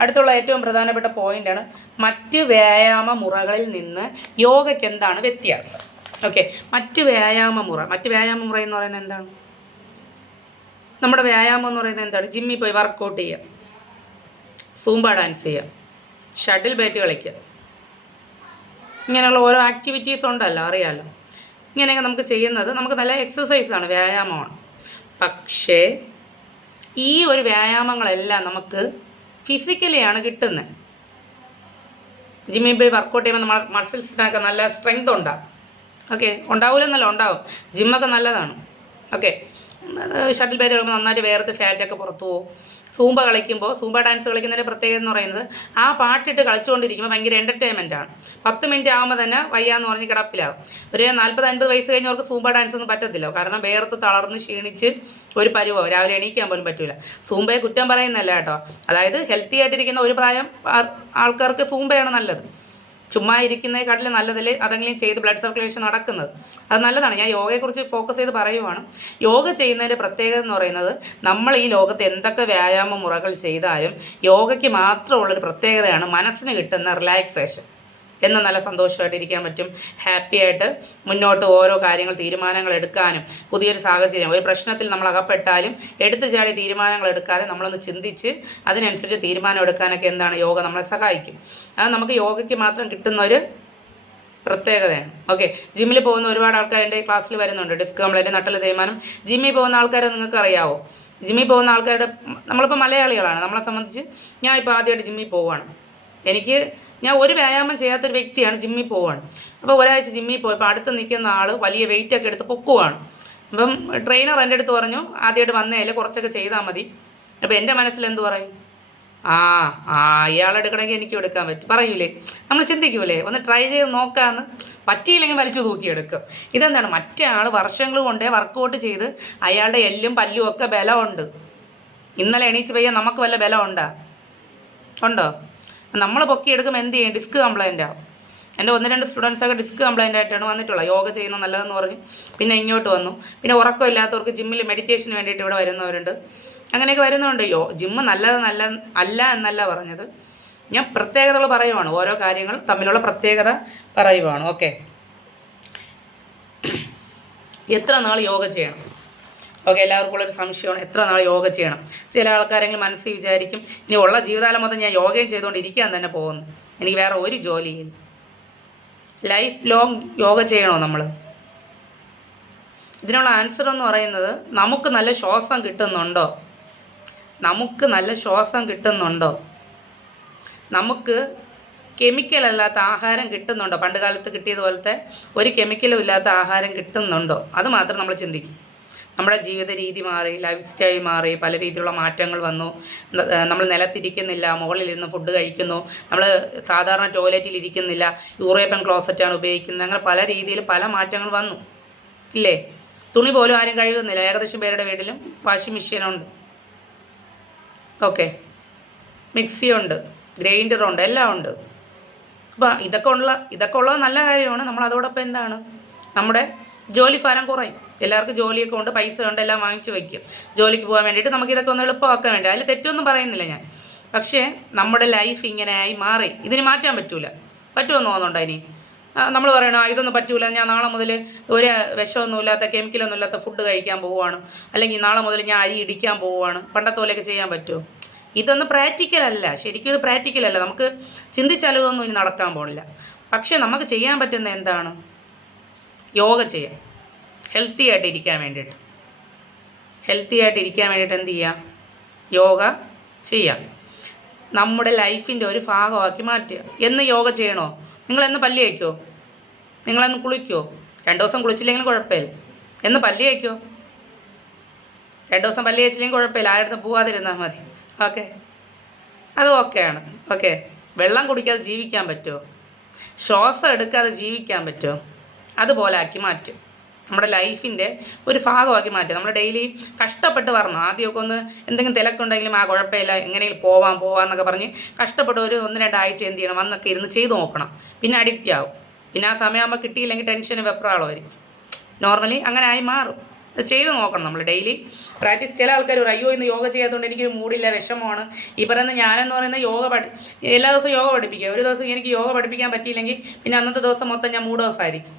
അടുത്തുള്ള ഏറ്റവും പ്രധാനപ്പെട്ട പോയിൻ്റാണ് മറ്റ് വ്യായാമ മുറകളിൽ നിന്ന് യോഗയ്ക്ക് എന്താണ് വ്യത്യാസം. ഓക്കെ. മറ്റ് വ്യായാമ മുറ എന്ന് പറയുന്നത് എന്താണ്? നമ്മുടെ വ്യായാമം എന്ന് പറയുന്നത് എന്താണ്? ജിമ്മിൽ പോയി വർക്കൗട്ട് ചെയ്യുക, സൂംബ ഡാൻസ് ചെയ്യുക, ഷട്ടിൽ ബാറ്റ് കളിക്കുക, ഇങ്ങനെയുള്ള ഓരോ ആക്ടിവിറ്റീസ് ഉണ്ടല്ലോ, അറിയാമല്ലോ. ഇങ്ങനെയൊക്കെ നമുക്ക് ചെയ്യുന്നത് നമുക്ക് നല്ല എക്സസൈസാണ്, വ്യായാമമാണ്. പക്ഷേ ഈ ഒരു വ്യായാമങ്ങളെല്ലാം നമുക്ക് ഫിസിക്കലിയാണ് കിട്ടുന്നത്. ജിമ്മിൽ പോയി വർക്കൗട്ട് ചെയ്യുമ്പോൾ നമ്മൾ മസിൽസിനൊക്കെ നല്ല സ്ട്രെങ്ത് ഉണ്ടാകും. ഓക്കെ, ഉണ്ടാവില്ലെന്നല്ല, ഉണ്ടാവും. ജിമ്മൊക്കെ നല്ലതാണ്. ഓക്കെ, ഷട്ടിൽ ബാറ്റ് കളിക്കുമ്പോൾ നന്നായിട്ട് വേർത്ത് ഫാറ്റൊക്കെ പുറത്തു പോകും. സൂമ്പ കളിക്കുമ്പോൾ, സൂമ്പ ഡാൻസ് കളിക്കുന്നതിൻ്റെ പ്രത്യേകത എന്ന് പറയുന്നത് ആ പാട്ടിട്ട് കളിച്ചുകൊണ്ടിരിക്കുമ്പോൾ ഭയങ്കര എൻ്റർടൈൻമെൻറ്റാണ്. 10 മിനിറ്റ് ആകുമ്പോൾ തന്നെ വയ്യാന്ന് പറഞ്ഞ് കിടപ്പിലാവും. ഒരു 40-50 വയസ്സ് കഴിഞ്ഞവർക്ക് സൂമ്പ ഡാൻസ് ഒന്നും പറ്റത്തില്ല. കാരണം വേർത്ത് തളർന്ന് ക്ഷീണിച്ച് ഒരു പരുവം, രാവിലെ എണീക്കാൻ പോലും പറ്റില്ല. സൂമ്പയെ കുറ്റം പറയുന്നല്ല കേട്ടോ. അതായത് ഹെൽത്തി ആയിട്ടിരിക്കുന്ന ഒരു പ്രായം ആൾക്കാർക്ക് സൂമ്പയാണ് നല്ലത്. ചുമ്മാ ഇരിക്കുന്നതിനെക്കാട്ടിലും നല്ലതിൽ അതെങ്കിലും ചെയ്ത് ബ്ലഡ് സർക്കുലേഷൻ നടക്കുന്നത് അത് നല്ലതാണ്. ഞാൻ യോഗയെക്കുറിച്ച് ഫോക്കസ് ചെയ്ത് പറയുവാണ്. യോഗ ചെയ്യുന്നതിൻ്റെ പ്രത്യേകത എന്ന് പറയുന്നത്, നമ്മൾ ഈ ലോകത്ത് എന്തൊക്കെ വ്യായാമ മുറകൾ ചെയ്താലും യോഗയ്ക്ക് മാത്രമുള്ളൊരു പ്രത്യേകതയാണ് മനസ്സിന് കിട്ടുന്ന റിലാക്സേഷൻ. എന്ന് നല്ല സന്തോഷമായിട്ടിരിക്കാൻ പറ്റും. ഹാപ്പി ആയിട്ട് മുന്നോട്ട് ഓരോ കാര്യങ്ങൾ തീരുമാനങ്ങൾ എടുക്കാനും, പുതിയൊരു സാഹചര്യം ഒരു പ്രശ്നത്തിൽ നമ്മൾ അകപ്പെട്ടാലും എടുത്തു ചാടി തീരുമാനങ്ങൾ എടുക്കാതെ നമ്മളൊന്ന് ചിന്തിച്ച് അതിനനുസരിച്ച് തീരുമാനം എടുക്കാനൊക്കെ എന്താണ് യോഗ നമ്മളെ സഹായിക്കും. അത് നമുക്ക് യോഗയ്ക്ക് മാത്രം കിട്ടുന്ന ഒരു പ്രത്യേകതയാണ്. ഓക്കെ, ജിമ്മിൽ പോകുന്ന ഒരുപാട് ആൾക്കാർ എൻ്റെ ക്ലാസ്സിൽ വരുന്നുണ്ട്. ഡിസ്ക് കംപ്ലൈൻറ്റ്, നട്ടൽ തേയ്മാനം. ജിമ്മിൽ പോകുന്ന ആൾക്കാരെ നിങ്ങൾക്ക് അറിയാവോ? ജിമ്മിൽ പോകുന്ന ആൾക്കാരുടെ, നമ്മളിപ്പോൾ മലയാളികളാണ്, നമ്മളെ സംബന്ധിച്ച് ഞാൻ ഇപ്പോൾ ആദ്യമായിട്ട് ജിമ്മിൽ പോവുകയാണ്. ഞാൻ ഒരു വ്യായാമം ചെയ്യാത്തൊരു വ്യക്തിയാണ്, ജിമ്മിൽ പോവുകയാണ്. അപ്പോൾ ഒരാഴ്ച ജിമ്മിൽ പോയപ്പോൾ അടുത്ത് നിൽക്കുന്ന ആൾ വലിയ വെയിറ്റൊക്കെ എടുത്ത് പൊക്കുവാണ്. അപ്പം ട്രെയിനർ എൻ്റെ അടുത്ത് പറഞ്ഞു, ആദ്യമായിട്ട് വന്നേൽ കുറച്ചൊക്കെ ചെയ്താൽ മതി. അപ്പോൾ എൻ്റെ മനസ്സിൽ എന്ത് പറയും? ഇയാളെടുക്കണമെങ്കിൽ എനിക്കും എടുക്കാൻ പറ്റും പറയൂലേ? നമ്മൾ ചിന്തിക്കൂലേ, ഒന്ന് ട്രൈ ചെയ്ത് നോക്കാമെന്ന്. പറ്റിയില്ലെങ്കിൽ വലിച്ചു തൂക്കിയെടുക്കും. ഇതെന്താണ്, മറ്റേ ആൾ വർഷങ്ങൾ കൊണ്ടേ വർക്കൗട്ട് ചെയ്ത് അയാളുടെ എല്ലും പല്ലും ഒക്കെ ബലമുണ്ട്. ഇന്നലെ എണീച്ച് പെയ്യാൻ നമുക്ക് വല്ല ബലമുണ്ടോ? നമ്മൾ പൊക്കിയെടുക്കുമ്പോൾ എന്ത് ചെയ്യും? ഡിസ്ക് കംപ്ലൈൻ്റ് ആവും. എൻ്റെ 1-2 സ്റ്റുഡൻസൊക്കെ ഡിസ്ക് കംപ്ലൈൻ്റ് ആയിട്ടാണ് വന്നിട്ടുള്ളത്. യോഗ ചെയ്യുന്നത് നല്ലതെന്ന് പറഞ്ഞ് പിന്നെ ഇങ്ങോട്ട് വന്നു. പിന്നെ ഉറക്കമില്ലാത്തവർക്ക് ജിമ്മിൽ മെഡിറ്റേഷന് വേണ്ടിയിട്ട് ഇവിടെ വരുന്നവരുണ്ട്. അങ്ങനെയൊക്കെ വരുന്നുണ്ട്. ജിമ്മ് അല്ല എന്നല്ല പറഞ്ഞത്, ഞാൻ പ്രത്യേകതകൾ പറയുവാണ്. ഓരോ കാര്യങ്ങൾ തമ്മിലുള്ള പ്രത്യേകത പറയുവാണ്. ഓക്കെ, എത്ര നാൾ യോഗ ചെയ്യണം? ഓക്കെ, എല്ലാവർക്കും ഉള്ളൊരു സംശയമാണ്, എത്ര നാൾ യോഗ ചെയ്യണം. ചില ആൾക്കാരെങ്കിലും മനസ്സിൽ വിചാരിക്കും, ഇനി ഉള്ള ജീവിതകാലം മൊത്തം ഞാൻ യോഗയും ചെയ്തുകൊണ്ട് ഇരിക്കാൻ തന്നെ പോകുന്നു, എനിക്ക് വേറെ ഒരു ജോലിയില്ല. ലൈഫ് ലോങ് യോഗ ചെയ്യണോ നമ്മൾ? ഇതിനുള്ള ആൻസർ എന്ന് പറയുന്നത്, നമുക്ക് നല്ല ശ്വാസം കിട്ടുന്നുണ്ടോ? നമുക്ക് കെമിക്കലല്ലാത്ത ആഹാരം കിട്ടുന്നുണ്ടോ? പണ്ട് കാലത്ത് കിട്ടിയതുപോലത്തെ ഒരു കെമിക്കലും ഇല്ലാത്ത ആഹാരം കിട്ടുന്നുണ്ടോ? അത് മാത്രം നമ്മൾ ചിന്തിക്കും. നമ്മുടെ ജീവിത രീതി മാറി, ലൈഫ് സ്റ്റൈൽ മാറി, പല രീതിയിലുള്ള മാറ്റങ്ങൾ വന്നു. നമ്മൾ നിലത്തിരിക്കുന്നില്ല, മുകളിലിരുന്ന് ഫുഡ് കഴിക്കുന്നു. നമ്മൾ സാധാരണ ടോയ്ലറ്റിൽ ഇരിക്കുന്നില്ല, യൂറോപ്യൻ ക്ലോസറ്റാണ് ഉപയോഗിക്കുന്നത്. അങ്ങനെ പല രീതിയിൽ പല മാറ്റങ്ങൾ വന്നു ഇല്ലേ? തുണി പോലും ആരും കഴുകുന്നില്ല. ഏകദേശം പേരുടെ വീട്ടിലും വാഷിംഗ് മെഷീനുണ്ട്. ഓക്കെ, മിക്സിയുണ്ട്, ഗ്രൈൻഡറുണ്ട്, എല്ലാം ഉണ്ട്. അപ്പോൾ ഇതൊക്കെ ഉള്ളത് നല്ല കാര്യമാണ്. നമ്മൾ അതോടൊപ്പം എന്താണ്, നമ്മുടെ ജോലി ഭാരം കുറയും. എല്ലാവർക്കും ജോലിയൊക്കെ ഉണ്ട്, പൈസ ഉണ്ട്, എല്ലാം വാങ്ങിച്ച് വയ്ക്കും ജോലിക്ക് പോകാൻ വേണ്ടിയിട്ട്. നമുക്കിതൊക്കെ ഒന്ന് എളുപ്പമാക്കാൻ വേണ്ടി, അതിൽ തെറ്റൊന്നും പറയുന്നില്ല ഞാൻ. പക്ഷേ നമ്മുടെ ലൈഫ് ഇങ്ങനെയായി മാറി. ഇതിന് മാറ്റാൻ പറ്റുമെന്ന് തോന്നുന്നുണ്ടോ? ഇനി നമ്മൾ പറയണോ ഇതൊന്നും പറ്റൂല, ഞാൻ നാളെ മുതൽ ഒരു വിഷമൊന്നുമില്ലാത്ത കെമിക്കലൊന്നുമില്ലാത്ത ഫുഡ് കഴിക്കാൻ പോവുകയാണ്, അല്ലെങ്കിൽ നാളെ മുതൽ ഞാൻ അരി ഇടിക്കാൻ പോവുകയാണ്, പണ്ടത്തെ പോലെയൊക്കെ ചെയ്യാൻ പറ്റുമോ? ഇതൊന്നും പ്രാക്ടിക്കലല്ല. ശരിക്കും ഇത് പ്രാക്ടിക്കലല്ല. നമുക്ക് ചിന്തിച്ചാലും ഇതൊന്നും ഇനി നടക്കാൻ പോണില്ല. പക്ഷേ നമുക്ക് ചെയ്യാൻ പറ്റുന്ന എന്താണ്? യോഗ ചെയ്യാം. ഹെൽത്തി ആയിട്ട് ഇരിക്കാൻ വേണ്ടിയിട്ട് എന്ത് ചെയ്യാം? യോഗ ചെയ്യാം. നമ്മുടെ ലൈഫിൻ്റെ ഒരു ഭാഗമാക്കി മാറ്റുക. എന്ന് യോഗ ചെയ്യണോ? നിങ്ങളെന്ന് പല്ല് തേക്കോ? നിങ്ങളെന്ന് കുളിക്കോ? 2 ദിവസം കുളിച്ചില്ലെങ്കിലും കുഴപ്പമില്ല. എന്ന് പല്ല് തേക്കോ? 2 ദിവസം പല്ല് തേച്ചില്ലെങ്കിൽ കുഴപ്പമില്ല, ആരുടെ പോവാതിരുന്നാൽ മതി. ഓക്കെ, അത് ഓക്കെയാണ്. ഓക്കെ, വെള്ളം കുടിക്കാതെ ജീവിക്കാൻ പറ്റുമോ? ശ്വാസം എടുക്കാതെ ജീവിക്കാൻ പറ്റുമോ? അതുപോലെ ആക്കി മാറ്റും. നമ്മുടെ ലൈഫിൻ്റെ ഒരു ഭാഗമാക്കി മാറ്റുക. നമ്മൾ ഡെയിലി കഷ്ടപ്പെട്ട് വരണം. ആദ്യമൊക്കെ ഒന്ന് എന്തെങ്കിലും തിരക്കുണ്ടെങ്കിലും കുഴപ്പമില്ല, എങ്ങനെയെങ്കിലും പോവാമെന്നൊക്കെ പറഞ്ഞ് കഷ്ടപ്പെട്ട് ഒരു 1-2 ആഴ്ച എന്ത് ചെയ്യണം, വന്നൊക്കെ ഇരുന്ന് ചെയ്ത് നോക്കണം. പിന്നെ അഡിക്റ്റ് ആവും. പിന്നെ ആ സമയമാകുമ്പോൾ കിട്ടിയില്ലെങ്കിൽ ടെൻഷനും വെപ്രാളമായിരിക്കും. നോർമലി അങ്ങനെ ആയി മാറും. അത് ചെയ്ത് നോക്കണം നമ്മൾ ഡെയിലി പ്രാക്ടീസ്. ചില ആൾക്കാർ പറയും, അയ്യോ ഇന്ന് യോഗ ചെയ്യാത്തതുകൊണ്ട് എനിക്കൊരു മൂടില്ല, വിഷമമാണ്. ഈ പറയുന്ന ഞാനെന്ന് പറയുന്നത് എല്ലാ ദിവസവും യോഗ പഠിപ്പിക്കുക. ഒരു ദിവസം എനിക്ക് യോഗ പഠിപ്പിക്കാൻ പറ്റിയില്ലെങ്കിൽ പിന്നെ അന്നത്തെ ദിവസം മൊത്തം ഞാൻ മൂഡ് ഓഫ് ആയിരിക്കും.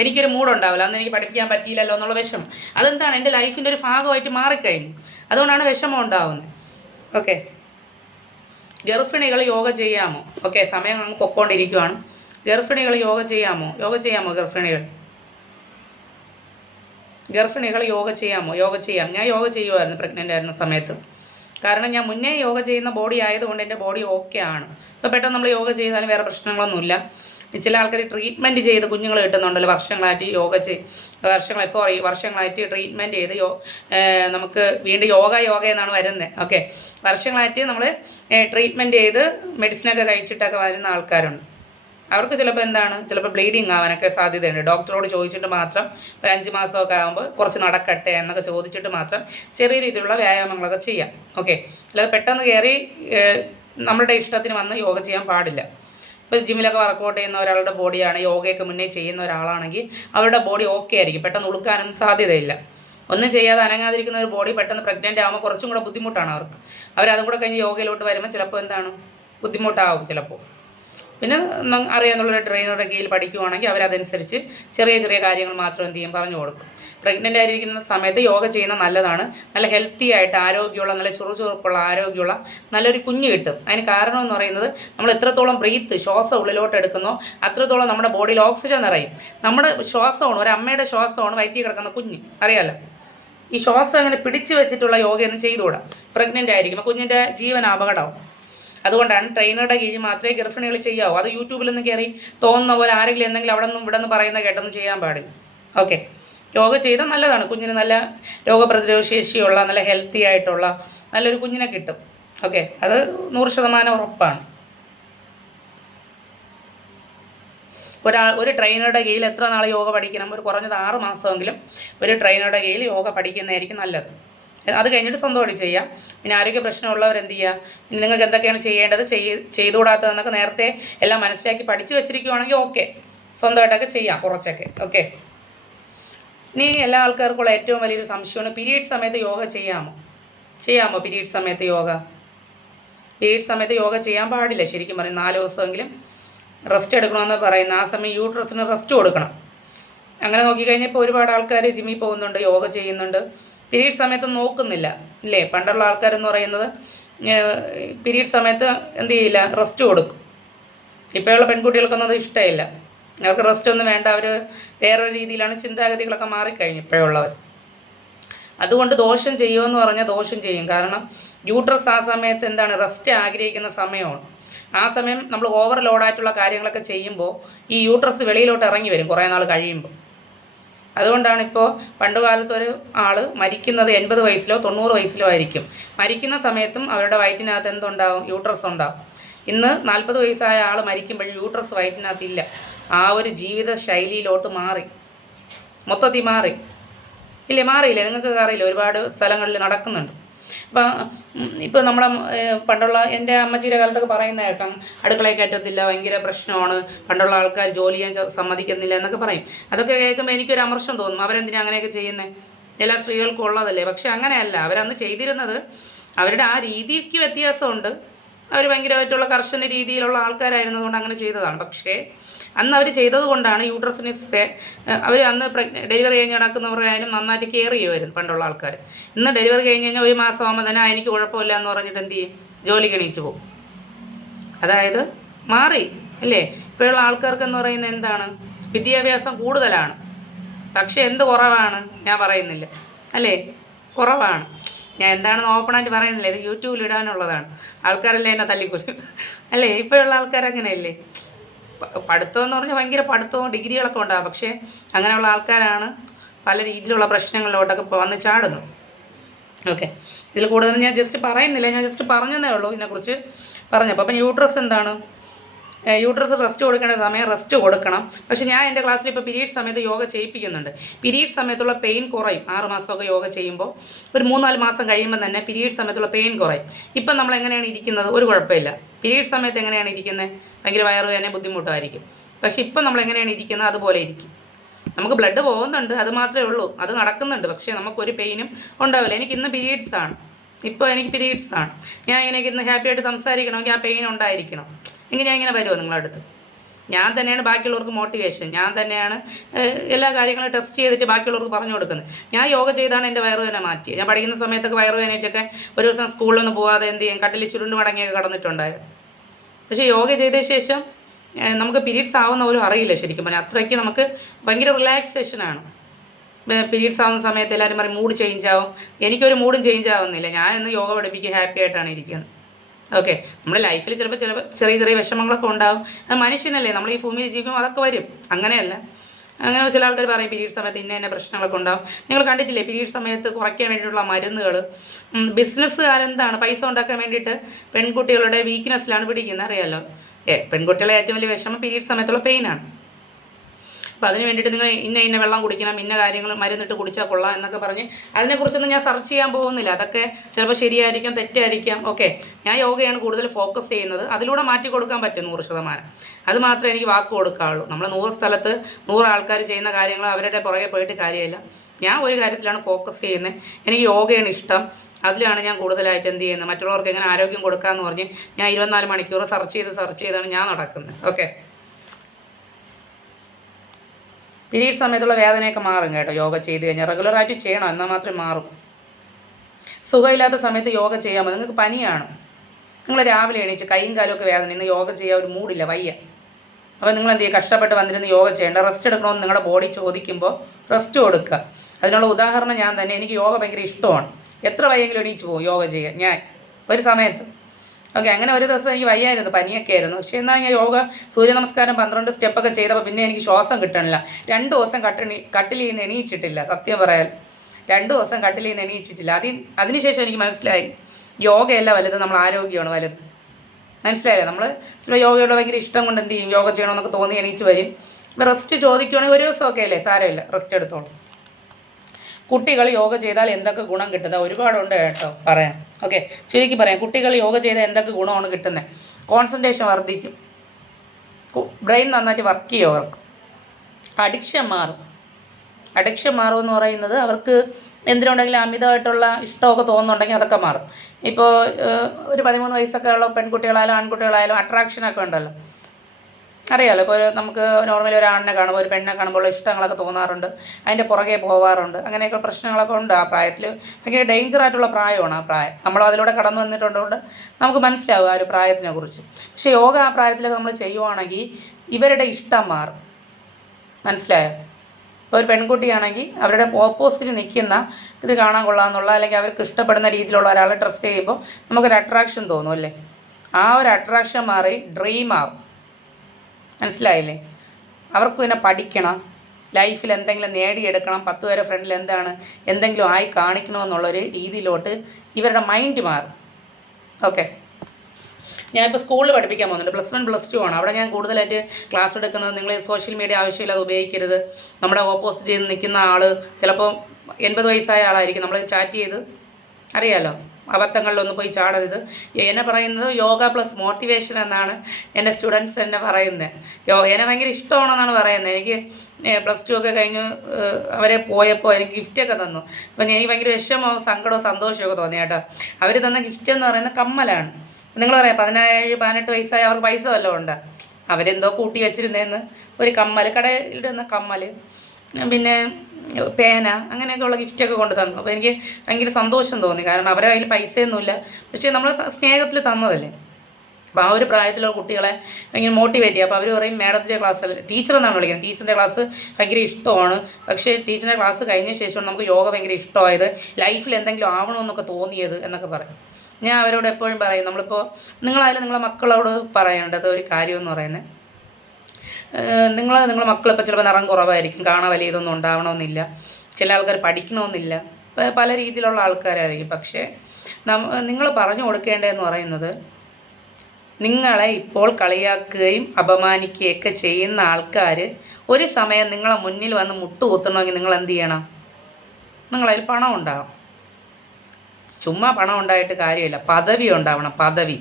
എനിക്കൊരു മൂഡുണ്ടാവില്ല, അന്ന് എനിക്ക് പഠിപ്പിക്കാൻ പറ്റിയില്ലല്ലോ എന്നുള്ള വിഷമം. അതെന്താണ്, എൻ്റെ ലൈഫിൻ്റെ ഒരു ഭാഗമായിട്ട് മാറിക്കഴിഞ്ഞു. അതുകൊണ്ടാണ് വിഷമം ഉണ്ടാവുന്നത്. ഓക്കെ, ഗർഭിണികൾ യോഗ ചെയ്യാമോ? ഓക്കെ, സമയം അങ്ങ് പൊക്കോണ്ടിരിക്കുവാണ്. ഗർഭിണികൾ യോഗ ചെയ്യാമോ? ഗർഭിണികൾ യോഗ ചെയ്യാമോ? യോഗ ചെയ്യാം. ഞാൻ യോഗ ചെയ്യുമായിരുന്നു പ്രഗ്നൻ്റ് ആയിരുന്ന സമയത്ത്. കാരണം ഞാൻ മുന്നേ യോഗ ചെയ്യുന്ന ബോഡി ആയതുകൊണ്ട് എൻ്റെ ബോഡി ഓക്കെ ആണ്. ഇപ്പോൾ പെട്ടെന്ന് നമ്മൾ യോഗ ചെയ്താലും വേറെ പ്രശ്നങ്ങളൊന്നുമില്ല. ചില ആൾക്കാർ ട്രീറ്റ്മെൻറ്റ് ചെയ്ത് കുഞ്ഞുങ്ങൾ കിട്ടുന്നുണ്ടല്ലോ, വർഷങ്ങളായിട്ട് ട്രീറ്റ്മെൻറ്റ് ചെയ്ത് നമുക്ക് വീണ്ടും യോഗ എന്നാണ് വരുന്നത്. ഓക്കെ, വർഷങ്ങളായിട്ട് നമ്മൾ ട്രീറ്റ്മെൻറ്റ് ചെയ്ത് മെഡിസിനൊക്കെ കഴിച്ചിട്ടൊക്കെ വരുന്ന ആൾക്കാരുണ്ട്. അവർക്ക് ചിലപ്പോൾ ബ്ലീഡിങ് ആവാനൊക്കെ സാധ്യതയുണ്ട്. ഡോക്ടറോട് ചോദിച്ചിട്ട് മാത്രം ഒരു 5 മാസമൊക്കെ ആകുമ്പോൾ കുറച്ച് നടക്കട്ടെ എന്നൊക്കെ ചോദിച്ചിട്ട് മാത്രം ചെറിയ രീതിയിലുള്ള വ്യായാമങ്ങളൊക്കെ ചെയ്യാം. ഓക്കെ, അല്ലാതെ പെട്ടെന്ന് കയറി നമ്മുടെ ഇഷ്ടത്തിന് വന്ന് യോഗ ചെയ്യാൻ പാടില്ല. ഇപ്പോൾ ജിമ്മിലൊക്കെ വർക്കൗട്ട് ചെയ്യുന്ന ഒരാളുടെ ബോഡിയാണ്, യോഗയൊക്കെ മുന്നേ ചെയ്യുന്ന ഒരാളാണെങ്കിൽ അവരുടെ ബോഡി ഓക്കെ ആയിരിക്കും, പെട്ടെന്ന് ഉളുക്കാനൊന്നും സാധ്യതയില്ല. ഒന്നും ചെയ്യാതെ അനങ്ങാതിരിക്കുന്ന ഒരു ബോഡി പെട്ടെന്ന് പ്രഗ്നൻ്റ് ആകുമ്പോൾ കുറച്ചും കൂടെ ബുദ്ധിമുട്ടാണ് അവർക്ക്. അവരതും കൂടെ കഴിഞ്ഞ് യോഗയിലോട്ട് വരുമ്പോൾ ചിലപ്പോൾ ബുദ്ധിമുട്ടാവും ചിലപ്പോൾ. പിന്നെ അറിയാവുന്നുള്ളൊരു ട്രെയിനറുടെ കീഴിൽ പഠിക്കുവാണെങ്കിൽ അവരതനുസരിച്ച് ചെറിയ ചെറിയ കാര്യങ്ങൾ മാത്രം പറഞ്ഞു കൊടുക്കും. പ്രഗ്നൻ്റ് ആയിരിക്കുന്ന സമയത്ത് യോഗ ചെയ്യുന്നത് നല്ലതാണ്. നല്ല ഹെൽത്തി ആയിട്ട് ആരോഗ്യമുള്ള, നല്ല ചുറുചുറുപ്പുള്ള ആരോഗ്യമുള്ള നല്ലൊരു കുഞ്ഞ് കിട്ടും. അതിന് കാരണം എന്ന് പറയുന്നത് നമ്മൾ എത്രത്തോളം ശ്വാസം ഉള്ളിലോട്ട് എടുക്കുന്നോ അത്രത്തോളം നമ്മുടെ ബോഡിയിൽ ഓക്സിജൻ നിറയും. നമ്മുടെ ശ്വാസമാണ്, ഒരു അമ്മയുടെ ശ്വാസമാണ് വയറ്റിൽ കിടക്കുന്ന കുഞ്ഞ്, അറിയാമല്ലോ. ഈ ശ്വാസം അങ്ങനെ പിടിച്ചു വെച്ചിട്ടുള്ള യോഗയൊന്നും ചെയ്തുകൂടാ. പ്രഗ്നൻ്റ് ആയിരിക്കുമ്പോൾ കുഞ്ഞിൻ്റെ ജീവൻ അപകടമാവും. അതുകൊണ്ടാണ് ട്രെയിനറുടെ കീഴിൽ മാത്രമേ ഗർഭിണികൾ ചെയ്യാവൂ. അത് യൂട്യൂബിലൊന്നും കയറി തോന്നുന്ന പോലെ ആരെങ്കിലും എന്തെങ്കിലും അവിടെ നിന്നും ഇവിടെ നിന്ന് പറയുന്ന കേട്ടൊന്നും ചെയ്യാൻ പാടില്ല. ഓക്കെ, യോഗ ചെയ്താൽ നല്ലതാണ്. കുഞ്ഞിന് നല്ല രോഗപ്രതിരോധ ശേഷിയുള്ള, നല്ല ഹെൽത്തി ആയിട്ടുള്ള നല്ലൊരു കുഞ്ഞിനെ കിട്ടും. ഓക്കെ, അത് 100% ഉറപ്പാണ്. ഒരു ട്രെയിനറുടെ കീഴിൽ എത്ര നാൾ യോഗ പഠിക്കണം? ഒരു കുറഞ്ഞത് 6 മാസമെങ്കിലും ഒരു ട്രെയിനറുടെ കീഴിൽ യോഗ പഠിക്കുന്നതായിരിക്കും നല്ലത്. അത് കഴിഞ്ഞിട്ട് സ്വന്തമായിട്ട് ചെയ്യാം. പിന്നെ ആരോഗ്യ പ്രശ്നമുള്ളവർ എന്ത് ചെയ്യുക, നിങ്ങൾക്ക് എന്തൊക്കെയാണ് ചെയ്യേണ്ടത്, ചെയ്തുകൂടാത്തതെന്നൊക്കെ നേരത്തെ എല്ലാം മനസ്സിലാക്കി പഠിച്ചു വെച്ചിരിക്കുവാണെങ്കിൽ ഓക്കെ, സ്വന്തമായിട്ടൊക്കെ ചെയ്യാം കുറച്ചൊക്കെ. ഓക്കെ, ഇനി എല്ലാ ആൾക്കാർക്കുള്ള ഏറ്റവും വലിയൊരു സംശയമാണ്, പീരീഡ് സമയത്ത് യോഗ ചെയ്യാമോ? പീരീഡ് സമയത്ത് യോഗ ചെയ്യാൻ പാടില്ല. ശരിക്കും പറയും 4 ദിവസമെങ്കിലും റെസ്റ്റ് എടുക്കണമെന്ന് പറയുന്നത്. ആ സമയം യൂട്രസിന് റെസ്റ്റ് കൊടുക്കണം. അങ്ങനെ നോക്കിക്കഴിഞ്ഞാൽ ഇപ്പോൾ ഒരുപാട് ആൾക്കാർ ജിമ്മിൽ പോകുന്നുണ്ട്, യോഗ ചെയ്യുന്നുണ്ട്, പീരീഡ് സമയത്ത് നോക്കുന്നില്ല ഇല്ലേ? പണ്ടുള്ള ആൾക്കാരെന്ന് പറയുന്നത് പീരീഡ് സമയത്ത് എന്ത് ചെയ്യില്ല, റെസ്റ്റ് കൊടുക്കും. ഇപ്പോഴുള്ള പെൺകുട്ടികൾക്കൊന്നും അത് ഇഷ്ടമില്ല. അവർക്ക് റെസ്റ്റ് ഒന്നും വേണ്ട, അവർ വേറൊരു രീതിയിലാണ് ചിന്താഗതികളൊക്കെ മാറിക്കഴിഞ്ഞു ഇപ്പോഴുള്ളവർ. അതുകൊണ്ട് ദോഷം ചെയ്യുമെന്ന് പറഞ്ഞാൽ ദോഷം ചെയ്യും. കാരണം യൂട്രസ് ആ സമയത്ത് റെസ്റ്റ് ആഗ്രഹിക്കുന്ന സമയമാണ്. ആ സമയം നമ്മൾ ഓവർ ലോഡായിട്ടുള്ള കാര്യങ്ങളൊക്കെ ചെയ്യുമ്പോൾ ഈ യൂട്രസ് വെളിയിലോട്ട് ഇറങ്ങി വരും കുറേ നാൾ കഴിയുമ്പോൾ. അതുകൊണ്ടാണ് ഇപ്പോൾ പണ്ട് കാലത്ത് ഒരു ആൾ മരിക്കുന്നത് 80 വയസ്സിലോ 90 വയസ്സിലോ ആയിരിക്കും. മരിക്കുന്ന സമയത്തും അവരുടെ വയറ്റിനകത്ത് എന്തുണ്ടാവും? യൂട്രസ് ഉണ്ടാവും. ഇന്ന് 40 വയസ്സായ ആൾ മരിക്കുമ്പോഴും യൂട്രസ് വയറ്റിനകത്തില്ല. ആ ഒരു ജീവിത ശൈലിയിലോട്ട് മൊത്തത്തിൽ മാറിയില്ലേ? നിങ്ങൾക്ക് അറിയില്ല, ഒരുപാട് സ്ഥലങ്ങളിൽ നടക്കുന്നുണ്ട്. ഇപ്പോൾ നമ്മളെ പണ്ടുള്ള എൻ്റെ അമ്മച്ചിയുടെ കാലത്തൊക്കെ പറയുന്ന കേൾക്കാം, അടുക്കളയിൽ കയറ്റത്തില്ല, ഭയങ്കര പ്രശ്നമാണ്, പണ്ടുള്ള ആൾക്കാർ ജോലി ചെയ്യാൻ സമ്മതിക്കുന്നില്ല എന്നൊക്കെ പറയും. അതൊക്കെ കേൾക്കുമ്പോൾ എനിക്കൊരു അമർഷം തോന്നും. അവരെന്തിനാ അങ്ങനെയൊക്കെ ചെയ്യുന്നത്? എല്ലാ സ്ത്രീകൾക്കും ഉള്ളതല്ലേ. പക്ഷെ അങ്ങനെയല്ല, അവരന്ന് ചെയ്തിരുന്നത്, അവരുടെ ആ രീതിക്ക് വ്യത്യാസമുണ്ട്. അവർ ഭയങ്കരമായിട്ടുള്ള കർശന രീതിയിലുള്ള ആൾക്കാരായിരുന്നതുകൊണ്ട് അങ്ങനെ ചെയ്തതാണ്. പക്ഷേ അന്ന് അവർ ചെയ്തത് കൊണ്ടാണ് യൂട്രസിന് അവർ അന്ന് ഡെലിവറി കഴിഞ്ഞ് നടക്കുന്നവരായാലും നന്നായിട്ട് കെയർ ചെയ്യുമായിരുന്നു പണ്ടുള്ള ആൾക്കാർ. ഇന്ന് ഡെലിവറി കഴിഞ്ഞ് കഴിഞ്ഞാൽ 1 മാസം ആകുമ്പോൾ തന്നെ എനിക്ക് കുഴപ്പമില്ല എന്ന് പറഞ്ഞിട്ട് എന്ത് ചെയ്യും? ജോലിക്ക് എണീച്ച് പോകും. അതായത് മാറി അല്ലേ? ഇപ്പോഴുള്ള ആൾക്കാർക്കെന്ന് പറയുന്നത് വിദ്യാഭ്യാസം കൂടുതലാണ്, പക്ഷേ എന്ത് കുറവാണ്? ഞാൻ പറയുന്നില്ല അല്ലേ, കുറവാണ്. ഞാൻ എന്താണെന്ന് ഓപ്പണായിട്ട് പറയുന്നില്ല, ഇത് യൂട്യൂബിൽ ഇടാനുള്ളതാണ്. ആൾക്കാരല്ലേ എന്നെ തല്ലിക്കൊല്ലും അല്ലേ? ഇപ്പോഴുള്ള ആൾക്കാരങ്ങനെയല്ലേ? പഠിത്തം എന്ന് പറഞ്ഞാൽ ഭയങ്കര പഠിത്തവും ഡിഗ്രികളൊക്കെ ഉണ്ടാകും. പക്ഷേ അങ്ങനെയുള്ള ആൾക്കാരാണ് പല രീതിയിലുള്ള പ്രശ്നങ്ങളിലോട്ടൊക്കെ വന്ന് ചാടുന്നത്. ഓക്കെ, ഇതിൽ കൂടുതൽ ഞാൻ ജസ്റ്റ് പറയുന്നില്ല, ഞാൻ ജസ്റ്റ് പറഞ്ഞതേ ഉള്ളൂ ഇതിനെക്കുറിച്ച് പറഞ്ഞപ്പോൾ. അപ്പം യൂട്രസ് റെസ്റ്റ് കൊടുക്കേണ്ട സമയം റെസ്റ്റ് കൊടുക്കണം. പക്ഷേ ഞാൻ എൻ്റെ ക്ലാസ്സിൽ ഇപ്പോൾ പീരീഡ് സമയത്ത് യോഗ ചെയ്യിപ്പിക്കുന്നുണ്ട്. പീരീഡ് സമയത്തുള്ള പെയിൻ കുറയും. 6 മാസമൊക്കെ യോഗ ചെയ്യുമ്പോൾ ഒരു 3-4 മാസം കഴിയുമ്പോൾ തന്നെ പീരീഡ് സമയത്തുള്ള പെയിൻ കുറയും. ഇപ്പം നമ്മൾ എങ്ങനെയാണ് ഇരിക്കുന്നത്? ഒരു കുഴപ്പമില്ല. പീരീഡ് സമയത്ത് എങ്ങനെയാണ് ഇരിക്കുന്നത്? ഭയങ്കര വയറുവേദന ബുദ്ധിമുട്ടായിരിക്കും. പക്ഷേ ഇപ്പം നമ്മൾ എങ്ങനെയാണ് ഇരിക്കുന്നത് അതുപോലെ ഇരിക്കും. നമുക്ക് ബ്ലഡ് പോകുന്നുണ്ട്, അത് മാത്രമേ ഉള്ളൂ, അത് നടക്കുന്നുണ്ട്. പക്ഷേ നമുക്കൊരു പെയിനും ഉണ്ടാവില്ല. എനിക്കിന്ന് പീരീഡ്സാണ്, എനിക്ക് പീരീഡ്സാണ്. ഞാൻ ഇങ്ങനെ ഇന്ന് ഹാപ്പി ആയിട്ട് സംസാരിക്കണമെങ്കിൽ ആ പെയിൻ ഉണ്ടായിരിക്കണം. എങ്കിൽ ഞാൻ ഇങ്ങനെ വരുമോ നിങ്ങളുടെ അടുത്ത്? ഞാൻ തന്നെയാണ് ബാക്കിയുള്ളവർക്ക് മോട്ടിവേഷൻ. ഞാൻ തന്നെയാണ് എല്ലാ കാര്യങ്ങളും ടെസ്റ്റ് ചെയ്തിട്ട് ബാക്കിയുള്ളവർക്ക് പറഞ്ഞു കൊടുക്കുന്നത്. ഞാൻ യോഗ ചെയ്താണ് എൻ്റെ വയറുവേദന മാറ്റിയത്. ഞാൻ പഠിക്കുന്ന സമയത്തൊക്കെ വയറുവേദനയൊക്കെ ഒരു ദിവസം സ്കൂളിലൊന്നും പോകാതെ എന്ത് ചെയ്യും, കട്ടിൽ ചുരുണ്ട് മടങ്ങിയൊക്കെ കടന്നിട്ടുണ്ടായിരുന്നു. പക്ഷേ യോഗ ചെയ്ത ശേഷം നമുക്ക് പീരീഡ്സ് ആവുന്ന പോലും അറിയില്ല. ശരിക്കും പറഞ്ഞാൽ അത്രയ്ക്ക് നമുക്ക് ഭയങ്കര റിലാക്സേഷനാണ്. പീരീഡ്സ് ആവുന്ന സമയത്ത് എല്ലാവരും പറയും മൂഡ് ചേഞ്ച് ആവും. എനിക്കൊരു മൂഡും ചേഞ്ച് ആവുന്നില്ല. ഞാൻ ഇന്ന് യോഗ പഠിപ്പിക്കുക ഹാപ്പി ആയിട്ടാണ് ഇരിക്കുന്നത്. ഓക്കെ, നമ്മുടെ ലൈഫിൽ ചിലപ്പോൾ ചെറിയ ചെറിയ വിഷമങ്ങളൊക്കെ ഉണ്ടാവും. അത് മനുഷ്യനല്ലേ, നമ്മൾ ഈ ഭൂമിയിൽ ജീവിക്കുമ്പോൾ അതൊക്കെ വരും. അങ്ങനെയല്ല, അങ്ങനെ ചില ആൾക്കാർ പറയും പീരീഡ് സമയത്ത് ഇന്ന പ്രശ്നങ്ങളൊക്കെ ഉണ്ടാവും. നിങ്ങൾ കണ്ടിട്ടില്ലേ പീരീഡ് സമയത്ത് കുറയ്ക്കാൻ വേണ്ടിയിട്ടുള്ള മരുന്നുകൾ? ബിസിനസ്സുകാരെന്താണ് പൈസ ഉണ്ടാക്കാൻ വേണ്ടിയിട്ട് പെൺകുട്ടികളുടെ വീക്ക്നെസ്സിലാണ് പിടിക്കുന്നത്, അറിയാമല്ലോ. പെൺകുട്ടികളെ ഏറ്റവും വലിയ വിഷമം പീരീഡ് സമയത്തുള്ള പെയിനാണ്. അപ്പോൾ അതിന് വേണ്ടിയിട്ട് നിങ്ങൾ ഇന്ന വെള്ളം കുടിക്കണം, ഇന്ന കാര്യങ്ങൾ മരുന്നിട്ട് കുടിച്ചാൽ കൊള്ളാം എന്നൊക്കെ പറഞ്ഞ് അതിനെക്കുറിച്ചൊന്നും ഞാൻ സെർച്ച് ചെയ്യാൻ പോകുന്നില്ല. അതൊക്കെ ചിലപ്പോൾ ശരിയായിരിക്കാം, തെറ്റായിരിക്കാം. ഓക്കെ, ഞാൻ യോഗയാണ് കൂടുതൽ ഫോക്കസ് ചെയ്യുന്നത്. അതിലൂടെ മാറ്റി കൊടുക്കാൻ പറ്റും 100%. അത് മാത്രമേ എനിക്ക് വാക്ക് കൊടുക്കാവുള്ളൂ. നമ്മൾ 100 സ്ഥലത്ത് 100 ആൾക്കാർ ചെയ്യുന്ന കാര്യങ്ങൾ അവരുടെ പുറകെ പോയിട്ട് കാര്യമില്ല. ഞാൻ ഒരു കാര്യത്തിലാണ് ഫോക്കസ് ചെയ്യുന്നത്. എനിക്ക് യോഗയാണ് ഇഷ്ടം. അതിലാണ് ഞാൻ കൂടുതലായിട്ട് എന്ത് ചെയ്യുന്നത്, മറ്റുള്ളവർക്ക് എങ്ങനെ ആരോഗ്യം കൊടുക്കാമെന്ന് പറഞ്ഞ് ഞാൻ 24 മണിക്കൂർ സെർച്ച് ചെയ്താണ് ഞാൻ നടക്കുന്നത്. ഓക്കെ, പീരീഡ് സമയത്തുള്ള വേദനയൊക്കെ മാറും കേട്ടോ യോഗ ചെയ്ത് കഴിഞ്ഞാൽ. റെഗുലറായിട്ട് ചെയ്യണം, എന്നാൽ മാത്രമേ മാറും. സുഖമില്ലാത്ത സമയത്ത് യോഗ ചെയ്യാമോ? നിങ്ങൾക്ക് പനിയാണ്, നിങ്ങൾ രാവിലെ എണീച്ച് കൈയും കാലുമൊക്കെ വേദന, ഇന്ന് യോഗ ചെയ്യാൻ ഒരു മൂഡില്ല, വയ്യ. അപ്പോൾ നിങ്ങൾ എന്ത് ചെയ്യുക, കഷ്ടപ്പെട്ട് വന്നിരുന്ന് യോഗ ചെയ്യേണ്ട, റെസ്റ്റ് എടുക്കണമെന്ന് നിങ്ങളുടെ ബോഡി ചോദിക്കുമ്പോൾ റെസ്റ്റ് കൊടുക്കുക. അതിനുള്ള ഉദാഹരണം ഞാൻ തന്നെ. എനിക്ക് യോഗ ഭയങ്കര ഇഷ്ടമാണ്. എത്ര വയ്യെങ്കിലും എണീച്ച് പോകും യോഗ ചെയ്യാൻ ഞാൻ ഒരു സമയത്ത്. ഓക്കെ, അങ്ങനെ ഒരു ദിവസം എനിക്ക് വയ്യായിരുന്നു, പനിയൊക്കെ ആയിരുന്നു. പക്ഷേ എന്നാൽ ഞാൻ യോഗ സൂര്യ നമസ്കാരം 12 സ്റ്റെപ്പൊക്കെ ചെയ്തപ്പോൾ പിന്നെ എനിക്ക് ശ്വാസം കിട്ടണില്ല. 2 ദിവസം കട്ടിലിൽ നിന്ന് എണീച്ചിട്ടില്ല. സത്യം പറയാൻ 2 ദിവസം കട്ടിലിൽ നിന്ന് എണീച്ചിട്ടില്ല. അതിനുശേഷം എനിക്ക് മനസ്സിലായി യോഗയല്ല വലുത്, നമ്മൾ ആരോഗ്യമാണ് വലുത്. മനസ്സിലായില്ലേ? നമ്മൾ ചിലപ്പോൾ യോഗയോട് ഭയങ്കര ഇഷ്ടം കൊണ്ട് എന്ത് ചെയ്യും, യോഗ ചെയ്യണമെന്നൊക്കെ തോന്നി എണീച്ച് വരും. ഇപ്പോൾ റെസ്റ്റ് ചോദിക്കുകയാണെങ്കിൽ ഒരു ദിവസമൊക്കെ അല്ലേ, സാരമില്ല, റെസ്റ്റ് എടുത്തോളൂ. കുട്ടികൾ യോഗ ചെയ്താൽ എന്തൊക്കെ ഗുണം കിട്ടുന്നത്? ഒരുപാടുണ്ട് കേട്ടോ പറയാം. ഓക്കെ, ചുരുക്കി പറയാം. കുട്ടികൾ യോഗ ചെയ്താൽ എന്തൊക്കെ ഗുണമാണ് കിട്ടുന്നത്? കോൺസെൻട്രേഷൻ വർദ്ധിക്കും, ബ്രെയിൻ നന്നായിട്ട് വർക്ക് ചെയ്യും, അവർക്ക് അഡിക്ഷൻ മാറും. അഡിക്ഷൻ മാറുമെന്ന് പറയുന്നത് അവർക്ക് എന്തിനുണ്ടെങ്കിലും അമിതമായിട്ടുള്ള ഇഷ്ടമൊക്കെ തോന്നുന്നുണ്ടെങ്കിൽ അതൊക്കെ മാറും. ഇപ്പോൾ ഒരു 13 വയസ്സൊക്കെ ഉള്ള പെൺകുട്ടികളായാലും ആൺകുട്ടികളായാലും അട്രാക്ഷനൊക്കെ ഉണ്ടല്ലോ, അറിയാമല്ലോ. ഇപ്പോൾ നമുക്ക് നോർമലി ഒരു ആണിനെ കാണുമ്പോൾ ഒരു പെണ്ണിനെ കാണുമ്പോൾ ഇഷ്ടങ്ങളൊക്കെ തോന്നാറുണ്ട്, അതിൻ്റെ പുറകെ പോകാറുണ്ട്. അങ്ങനെയൊക്കെ പ്രശ്നങ്ങളൊക്കെ ഉണ്ട് ആ പ്രായത്തിൽ. ഭയങ്കര ഡേഞ്ചറായിട്ടുള്ള പ്രായമാണ് ആ പ്രായം. നമ്മൾ അതിലൂടെ കടന്നു വന്നിട്ടുള്ളതുകൊണ്ട് നമുക്ക് മനസ്സിലാവും ആ ഒരു പ്രായത്തിനെ കുറിച്ച്. പക്ഷേ യോഗ ആ പ്രായത്തിലൊക്കെ നമ്മൾ ചെയ്യുവാണെങ്കിൽ ഇവരുടെ ഇഷ്ടം മാറും. മനസ്സിലായോ? ഇപ്പോൾ ഒരു പെൺകുട്ടിയാണെങ്കിൽ അവരുടെ ഓപ്പോസിറ്റ് നിൽക്കുന്ന ഇത് കാണാൻ കൊള്ളാമെന്നുള്ള, അല്ലെങ്കിൽ അവർക്ക് ഇഷ്ടപ്പെടുന്ന രീതിയിലുള്ള ഒരാളെ ഡ്രസ്സ് ചെയ്യുമ്പോൾ നമുക്കൊരു അട്രാക്ഷൻ തോന്നും അല്ലേ? ആ ഒരു അട്രാക്ഷൻ മാറി ഡ്രീം ആവും. മനസ്സിലായില്ലേ? അവർക്ക് പിന്നെ പഠിക്കണം, ലൈഫിൽ എന്തെങ്കിലും നേടിയെടുക്കണം, 10 പേരെ ഫ്രണ്ടിൽ എന്തെങ്കിലും ആയി കാണിക്കണമെന്നുള്ളൊരു രീതിയിലോട്ട് ഇവരുടെ മൈൻഡ് മാറും. ഓക്കെ, ഞാനിപ്പോൾ സ്കൂളിൽ പഠിപ്പിക്കാൻ പോകുന്നുണ്ട്. +1 +2 ആണ്. അവിടെ ഞാൻ കൂടുതലായിട്ട് ക്ലാസ് എടുക്കുന്നത്, നിങ്ങൾ സോഷ്യൽ മീഡിയ ആവശ്യമില്ലാതെ ഉപയോഗിക്കരുത്. നമ്മുടെ ഓപ്പോസിറ്റ് ചെയ്ത് നിൽക്കുന്ന ആൾ ചിലപ്പോൾ 80 വയസ്സായ ആളായിരിക്കും. നമ്മൾ ചാറ്റ് ചെയ്ത് അറിയാമല്ലോ, അബദ്ധങ്ങളിലൊന്നും പോയി ചാടരുത്. എന്നെ പറയുന്നത് യോഗ പ്ലസ് മോട്ടിവേഷൻ എന്നാണ് എൻ്റെ സ്റ്റുഡൻസ് എന്നെ പറയുന്നത്. എന്നെ ഭയങ്കര ഇഷ്ടമാണെന്നാണ് പറയുന്നത്. എനിക്ക് +2 ഒക്കെ കഴിഞ്ഞ് അവരെ പോയപ്പോൾ എനിക്ക് ഗിഫ്റ്റൊക്കെ തന്നു. അപ്പോൾ എനിക്ക് ഭയങ്കര വിഷമവും സങ്കടവും സന്തോഷമൊക്കെ തോന്നി കേട്ടോ. അവർ തന്ന ഗിഫ്റ്റ് എന്ന് പറയുന്നത് കമ്മലാണ്. നിങ്ങൾ പറയാം 17-18 വയസ്സായ അവർക്ക് പൈസ വല്ലതും ഉണ്ട്, അവരെന്തോ കൂട്ടി വെച്ചിരുന്നതെന്ന് ഒരു കമ്മൽ, കടയിലിടുന്ന കമ്മൽ, പിന്നെ പേന, അങ്ങനെയൊക്കെയുള്ള ഗിഫ്റ്റൊക്കെ കൊണ്ട് തന്നു. അപ്പോൾ എനിക്ക് ഭയങ്കര സന്തോഷം തോന്നി. കാരണം അവരുടെ കയ്യിൽ പൈസയൊന്നുമില്ല, പക്ഷേ നമ്മൾ സ്നേഹത്തിൽ തന്നതല്ലേ. അപ്പോൾ ആ ഒരു പ്രായത്തിലുള്ള കുട്ടികളെ ഭയങ്കര മോട്ടിവേറ്റ് ചെയ്യുക. അപ്പോൾ അവർ പറയും മാഡത്തിൻ്റെ ക്ലാസ്, ടീച്ചർ എന്നാണ് വിളിക്കുന്നത്, ടീച്ചറിൻ്റെ ക്ലാസ് ഭയങ്കര ഇഷ്ടമാണ്. പക്ഷേ ടീച്ചറിൻ്റെ ക്ലാസ് കഴിഞ്ഞ ശേഷം നമുക്ക് യോഗ ഭയങ്കര ഇഷ്ടമായത്, ലൈഫിൽ എന്തെങ്കിലും ആവണമെന്നൊക്കെ തോന്നിയത് എന്നൊക്കെ പറയും. ഞാൻ അവരോട് എപ്പോഴും പറയും, നമ്മളിപ്പോൾ നിങ്ങളായാലും നിങ്ങളെ മക്കളോട് പറയേണ്ടത് ഒരു കാര്യമെന്ന് പറയുന്നത്, നിങ്ങളെ മക്കളിപ്പോൾ ചിലപ്പോൾ നിറം കുറവായിരിക്കും, കാണാൻ വലിയ ഇതൊന്നും ഉണ്ടാവണമെന്നില്ല, ചില ആൾക്കാർ പഠിക്കണമെന്നില്ല, പല രീതിയിലുള്ള ആൾക്കാരായിരിക്കും. പക്ഷേ നിങ്ങൾ പറഞ്ഞു കൊടുക്കേണ്ടതെന്ന് പറയുന്നത്, നിങ്ങളെ ഇപ്പോൾ കളിയാക്കുകയും അപമാനിക്കുകയൊക്കെ ചെയ്യുന്ന ആൾക്കാർ ഒരു സമയം നിങ്ങളെ മുന്നിൽ വന്ന് മുട്ടുകുത്തണമെങ്കിൽ നിങ്ങൾ എന്ത് ചെയ്യണം? നിങ്ങളതിൽ പണം ഉണ്ടാവും. ചുമ്മാ പണം ഉണ്ടായിട്ട് കാര്യമില്ല, പദവി ഉണ്ടാവണം, പദവി.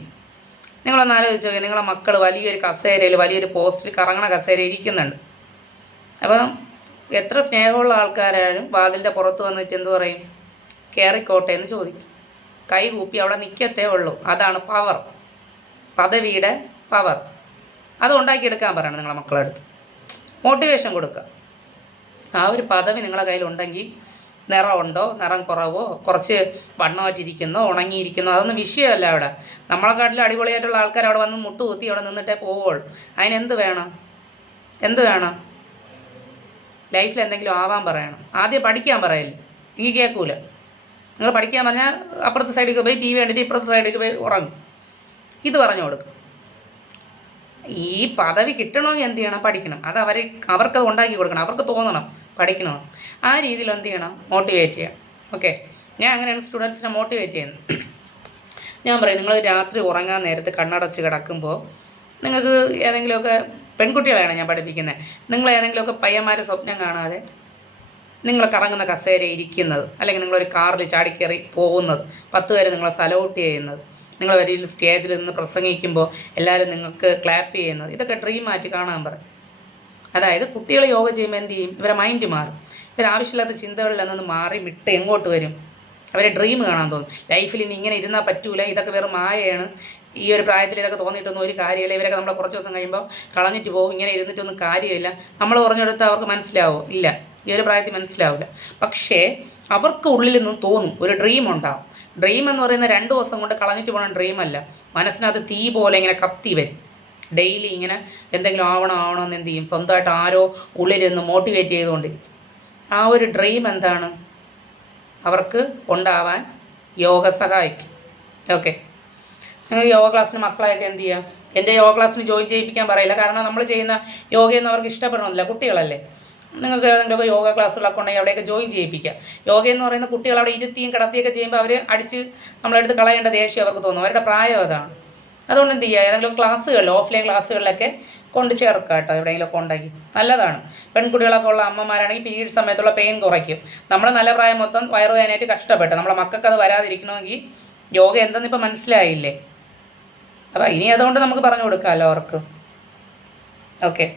നിങ്ങളൊന്ന് ആലോചിച്ച് നോക്കി, നിങ്ങളെ മക്കൾ വലിയൊരു കസേരയിൽ, വലിയൊരു പോസ്റ്റിൽ കറങ്ങണ കസേര ഇരിക്കുന്നുണ്ട്. അപ്പം എത്ര സ്നേഹമുള്ള ആൾക്കാരായാലും വാതിലിൻ്റെ പുറത്ത് വന്നിട്ട് എന്ത് പറയും? കയറിക്കോട്ടെ എന്ന് ചോദിക്കും. കൈ കൂപ്പി അവിടെ നിൽക്കത്തേ ഉള്ളൂ. അതാണ് പവർ, പദവിയുടെ പവർ. അത് ഉണ്ടാക്കിയെടുക്കാൻ പറയണം നിങ്ങളെ മക്കളുടെ അടുത്ത്. മോട്ടിവേഷൻ കൊടുക്കുക. ആ ഒരു പദവി നിങ്ങളുടെ കയ്യിലുണ്ടെങ്കിൽ, നിറമുണ്ടോ, നിറം കുറവോ, കുറച്ച് വണ്ണമായിട്ടിരിക്കുന്നോ, ഉണങ്ങിയിരിക്കുന്നോ, അതൊന്നും വിഷയമല്ല. അവിടെ നമ്മളെക്കാട്ടിലും അടിപൊളിയായിട്ടുള്ള ആൾക്കാർ അവിടെ വന്ന് മുട്ടുകുത്തി അവിടെ നിന്നിട്ടേ പോവുള്ളൂ. അതിനെന്ത് വേണം? ലൈഫിൽ എന്തെങ്കിലും ആവാൻ പറയണം. ആദ്യം പഠിക്കാൻ പറയല്ലേ, എനിക്ക് കേൾക്കൂല. നിങ്ങൾ പഠിക്കാൻ പറഞ്ഞാൽ അപ്പുറത്തെ സൈഡിലേക്ക് പോയി TV കണ്ടിട്ട് ഇപ്പുറത്തെ സൈഡിലേക്ക് പോയി ഉറങ്ങും. ഇത് പറഞ്ഞു കൊടുക്കും. ഈ പദവി കിട്ടണമെങ്കിൽ എന്ത് ചെയ്യണം? പഠിക്കണം. അത് അവർക്കത് ഉണ്ടാക്കി കൊടുക്കണം. അവർക്ക് തോന്നണം പഠിക്കണം. ആ രീതിയിൽ എന്ത് ചെയ്യണം? മോട്ടിവേറ്റ് ചെയ്യണം. ഓക്കെ, ഞാൻ അങ്ങനെയാണ് സ്റ്റുഡൻസിനെ മോട്ടിവേറ്റ് ചെയ്യുന്നത്. ഞാൻ പറയും, നിങ്ങൾ രാത്രി ഉറങ്ങാൻ നേരത്ത് കണ്ണടച്ച് കിടക്കുമ്പോൾ നിങ്ങൾക്ക് ഏതെങ്കിലുമൊക്കെ പെൺകുട്ടികളെയാണ് ഞാൻ പഠിപ്പിക്കുന്നത്. നിങ്ങൾ ഏതെങ്കിലുമൊക്കെ പയ്യന്മാരെ സ്വപ്നം കാണാതെ നിങ്ങൾ കറങ്ങുന്ന കസേര ഇരിക്കുന്നത്, അല്ലെങ്കിൽ നിങ്ങളൊരു കാറിൽ ചാടിക്കയറി പോകുന്നത്, 10 പേര് നിങ്ങളെ സലൂട്ട് ചെയ്യുന്നത്, നിങ്ങൾ വരിയിൽ സ്റ്റേജിൽ നിന്ന് പ്രസംഗിക്കുമ്പോൾ എല്ലാവരും നിങ്ങൾക്ക് ക്ലാപ്പ് ചെയ്യുന്നത്, ഇതൊക്കെ ഡ്രീമായിട്ട് കാണാൻ പറയും. അതായത് കുട്ടികൾ യോഗ ചെയ്യുമ്പോൾ എന്ത് ചെയ്യും? ഇവരെ മൈൻഡ് മാറും. ഇവരാവശ്യമില്ലാത്ത ചിന്തകളിൽ നിന്ന് മാറി വിട്ട് എങ്ങോട്ട് വരും? അവരെ ഡ്രീം കാണാൻ തോന്നും. ലൈഫിൽ ഇനി ഇങ്ങനെ ഇരുന്നാൽ പറ്റൂല, ഇതൊക്കെ വെറും മായയാണ്, ഈ ഒരു പ്രായത്തിൽ ഇതൊക്കെ തോന്നിയിട്ടൊന്നും ഒരു കാര്യമില്ല, ഇവരൊക്കെ നമ്മളെ കുറച്ച് ദിവസം കഴിയുമ്പോൾ കളഞ്ഞിട്ട് പോകും, ഇങ്ങനെ ഇരുന്നിട്ടൊന്നും കാര്യമില്ല. നമ്മൾ പറഞ്ഞെടുത്ത് അവർക്ക് മനസ്സിലാവോ? ഇല്ല, ഈ ഒരു പ്രായത്തിൽ മനസ്സിലാവില്ല. പക്ഷേ അവർക്ക് ഉള്ളിൽ നിന്നും തോന്നും, ഒരു ഡ്രീം ഉണ്ടാവും. ഡ്രീം എന്ന് പറയുന്ന 2 ദിവസം കൊണ്ട് കളഞ്ഞിട്ട് പോകണം ഡ്രീമല്ല. മനസ്സിനകത്ത് തീ പോലെ ഇങ്ങനെ കത്തി വരും. ഡെയിലി ഇങ്ങനെ എന്തെങ്കിലും ആവണമെന്ന് എന്ത് ചെയ്യും? സ്വന്തമായിട്ട് ആരോ ഉള്ളിലിരുന്ന് മോട്ടിവേറ്റ് ചെയ്തുകൊണ്ടിരിക്കും. ആ ഒരു ഡ്രീം എന്താണ്? അവർക്ക് ഉണ്ടാവാൻ യോഗ സഹായിക്കും. ഓക്കെ, യോഗ ക്ലാസ്സിന് മക്കളെയൊക്കെ എന്ത് ചെയ്യുക? എൻ്റെ യോഗ ക്ലാസ്സിന് ജോയിൻ ചെയ്യിപ്പിക്കാൻ പറയില്ല. കാരണം നമ്മൾ ചെയ്യുന്ന യോഗയൊന്നും അവർക്ക് ഇഷ്ടപ്പെടണമെന്നില്ല, കുട്ടികളല്ലേ. നിങ്ങൾക്ക് ഏതെങ്കിലുമൊക്കെ യോഗ ക്ലാസ്സുകളൊക്കെ ഉണ്ടെങ്കിൽ അവിടെയൊക്കെ ജോയിൻ ചെയ്യിപ്പിക്കുക. യോഗ എന്ന് പറയുന്ന കുട്ടികൾ അവിടെ ഇരുത്തിയും കിടത്തിയൊക്കെ ചെയ്യുമ്പോൾ അവർ അടിച്ച് നമ്മളെടുത്ത് കളയേണ്ട ദേഷ്യം അവർക്ക് തോന്നും. അവരുടെ പ്രായം അതാണ്. അതുകൊണ്ട് എന്ത് ചെയ്യുക? ഏതെങ്കിലും ക്ലാസ്സുകളിൽ, ഓഫ്ലൈൻ ക്ലാസ്സുകളിലൊക്കെ കൊണ്ട് ചേർക്കുക കേട്ടോ, എവിടെയെങ്കിലുമൊക്കെ ഉണ്ടാക്കി. നല്ലതാണ്. പെൺകുട്ടികളൊക്കെ ഉള്ള അമ്മമാരാണെങ്കിൽ പീരീഡ് സമയത്തുള്ള പെയിൻ കുറയ്ക്കും. നമ്മൾ നല്ല പ്രായം മൊത്തം വയറുവേദനയായിട്ട് കഷ്ടപ്പെട്ടു. നമ്മളെ മക്കൾക്ക് അത് വരാതിരിക്കണമെങ്കിൽ യോഗ എന്തെന്ന് ഇപ്പം മനസ്സിലായില്ലേ? അപ്പോൾ ഇനി അതുകൊണ്ട് നമുക്ക് പറഞ്ഞു കൊടുക്കാമല്ലോ അവർക്ക്. ഓക്കെ,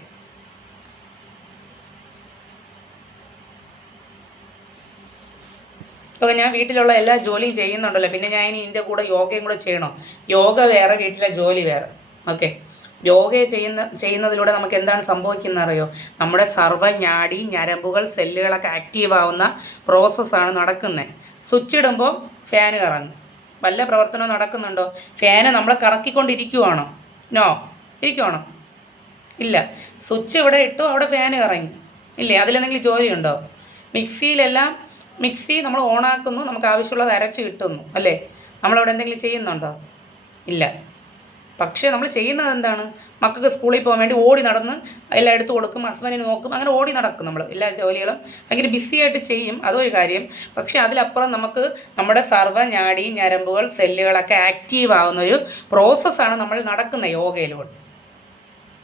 അപ്പോൾ ഞാൻ വീട്ടിലുള്ള എല്ലാ ജോലിയും ചെയ്യുന്നുണ്ടല്ലോ, പിന്നെ ഞാൻ ഇനി ഇതിൻ്റെ കൂടെ യോഗയും കൂടെ ചെയ്യണം. യോഗ വേറെ, വീട്ടിലെ ജോലി വേറെ. ഓക്കെ, യോഗ ചെയ്യുന്നതിലൂടെ നമുക്ക് എന്താണ് സംഭവിക്കുന്നത് അറിയോ? നമ്മുടെ സർവ്വനാഡി ഞരമ്പുകൾ സെല്ലുകളൊക്കെ ആക്റ്റീവ് ആവുന്ന പ്രോസസ്സാണ് നടക്കുന്നത്. സ്വിച്ച് ഇടുമ്പോൾ ഫാന് കറങ്ങും. വല്ല പ്രവർത്തനവും നടക്കുന്നുണ്ടോ? ഫാന് നമ്മളെ കറക്കിക്കൊണ്ടിരിക്കുവാണോ? നോ. ഇരിക്കുവാണോ? ഇല്ല. സ്വിച്ച് ഇവിടെ ഇട്ടു, അവിടെ ഫാന് കറങ്ങി. ഇല്ലേ? അതിലെന്തെങ്കിലും ജോലിയുണ്ടോ? മിക്സി നമ്മൾ ഓണാക്കുന്നു, നമുക്ക് ആവശ്യമുള്ളത് അരച്ച് കിട്ടുന്നു, അല്ലേ? നമ്മളവിടെ എന്തെങ്കിലും ചെയ്യുന്നുണ്ടോ? ഇല്ല. പക്ഷേ നമ്മൾ ചെയ്യുന്നത് എന്താണ്? മക്കൾക്ക് സ്കൂളിൽ പോകാൻ വേണ്ടി ഓടി നടന്ന് എല്ലാം എടുത്തു കൊടുക്കും, ഹസ്ബൻഡിന് നോക്കും, അങ്ങനെ ഓടി നടക്കും. നമ്മൾ എല്ലാ ജോലികളും ഭയങ്കര ബിസിയായിട്ട് ചെയ്യും, അതൊരു കാര്യം. പക്ഷേ അതിലപ്പുറം നമുക്ക് നമ്മുടെ സർവ്വനാഡി ഞരമ്പുകൾ സെല്ലുകളൊക്കെ ആക്റ്റീവ് ആവുന്ന ഒരു പ്രോസസ്സാണ് നമ്മൾ നടക്കുന്ന യോഗയിലൂടെ.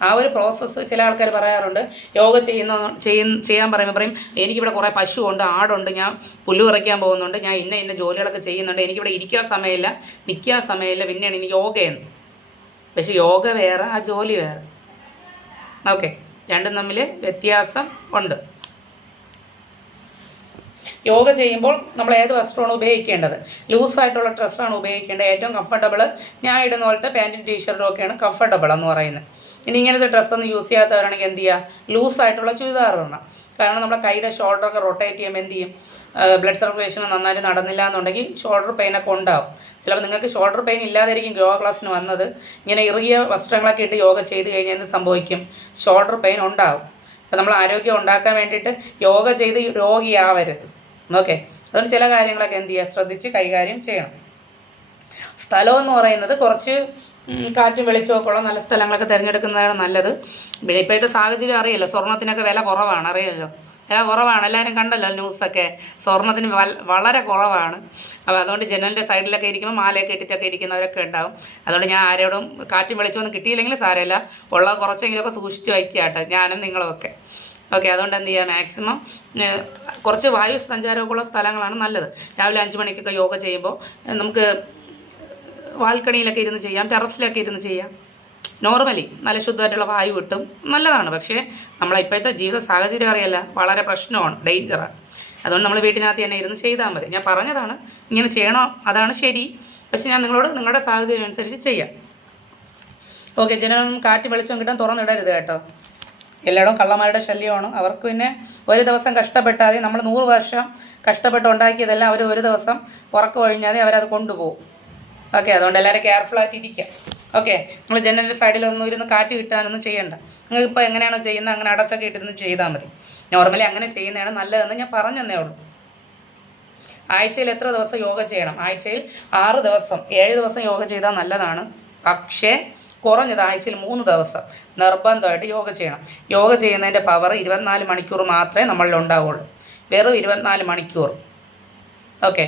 ആ ഒരു പ്രോസസ്സ് ചില ആൾക്കാർ പറയാറുണ്ട്, യോഗ ചെയ്യാൻ പറയുമ്പോൾ പറയും, എനിക്കിവിടെ കുറേ പശുവുണ്ട്, ആടുണ്ട്, ഞാൻ പുല്ല് പറിക്കാൻ പോകുന്നുണ്ട്, ഞാൻ ഇന്ന ജോലികളൊക്കെ ചെയ്യുന്നുണ്ട്, എനിക്കിവിടെ ഇരിക്കാൻ സമയമില്ല, നിൽക്കാൻ സമയമില്ല, പിന്നെയാണ് ഇനി യോഗയെന്ന്. പക്ഷെ യോഗ വേറെ, ആ ജോലി വേറെ. ഓക്കെ, രണ്ടും തമ്മിൽ വ്യത്യാസം ഉണ്ട്. യോഗ ചെയ്യുമ്പോൾ നമ്മൾ ഏത് വസ്ത്രമാണ് ഉപയോഗിക്കേണ്ടത്? ലൂസായിട്ടുള്ള ഡ്രസ്സാണ് ഉപയോഗിക്കേണ്ടത്. ഏറ്റവും കംഫർട്ടബിൾ ഞാൻ ഇടുന്ന പോലത്തെ പാൻറ്റും ടീഷർട്ടും ഒക്കെയാണ് കംഫർട്ടബിൾ എന്ന് പറയുന്നത്. ഇനി ഇങ്ങനത്തെ ഡ്രസ്സൊന്നും യൂസ് ചെയ്യാത്തവരാണെങ്കിൽ എന്ത് ചെയ്യുക? ലൂസായിട്ടുള്ള ചുരിദാർ ഇടണം. കാരണം നമ്മുടെ കൈയുടെ ഷോൾഡറൊക്കെ റൊട്ടേറ്റ് ചെയ്യുമ്പോൾ എന്ത് ചെയ്യും? ബ്ലഡ് സർക്കുലേഷൻ നന്നായിട്ട് നടന്നില്ല എന്നുണ്ടെങ്കിൽ ഷോൾഡർ പെയിനൊക്കെ ഉണ്ടാവും. ചിലപ്പോൾ നിങ്ങൾക്ക് ഷോൾഡർ പെയിൻ ഇല്ലാതായിരിക്കും യോഗ ക്ലാസ്സിന് വന്നത്. ഇങ്ങനെ ഇറുകിയ വസ്ത്രങ്ങളൊക്കെ ഇട്ട് യോഗ ചെയ്ത് കഴിഞ്ഞാൽ എന്ത് സംഭവിക്കും? ഷോൾഡർ പെയിൻ ഉണ്ടാവും. അപ്പോൾ നമ്മൾ ആരോഗ്യം ഉണ്ടാക്കാൻ വേണ്ടിയിട്ട് യോഗ ചെയ്ത് രോഗിയാവരുത്. ഓക്കെ, അതുകൊണ്ട് ചില കാര്യങ്ങളൊക്കെ എന്ത് ചെയ്യുക? ശ്രദ്ധിച്ച് കൈകാര്യം ചെയ്യണം. സ്ഥലം എന്ന് പറയുന്നത് കുറച്ച് കാറ്റും വെളിച്ചമൊക്കെ ഉള്ള നല്ല സ്ഥലങ്ങളൊക്കെ തിരഞ്ഞെടുക്കുന്നതാണ് നല്ലത്. പിന്നെ ഇപ്പോഴത്തെ സാഹചര്യം അറിയാലോ, സ്വർണ്ണത്തിനൊക്കെ വില കുറവാണ്, അറിയാമല്ലോ. വില കുറവാണ്, എല്ലാവരും കണ്ടല്ലോ ന്യൂസൊക്കെ. സ്വർണ്ണത്തിന് വളരെ കുറവാണ്. അപ്പോൾ അതുകൊണ്ട് ജനലിൻ്റെ സൈഡിലൊക്കെ ഇരിക്കുമ്പോൾ മാലയൊക്കെ ഇട്ടിട്ടൊക്കെ ഇരിക്കുന്നവരൊക്കെ ഉണ്ടാവും. അതുകൊണ്ട് ഞാൻ ആരോടും കാറ്റും വെളിച്ചമൊന്നും കിട്ടിയില്ലെങ്കിൽ സാരമില്ല, ഉള്ള കുറച്ചെങ്കിലുമൊക്കെ സൂക്ഷിച്ച് വയ്ക്കുക കേട്ടോ, ഞാനും നിങ്ങളുമൊക്കെ. ഓക്കെ, അതുകൊണ്ട് എന്ത് ചെയ്യുക? മാക്സിമം കുറച്ച് വായു സഞ്ചാരമൊക്കെ ഉള്ള സ്ഥലങ്ങളാണ് നല്ലത്. രാവിലെ 5 മണിക്കൊക്കെ യോഗ ചെയ്യുമ്പോൾ നമുക്ക് ബാൽക്കണിയിലൊക്കെ ഇരുന്ന് ചെയ്യാം, ടെറസിലൊക്കെ ഇരുന്ന് ചെയ്യാം. നോർമലി നല്ല ശുദ്ധമായിട്ടുള്ള വായു കിട്ടും, നല്ലതാണ്. പക്ഷേ ഇപ്പോഴത്തെ ജീവിത സാഹചര്യം അറിയാല്ല, വളരെ പ്രശ്നമാണ്, ഡേഞ്ചറാണ്. അതുകൊണ്ട് നമ്മൾ വീട്ടിനകത്ത് തന്നെ ഇരുന്ന് ചെയ്താൽ മതി. ഞാൻ പറഞ്ഞതാണ് ഇങ്ങനെ ചെയ്യണോ, അതാണ് ശരി. പക്ഷേ ഞാൻ നിങ്ങളുടെ സാഹചര്യം അനുസരിച്ച് ചെയ്യാം. ഓക്കെ, ജനലൊന്നും കാറ്റ് വെളിച്ചം കിട്ടാൻ തുറന്നിടരുത് കേട്ടോ. എല്ലായിടവും കള്ളന്മാരുടെ ശല്യമാണ്. അവർക്ക് പിന്നെ ഒരു ദിവസം കഷ്ടപ്പെട്ടാൽ നമ്മൾ 100 വർഷം കഷ്ടപ്പെട്ട് ഉണ്ടാക്കിയതെല്ലാം അവർ ഒരു ദിവസം ഉറക്കം ഒഴിഞ്ഞാൽ അവരത് കൊണ്ടുപോകും. ഓക്കെ, അതുകൊണ്ട് എല്ലാവരും കെയർഫുള്ളായിട്ട് ഇരിക്കുക. ഓക്കെ, നിങ്ങൾ ജനലിൻ്റെ സൈഡിലൊന്നും ഇരുന്ന് കാറ്റ് കിട്ടാനൊന്നും ചെയ്യണ്ട. നിങ്ങൾക്ക് ഇപ്പോൾ എങ്ങനെയാണോ ചെയ്യുന്നത് അങ്ങനെ അടച്ചൊക്കെ ഇട്ടിരുന്ന് ചെയ്താൽ മതി. നോർമലി അങ്ങനെ ചെയ്യുന്നതാണ് നല്ലതെന്ന് ഞാൻ പറഞ്ഞതന്നേ ഉള്ളൂ. ആഴ്ചയിൽ എത്ര ദിവസം യോഗ ചെയ്യണം? ആഴ്ചയിൽ 6 ദിവസം 7 ദിവസം യോഗ ചെയ്താൽ നല്ലതാണ്. പക്ഷേ കുറഞ്ഞത് ആഴ്ചയിൽ 3 ദിവസം നിർബന്ധമായിട്ട് യോഗ ചെയ്യണം. യോഗ ചെയ്യുന്നതിൻ്റെ പവർ 24 മണിക്കൂർ മാത്രമേ നമ്മളിൽ ഉണ്ടാവുള്ളൂ. വെറും 24 മണിക്കൂർ. ഓക്കെ,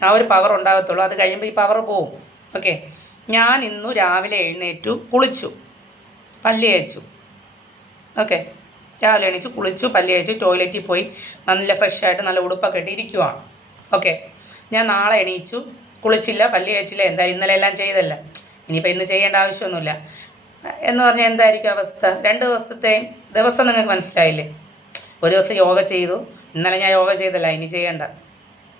ആ ഒരു പവർ ഉണ്ടാകത്തുള്ളൂ. അത് കഴിയുമ്പോൾ ഈ പവർ പോവും. ഓക്കെ, ഞാൻ ഇന്നു രാവിലെ എഴുന്നേറ്റു, കുളിച്ചു, പല്ല് തേച്ചു. ഓക്കെ, രാവിലെ എണീച്ച് കുളിച്ചു, പല്ല് തേച്ചു, ടോയ്ലറ്റിൽ പോയി നല്ല ഫ്രഷായിട്ട് നല്ല ഉടുപ്പൊക്കെ ഇട്ട് ഇരിക്കുവാണ്. ഓക്കെ, ഞാൻ നാളെ എണീച്ചു, കുളിച്ചില്ല, പല്ല് തേച്ചില്ല, എന്തായാലും ഇന്നലെ എല്ലാം ചെയ്തല്ല, ഇനിയിപ്പോൾ ഇന്ന് ചെയ്യേണ്ട ആവശ്യമൊന്നുമില്ല എന്ന് പറഞ്ഞാൽ എന്തായിരിക്കും അവസ്ഥ? 2 ദിവസത്തെയും ദിവസം നിങ്ങൾക്ക് മനസ്സിലായില്ലേ? ഒരു ദിവസം യോഗ ചെയ്തു, ഇന്നലെ ഞാൻ യോഗ ചെയ്തല്ല, ഇനി ചെയ്യണ്ട.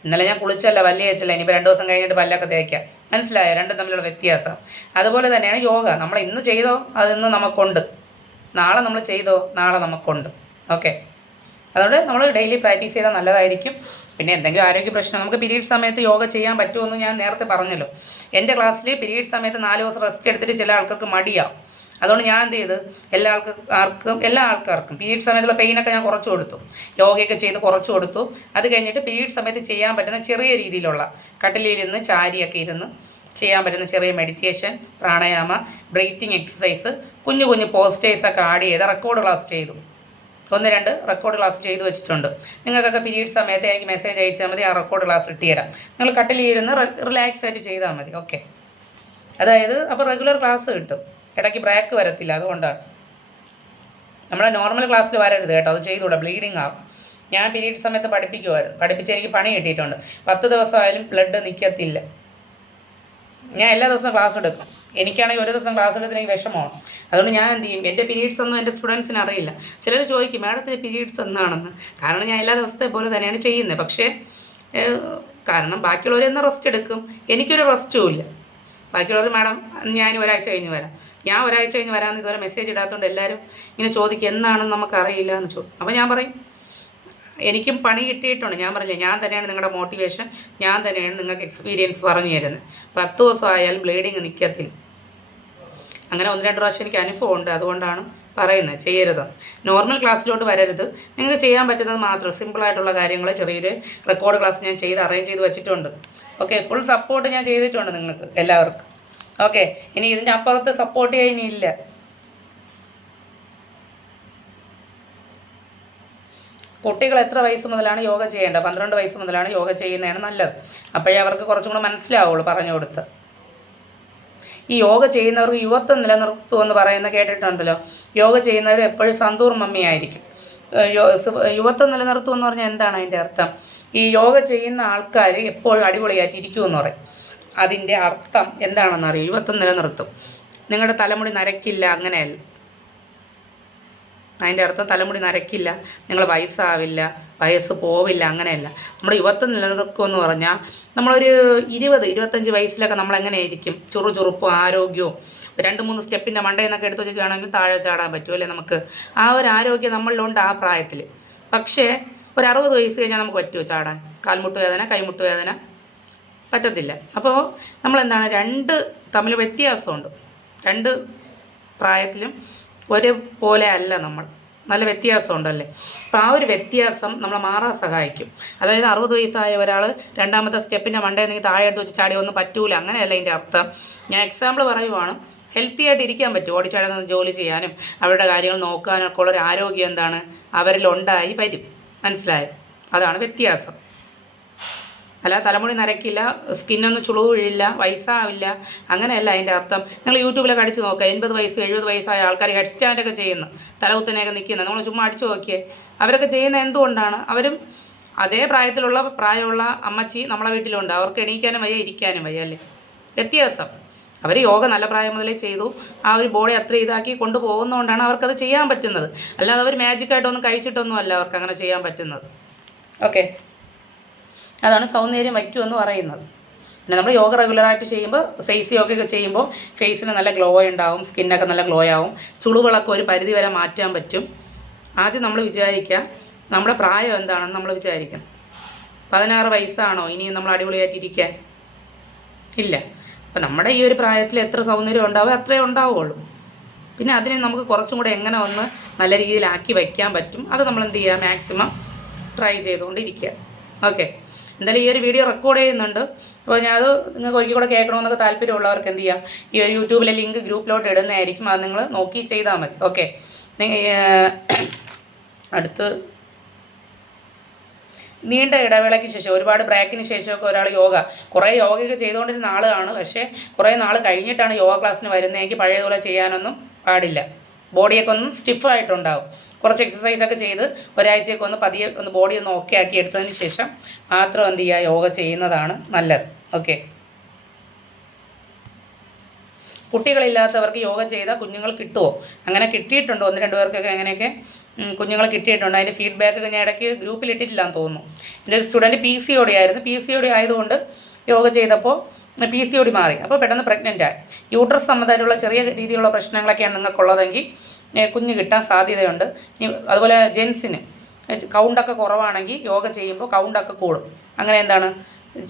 ഇന്നലെ ഞാൻ കുളിച്ചല്ല, പല്ല് തേച്ചല്ല, ഇനിയിപ്പോൾ 2 ദിവസം കഴിഞ്ഞിട്ട് പല്ലൊക്കെ തേക്കാം. മനസ്സിലായോ രണ്ടും തമ്മിലുള്ള വ്യത്യാസം? അതുപോലെ തന്നെയാണ് യോഗ. നമ്മൾ ഇന്ന് ചെയ്തോ അത് ഇന്ന് നമുക്കുണ്ട്, നാളെ നമ്മൾ ചെയ്തോ നാളെ നമുക്കുണ്ട്. ഓക്കെ, അതുകൊണ്ട് നമ്മൾ ഡെയിലി പ്രാക്ടീസ് ചെയ്താൽ നല്ലതായിരിക്കും. പിന്നെ എന്തെങ്കിലും ആരോഗ്യ പ്രശ്നം, നമുക്ക് പീരീഡ് സമയത്ത് യോഗ ചെയ്യാൻ പറ്റുമെന്ന് ഞാൻ നേരത്തെ പറഞ്ഞല്ലോ. എൻ്റെ ക്ലാസ്സിൽ പീരീഡ് സമയത്ത് 4 ദിവസം റെസ്റ്റ് എടുത്തിട്ട് ചില ആൾക്കാർക്ക് മടിയാവും. അതുകൊണ്ട് ഞാൻ എന്ത് ചെയ്ത് എല്ലാ ആൾക്കാർക്കും പീരീഡ് സമയത്തുള്ള പെയിനൊക്കെ ഞാൻ കുറച്ച് കൊടുത്തു, യോഗയൊക്കെ ചെയ്ത് കുറച്ച് കൊടുത്തു. അത് കഴിഞ്ഞിട്ട് പീരീഡ് സമയത്ത് ചെയ്യാൻ പറ്റുന്ന ചെറിയ രീതിയിലുള്ള കട്ടിലിരുന്ന് ചാരിയൊക്കെ ഇരുന്ന് ചെയ്യാൻ പറ്റുന്ന ചെറിയ മെഡിറ്റേഷൻ, പ്രാണായാമ, ബ്രീത്തിങ് എക്സസൈസ്, കുഞ്ഞു കുഞ്ഞു പോസ്റ്റേഴ്സൊക്കെ ആഡ് ചെയ്ത് റെക്കോർഡ് ക്ലാസ് ചെയ്തു. 1-2 റെക്കോർഡ് ക്ലാസ് ചെയ്ത് വെച്ചിട്ടുണ്ട്. നിങ്ങൾക്കൊക്കെ പീരീഡ് സമയത്ത് എനിക്ക് മെസ്സേജ് അയച്ചാൽ മതി, ആ റെക്കോർഡ് ക്ലാസ് ഇട്ട് തരാം. നിങ്ങൾ കട്ടിലിരുന്ന് റിലാക്സ് ആയിട്ട് ചെയ്താൽ മതി. ഓക്കെ, അതായത് അപ്പോൾ റെഗുലർ ക്ലാസ് കിട്ടും, ഇടയ്ക്ക് ബ്രേക്ക് വരത്തില്ല. അതുകൊണ്ടാണ് നമ്മളെ നോർമൽ ക്ലാസ്സിൽ വരരുത് കേട്ടോ, അത് ചെയ്തുകൂടാ, ബ്ലീഡിങ് ആവും. ഞാൻ പീരീഡ് സമയത്ത് പഠിപ്പിച്ച് എനിക്ക് പണി കിട്ടിയിട്ടുണ്ട്. 10 ദിവസമായാലും ബ്ലഡ് നിൽക്കത്തില്ല. ഞാൻ എല്ലാ ദിവസവും ക്ലാസ് എടുക്കും. എനിക്കാണെങ്കിൽ ഒരു ദിവസം ക്ലാസ് എടുത്ത് എനിക്ക് വിഷമമാണ്. അതുകൊണ്ട് ഞാൻ എന്ത് ചെയ്യും, എൻ്റെ പീരീഡ്സ് ഒന്നും എൻ്റെ സ്റ്റുഡൻസിന് അറിയില്ല. ചിലർ ചോദിക്കും മാഡത്തിൻ്റെ പീരീഡ്സ് എന്നാണെന്ന്. കാരണം ഞാൻ എല്ലാ ദിവസത്തെ പോലെ തന്നെയാണ് ചെയ്യുന്നത്. പക്ഷേ കാരണം ബാക്കിയുള്ളവരെന്ന് റെസ്റ്റ് എടുക്കും, എനിക്കൊരു റെസ്റ്റും ഇല്ല. ബാക്കിയുള്ളവർ മാഡം ഞാൻ ഒരാഴ്ച കഴിഞ്ഞ് വരാം, ഞാൻ ഒരാഴ്ച കഴിഞ്ഞ് വരാമെന്ന് ഇതുവരെ മെസ്സേജ് ഇടാത്തതുകൊണ്ട് എല്ലാവരും ഇങ്ങനെ ചോദിക്കും എന്നാണെന്ന് നമുക്കറിയില്ല എന്ന് ചോദിക്കും. അപ്പോൾ ഞാൻ പറയും എനിക്കും പണി കിട്ടിയിട്ടുണ്ട്. ഞാൻ പറഞ്ഞില്ല, ഞാൻ തന്നെയാണ് നിങ്ങളുടെ മോട്ടിവേഷൻ, ഞാൻ തന്നെയാണ് നിങ്ങൾക്ക് എക്സ്പീരിയൻസ് പറഞ്ഞു തരുന്നത്. 10 ദിവസമായാലും ബ്ലീഡിങ് നിൽക്കത്തില്ല. അങ്ങനെ 1-2 പ്രാവശ്യം എനിക്ക് അനുഭവമുണ്ട്. അതുകൊണ്ടാണ് പറയുന്നത് ചെയ്യരുത്, നോർമൽ ക്ലാസ്സിലോട്ട് വരരുത്. നിങ്ങൾക്ക് ചെയ്യാൻ പറ്റുന്നത് മാത്രം സിമ്പിളായിട്ടുള്ള കാര്യങ്ങൾ ചെറിയൊരു റെക്കോർഡ് ക്ലാസ് ഞാൻ അറേഞ്ച് ചെയ്ത് വെച്ചിട്ടുണ്ട്. ഓക്കെ, ഫുൾ സപ്പോർട്ട് ഞാൻ ചെയ്തിട്ടുണ്ട് നിങ്ങൾക്ക് എല്ലാവർക്കും. ഓക്കെ, ഇനി ഇതിൻ്റെ അപ്പുറത്ത് സപ്പോർട്ട് ചെയ്യാൻ ഇനിയില്ല. കുട്ടികൾ എത്ര വയസ്സ് മുതലാണ് യോഗ ചെയ്യേണ്ടത്? 12 വയസ്സ് മുതലാണ് യോഗ ചെയ്യുന്നതാണ് നല്ലത്. അപ്പോഴേ അവർക്ക് കുറച്ചും കൂടെ മനസ്സിലാവുള്ളൂ പറഞ്ഞു കൊടുത്ത്. ഈ യോഗ ചെയ്യുന്നവർക്ക് യുവത്വം നിലനിർത്തുമെന്ന് പറയുന്നത് കേട്ടിട്ടുണ്ടല്ലോ. യോഗ ചെയ്യുന്നവർ എപ്പോഴും സന്തൂർ മമ്മിയായിരിക്കും. യുവത്വം നിലനിർത്തുമെന്ന് പറഞ്ഞാൽ എന്താണ് അതിൻ്റെ അർത്ഥം? ഈ യോഗ ചെയ്യുന്ന ആൾക്കാർ എപ്പോഴും അടിപൊളിയായിട്ട് ഇരിക്കുമെന്ന് പറയും. അതിൻ്റെ അർത്ഥം എന്താണെന്നറിയോ? യുവത്വം നിലനിർത്തും, നിങ്ങളുടെ തലമുടി നരയ്ക്കില്ല, അങ്ങനെയല്ല. അതിൻ്റെ അർത്ഥം തലമുടി നരയ്ക്കില്ല, നിങ്ങൾ വയസ്സാവില്ല, വയസ്സ് പോവില്ല, അങ്ങനെയല്ല. നമ്മുടെ യുവത്വം നിലനിർത്തുമെന്ന് പറഞ്ഞാൽ നമ്മളൊരു 20-25 വയസ്സിലൊക്കെ നമ്മളെങ്ങനെയായിരിക്കും? ചുറുചുറുപ്പും ആരോഗ്യവും 2-3 സ്റ്റെപ്പിൻ്റെ മണ്ടയിൽ നിന്നൊക്കെ എടുത്ത് വെച്ചാണെങ്കിൽ താഴെ ചാടാൻ പറ്റുമല്ലേ നമുക്ക്? ആ ഒരു ആരോഗ്യം നമ്മളിലുണ്ട് ആ പ്രായത്തിൽ. പക്ഷേ ഒരു 60 വയസ്സ് കഴിഞ്ഞാൽ നമുക്ക് പറ്റുമോ ചാടാൻ? കാൽമുട്ട് വേദന, കൈമുട്ട് വേദന, പറ്റത്തില്ല. അപ്പോൾ നമ്മളെന്താണ്, 2 തമ്മിൽ വ്യത്യാസമുണ്ട്. 2 പ്രായത്തിലും ഒരേപോലെ അല്ല നമ്മൾ, നല്ല വ്യത്യാസമുണ്ടല്ലേ. അപ്പോൾ ആ ഒരു വ്യത്യാസം നമ്മളെ മാറാൻ സഹായിക്കും. അതായത് 60 വയസ്സായ ഒരാൾ 2ാമത്തെ സ്റ്റെപ്പിൻ്റെ മണ്ടയിൽ നിന്ന് താഴെ എടുത്ത് വെച്ച് ചാടി ഒന്നും പറ്റൂല, അങ്ങനെയല്ല അതിൻ്റെ അർത്ഥം. ഞാൻ എക്സാമ്പിൾ പറയുവാണ്. ഹെൽത്തി ആയിട്ട് ഇരിക്കാൻ പറ്റും, ഓടിച്ചാടുന്ന ജോലി ചെയ്യാനും അവരുടെ കാര്യങ്ങൾ നോക്കാനൊക്കെ ഉള്ളൊരു ആരോഗ്യം എന്താണ് അവരിലുണ്ടായി വരും. മനസ്സിലായോ? അതാണ് വ്യത്യാസം. അല്ല തലമുടി നരയ്ക്കില്ല, സ്കിന്നൊന്നും ചുളിവ് വീഴില്ല, വയസ്സാവില്ല, അങ്ങനെയല്ല അതിൻ്റെ അർത്ഥം. നിങ്ങൾ യൂട്യൂബിലൊക്കെ അടിച്ച് നോക്കുക, 80 വയസ്സ് 70 വയസ്സായ ആൾക്കാർ ഹെഡ് സ്റ്റാൻഡൊക്കെ ചെയ്യുന്നു, തലകുത്തനെയൊക്കെ നിൽക്കുന്നത്. നമ്മൾ ചുമ്മാ അടിച്ചു നോക്കിയേ, അവരൊക്കെ ചെയ്യുന്നത് എന്തുകൊണ്ടാണ്? അവരും അതേ പ്രായമുള്ള അമ്മച്ചി നമ്മളെ വീട്ടിലുണ്ട്, അവർക്ക് എണീക്കാനും വയ്യ, ഇരിക്കാനും വയ്യ, അല്ലേ? വ്യത്യാസം. അവർ യോഗ നല്ല പ്രായം മുതലേ ചെയ്തു, ആ ഒരു ബോഡി അത്ര ഇതാക്കി കൊണ്ടുപോകുന്നതുകൊണ്ടാണ് അവർക്കത് ചെയ്യാൻ പറ്റുന്നത്. അല്ലാതെ അവർ മാജിക്കായിട്ടൊന്നും കഴിച്ചിട്ടൊന്നും അല്ല അവർക്ക് അങ്ങനെ ചെയ്യാൻ പറ്റുന്നത്. ഓക്കെ, അതാണ് സൗന്ദര്യം വയ്ക്കുമെന്ന് പറയുന്നത്. പിന്നെ നമ്മൾ യോഗ റെഗുലറായിട്ട് ചെയ്യുമ്പോൾ, ഫേസ് യോഗയൊക്കെ ചെയ്യുമ്പോൾ ഫേസിന് നല്ല ഗ്ലോ ഉണ്ടാവും, സ്കിന്നൊക്കെ നല്ല ഗ്ലോ ആവും, ചുളിവുകളൊക്കെ ഒരു പരിധി വരെ മാറ്റാൻ പറ്റും. ആദ്യം നമ്മൾ വിചാരിക്കുക നമ്മുടെ പ്രായം എന്താണെന്ന് നമ്മൾ വിചാരിക്കണം. 16 വയസ്സാണോ ഇനിയും നമ്മൾ അടിപൊളിയായിട്ടിരിക്കാൻ? ഇല്ല. അപ്പോൾ നമ്മുടെ ഈ ഒരു പ്രായത്തിൽ എത്ര സൗന്ദര്യം ഉണ്ടാവുക അത്രേ ഉണ്ടാവുള്ളൂ. പിന്നെ അതിനെ നമുക്ക് കുറച്ചും കൂടെ എങ്ങനെ ഒന്ന് നല്ല രീതിയിലാക്കി വയ്ക്കാൻ പറ്റും അത് നമ്മൾ എന്ത് ചെയ്യുക, മാക്സിമം ട്രൈ ചെയ്തുകൊണ്ടിരിക്കുക. ഓക്കെ, എന്തായാലും ഈ ഒരു വീഡിയോ റെക്കോർഡ് ചെയ്യുന്നുണ്ട്. അപ്പോൾ ഞാനത് നിങ്ങൾക്ക് ഒരിക്കൽ കൂടെ കേൾക്കണമെന്നൊക്കെ താല്പര്യമുള്ളവർക്ക് എന്ത് ചെയ്യാം, ഈ ഒരു യൂട്യൂബിലെ ലിങ്ക് ഗ്രൂപ്പിലോട്ട് ഇടുന്നതായിരിക്കും. അത് നിങ്ങൾ നോക്കി ചെയ്താൽ മതി. ഓക്കെ, അടുത്ത് നീണ്ട ഇടവേളയ്ക്ക് ശേഷം, ഒരുപാട് ബ്രേക്കിന് ശേഷമൊക്കെ ഒരാൾ കുറേ യോഗയൊക്കെ ചെയ്തുകൊണ്ടിരുന്ന ആളാണ്. പക്ഷേ കുറേ നാൾ കഴിഞ്ഞിട്ടാണ് യോഗ ക്ലാസ്സിന് വരുന്നതെങ്കിൽ പഴയതുപോലെ ചെയ്യാനൊന്നും പാടില്ല. ബോഡിയൊക്കെ ഒന്ന് സ്റ്റിഫായിട്ടുണ്ടാവും. കുറച്ച് എക്സസൈസൊക്കെ ചെയ്ത് ഒരാഴ്ചയൊക്കെ ഒന്ന് പതിയെ ഒന്ന് ബോഡി ഒന്ന് ഓക്കെ ആക്കി എടുത്തതിന് ശേഷം മാത്രം എന്ത് ചെയ്യുക, യോഗ ചെയ്യുന്നതാണ് നല്ലത്. ഓക്കെ, കുട്ടികളില്ലാത്തവർക്ക് യോഗ ചെയ്താൽ കുഞ്ഞുങ്ങൾ കിട്ടുമോ? അങ്ങനെ കിട്ടിയിട്ടുണ്ടോ? 1-2 പേർക്കൊക്കെ അങ്ങനെയൊക്കെ കുഞ്ഞുങ്ങൾ കിട്ടിയിട്ടുണ്ട്. അതിൻ്റെ ഫീഡ്ബാക്കൊക്കെ ഞാൻ ഇടയ്ക്ക് ഗ്രൂപ്പിൽ ഇട്ടിട്ടില്ലാന്ന് തോന്നുന്നു. എൻ്റെ ഒരു സ്റ്റുഡൻറ്റ് PCOD ആയിരുന്നു. PCOD ആയതുകൊണ്ട് യോഗ ചെയ്തപ്പോൾ PCOD മാറി. അപ്പോൾ പെട്ടെന്ന് പ്രഗ്നൻ്റായി. യൂട്രസ് സംബന്ധമായിട്ടുള്ള ചെറിയ രീതിയിലുള്ള പ്രശ്നങ്ങളൊക്കെയാണ് നിങ്ങൾക്കുള്ളതെങ്കിൽ കുഞ്ഞ് കിട്ടാൻ സാധ്യതയുണ്ട്. അതുപോലെ ജെൻസിന് കൗണ്ടൊക്കെ കുറവാണെങ്കിൽ യോഗ ചെയ്യുമ്പോൾ കൗണ്ടൊക്കെ കൂടും. അങ്ങനെ എന്താണ്,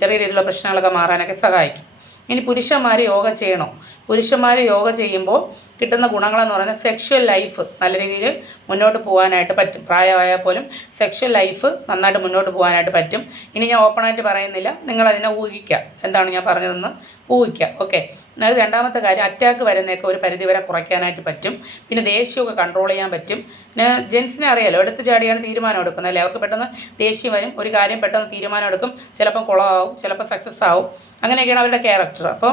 ചെറിയ രീതിയിലുള്ള പ്രശ്നങ്ങളൊക്കെ മാറാനൊക്കെ സഹായിക്കും. ഇനി പുരുഷന്മാർ യോഗ ചെയ്യണോ? പുരുഷന്മാർ യോഗ ചെയ്യുമ്പോൾ കിട്ടുന്ന ഗുണങ്ങളെന്ന് പറയുന്നത് സെക്ഷൽ ലൈഫ് നല്ല രീതിയിൽ മുന്നോട്ട് പോകാനായിട്ട് പറ്റും. പ്രായമായാൽ പോലും സെക്ഷൽ ലൈഫ് നന്നായിട്ട് മുന്നോട്ട് പോകാനായിട്ട് പറ്റും. ഇനി ഞാൻ ഓപ്പണായിട്ട് പറയുന്നില്ല, നിങ്ങളതിനെ ഊഹിക്കുക, എന്താണ് ഞാൻ പറഞ്ഞതെന്ന് ഊഹിക്കുക. ഓക്കെ, അത് രണ്ടാമത്തെ കാര്യം, അറ്റാക്ക് വരുന്നതൊക്കെ ഒരു പരിധിവരെ കുറയ്ക്കാനായിട്ട് പറ്റും. പിന്നെ ദേഷ്യമൊക്കെ കൺട്രോൾ ചെയ്യാൻ പറ്റും. പിന്നെ ജെൻസിനെ അറിയാലോ, എടുത്ത് ചാടിയാണ് തീരുമാനം എടുക്കുന്നത് അല്ലേ. അവർക്ക് പെട്ടെന്ന് ദേഷ്യം വരും, ഒരു കാര്യം പെട്ടെന്ന് തീരുമാനം എടുക്കും, ചിലപ്പം കുളമാവും, ചിലപ്പോൾ സക്സസ് ആവും. അങ്ങനെയൊക്കെയാണ് അവരുടെ ക്യാരക്ടർ. അപ്പോൾ